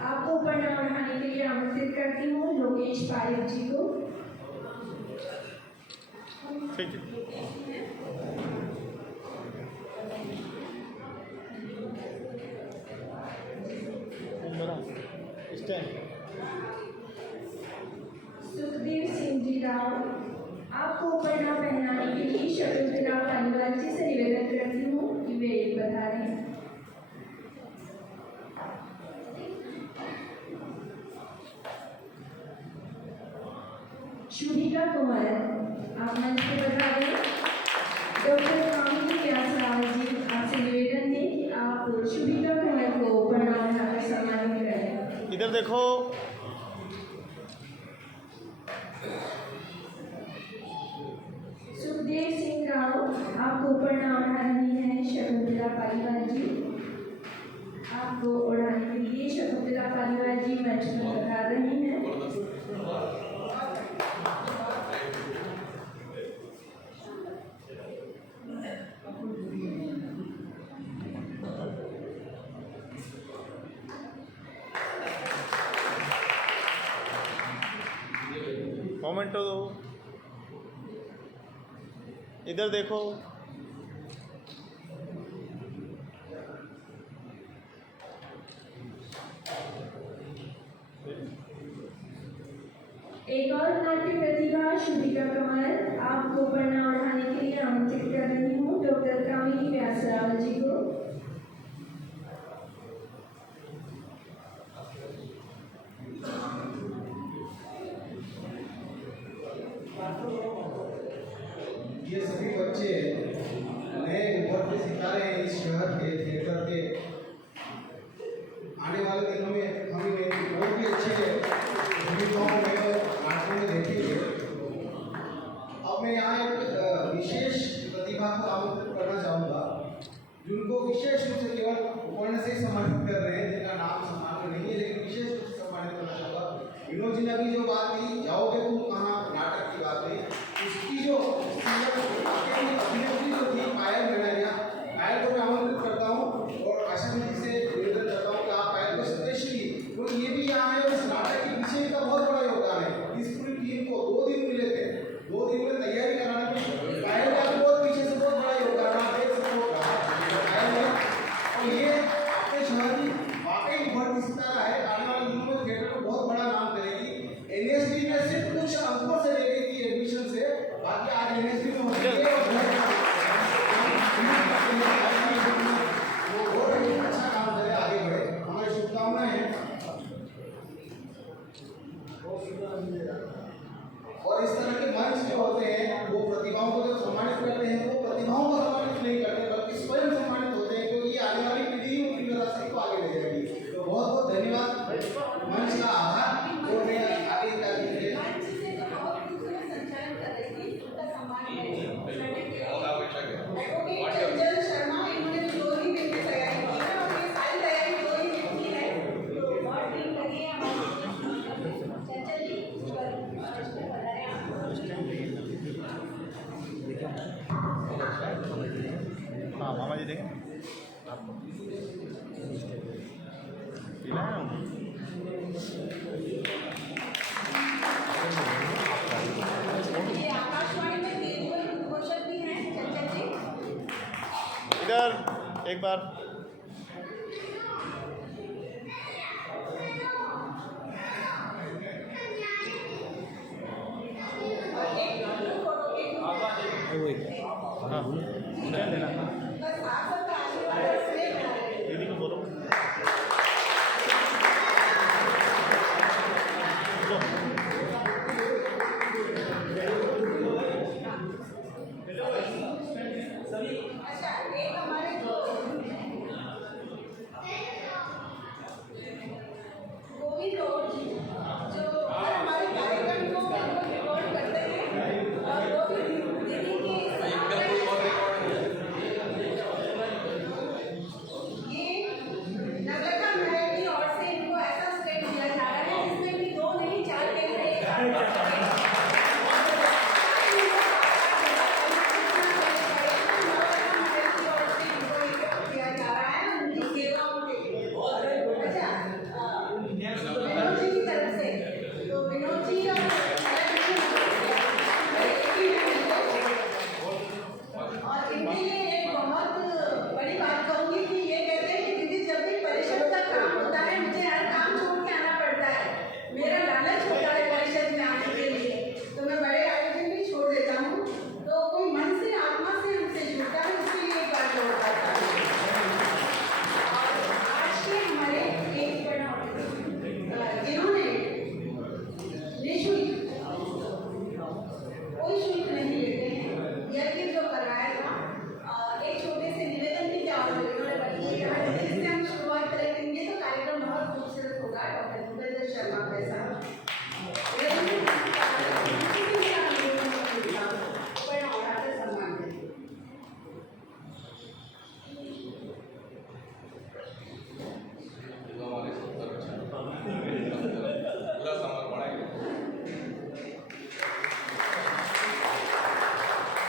आपको पढ़ना बढ़ाने के लिए आमंत्रित करती हूँ लोकेश पारिक जी को। ठीक है। सुखदेव सिंह जी राव आपको पढ़ना पहनाने के लिए शकुंतला पालीवाल जी से निवेदन करती हूँ कि वे बता दें। शुभिका कुमार आप मंच पर बता दें। डॉक्टर कामिनी व्यास राव जी आपसे निवेदन है कि आप शुभिका कुमार को पढ़ना बढ़ाकर सम्मानित करें। इधर देखो, सुखदेव सिंह राव आपको पढ़ना बढ़ाने पालीवाल जी, आपको ओढ़ाने के लिए शकुंतला पालीवाल जी मंच पर बता रही हैं। मोमेंटो दो, इधर देखो। एक और नाट्य प्रतिभा शुभिका कमल, आपको पढ़ना ओढ़ाने के लिए आमंत्रित कर रही हूँ डॉक्टर कामिनी व्यासराव जी को। ये सभी बच्चे नए उभरते सितारे हैं इस शहर के थिएटर के। आने वाले दिनों में हम इन्हें और भी अच्छे भूमिकाओं में नाटकों में देखेंगे। अब मैं यहाँ एक विशेष प्रतिभा को आमंत्रित करना चाहूँगा, जिनको विशेष रूप से केवल उपकरण से ही सम्मानित कर रहे हैं, जिनका नाम सम्मान में नहीं है, लेकिन विशेष रूप से सम्मानित करना चाहूँगा। विनोद जी ने अभी जो बात की, जाओगे तुम कहाँ नाटक की बात हुई, उसकी जो अभिनेत्री जो थी पायल बेड़िया, पायल को मैं आमंत्रित करता हूँ और आशा जी से निवेदन करता हूँ कि आप पायल को सदेश ली, क्योंकि ये भी यहाँ है और इस नाटक के पीछे का बहुत बड़ा योगदान है। इस पूरी टीम को 2 दिन मिले थे, 2 दिन में तैयारी कराने में पायल का बहुत पीछे से बहुत बड़ा योगदान आप देख सकते हो पायल में। और ये आपके शहर की वाकई उभरती सितारा है, आने वाले दिनों में थिएटर को बहुत बड़ा नाम करेगी। NSD में सिर्फ कुछ अंकों से ले गई थी एडमिशन से, बाकी आज NSD में होती है और वो बहुत अच्छा काम करे, आगे बढ़े, हमारी शुभकामनाएं हैं। और इस तरह के मंच जो होते हैं वो प्रतिभाओं को जब सम्मानित करते हैं तो प्रतिभाओं को सम्मानित नहीं करते बल्कि स्वयं सम्मानित होते हैं, क्योंकि ये आने वाली पीढ़ी उनकी विरासत को आगे ले जाएगी। तो बहुत बहुत धन्यवाद, मंच का आभार। और मैं आगे का चंचल शर्मा, इन्होंने जो ही पेपर तैयारी की है और ये सारी तैयारी जो ही की है तो बहुत ठीक लगी है हमारी चंचल जी। हाँ मामा जी देखें आपको ये आकाशवाणी में केंद्रीय घोषक भी हैं चंचल जी। इधर एक बार। हाँ देना दीदी को बोलो। अच्छा, एक हमारे जो गोविंद और जी जो हमारे कार्यक्रम को रिकॉर्ड करते हैं और वो भी दीदी की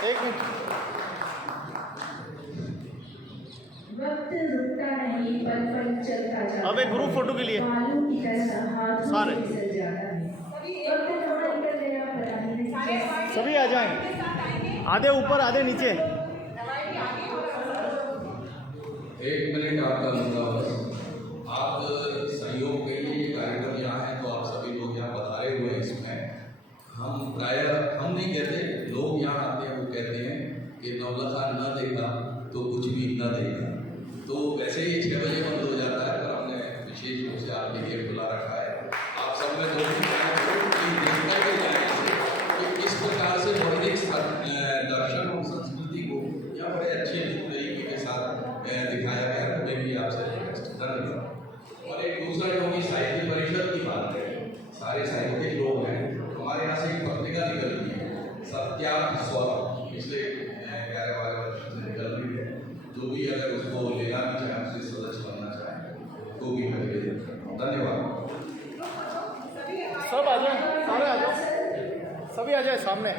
एक मिनट। वक्त रुकता नहीं, पल पल चलता जाता अब एक ग्रुप फोटो के लिए बालों की तरह हाथों सारे। से फिसल जाता है। वक्त कहाँ निकल गया पता ही नहीं चला। सभी आ जाएं, आधे ऊपर आधे नीचे। एक मिनट आपका लूँगा बस। आप सहयोग के लिए ये कार्यक्रम यहाँ है तो आप सभी लोग यहाँ पधारे हुए हैं। इसमें हम प्रायः हम नहीं कहते, लोग यहाँ आते हैं वो कहते हैं कि नौला खान न देखा तो कुछ भी न देखा। तो वैसे ही 6 बजे बंद हो जाता है, पर हमने विशेष रूप से आपके लिए खुला रखा है। आप सब में दोनों देख करके जाएँ कि किस प्रकार से बौद्धिक दर्शन और संस्कृति को यहाँ बड़े अच्छे तरीके के साथ दिखाया गया है। मैं भी आपसे धन्यवाद। और एक दूसरा जो कि साहित्य परिषद की बात है, सारे साहित्यिक लोग हैं। हमारे यहाँ से एक पत्रिका निकलती है सत्यार्थ स्वर, पिछले 11-12 वर्ष से निकल रही है। जो भी अगर उसको लेना भी चाहे, उससे सदस्य बनना चाहे तो भी मैं दे देता हूँ। धन्यवाद। सब आ जाए, सारे आ जाओ, सभी आ जाए सामने,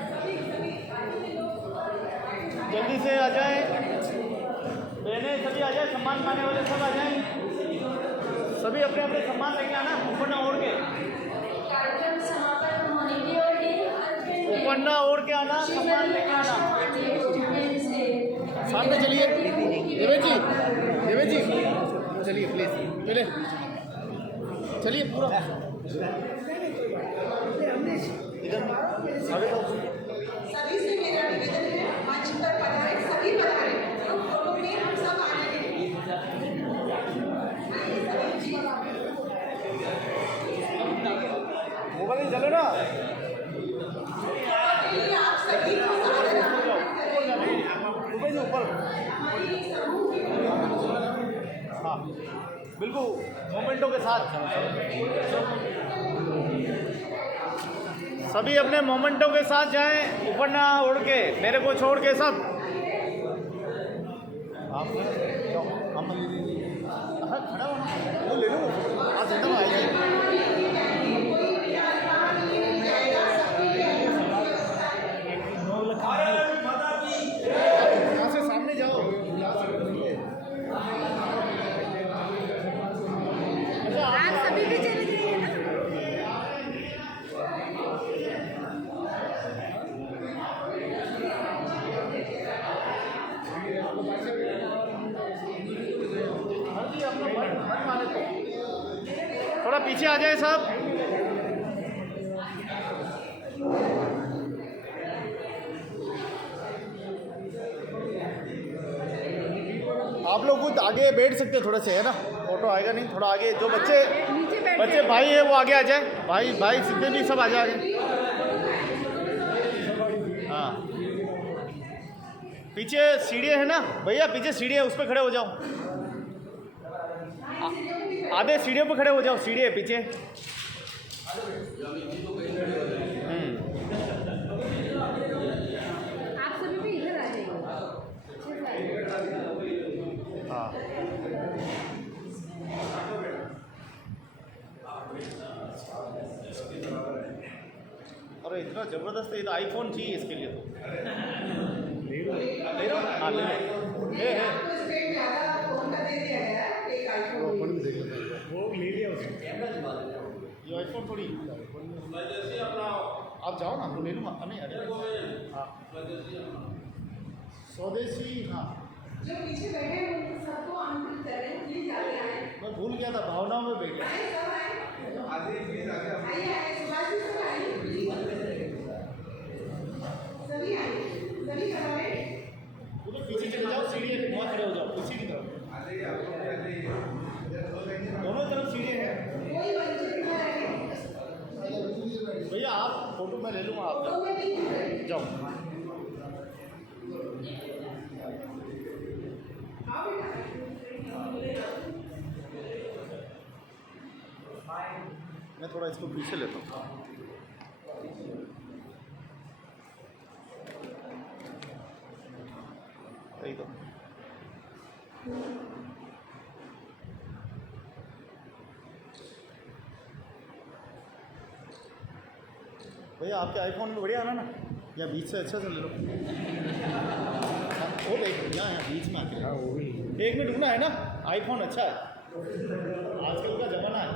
जल्दी से आ जाए। बहने सभी आ जाए, सम्मान पाने वाले सब आ जाए। सभी अपने अपने सम्मान लेके आना, उपन्ना ओढ़ के। कार्यक्रम समापन होने की ओर है। उपन्ना ओढ़ के आना, सम्मान लेके आना। सामने चलिए देवेश जी, देवेश जी चलिए प्लीज, पहले चलिए पूरा इधर आगे तो। सभी से मेरा निवेदन है, मंच पर पधारें, सभी पधारें। ग्रुप फोटो में हम सब आ रहे हैं। मोबाइल चलो ना। आप सभी को ऊपर हाँ बिल्कुल मोमेंटों के साथ सभी अपने मोमेंटों के साथ जाएं, ऊपर ना उड़ के, मेरे को छोड़ के सब। आप हम खड़ा होना, वो ले लो आज एकदम आइए। यहाँ से सामने जाओ। आप सभी भी चले जाइए ना। थोड़ा पीछे आ जाए सब। आप लोग खुद आगे बैठ सकते थोड़े से, है ना, फोटो आएगा नहीं। थोड़ा आगे जो बच्चे भाई है वो आगे आ जाए। भाई सीधे भी सब आ जाए। हाँ पीछे सीढ़ी है ना भैया, पीछे सीढ़ी है, उस पर खड़े हो जाओ। आधे सीढ़ियों पे खड़े हो जाओ, सीढ़ी है पीछे। आप सभी भी इधर आ जाइए। हाँ अरे इतना जबरदस्त है, ये तो आईफोन चाहिए इसके लिए। तो ले लो हाँ ले लो। है वो ले लिया उसने, ये आईफोन थोड़ी। आप जाओ ना, तो ले लूँगा। नहीं अरे हाँ स्वदेशी। हाँ जो पीछे बैठे हैं उनको सबको आमंत्रित करें, प्लीज आगे आए। मैं भूल गया था, भावनाओं में बैठ गया। आइए सब आइए, सुभाष जी सब आइए, प्लीज सभी आइए, सभी पधारें। पीछे चले जाओ, सीढ़ी है वहाँ खड़े हो जाओ, पीछे की तरफ। दोनों तरफ सीढ़ी है। कोई वंचित न रहे। भैया आप फोटो मैं ले लूँगा, आप जाओ। मैं थोड़ा इसको पीछे लेता हूँ। यही तो भैया आपके आईफोन में बढ़िया आना ना। या बीच से अच्छा से ले लो। वो देख यहाँ बीच में आके। हाँ वो भी एक में ढूंढना है ना, आईफोन अच्छा है, आजकल का जमाना है।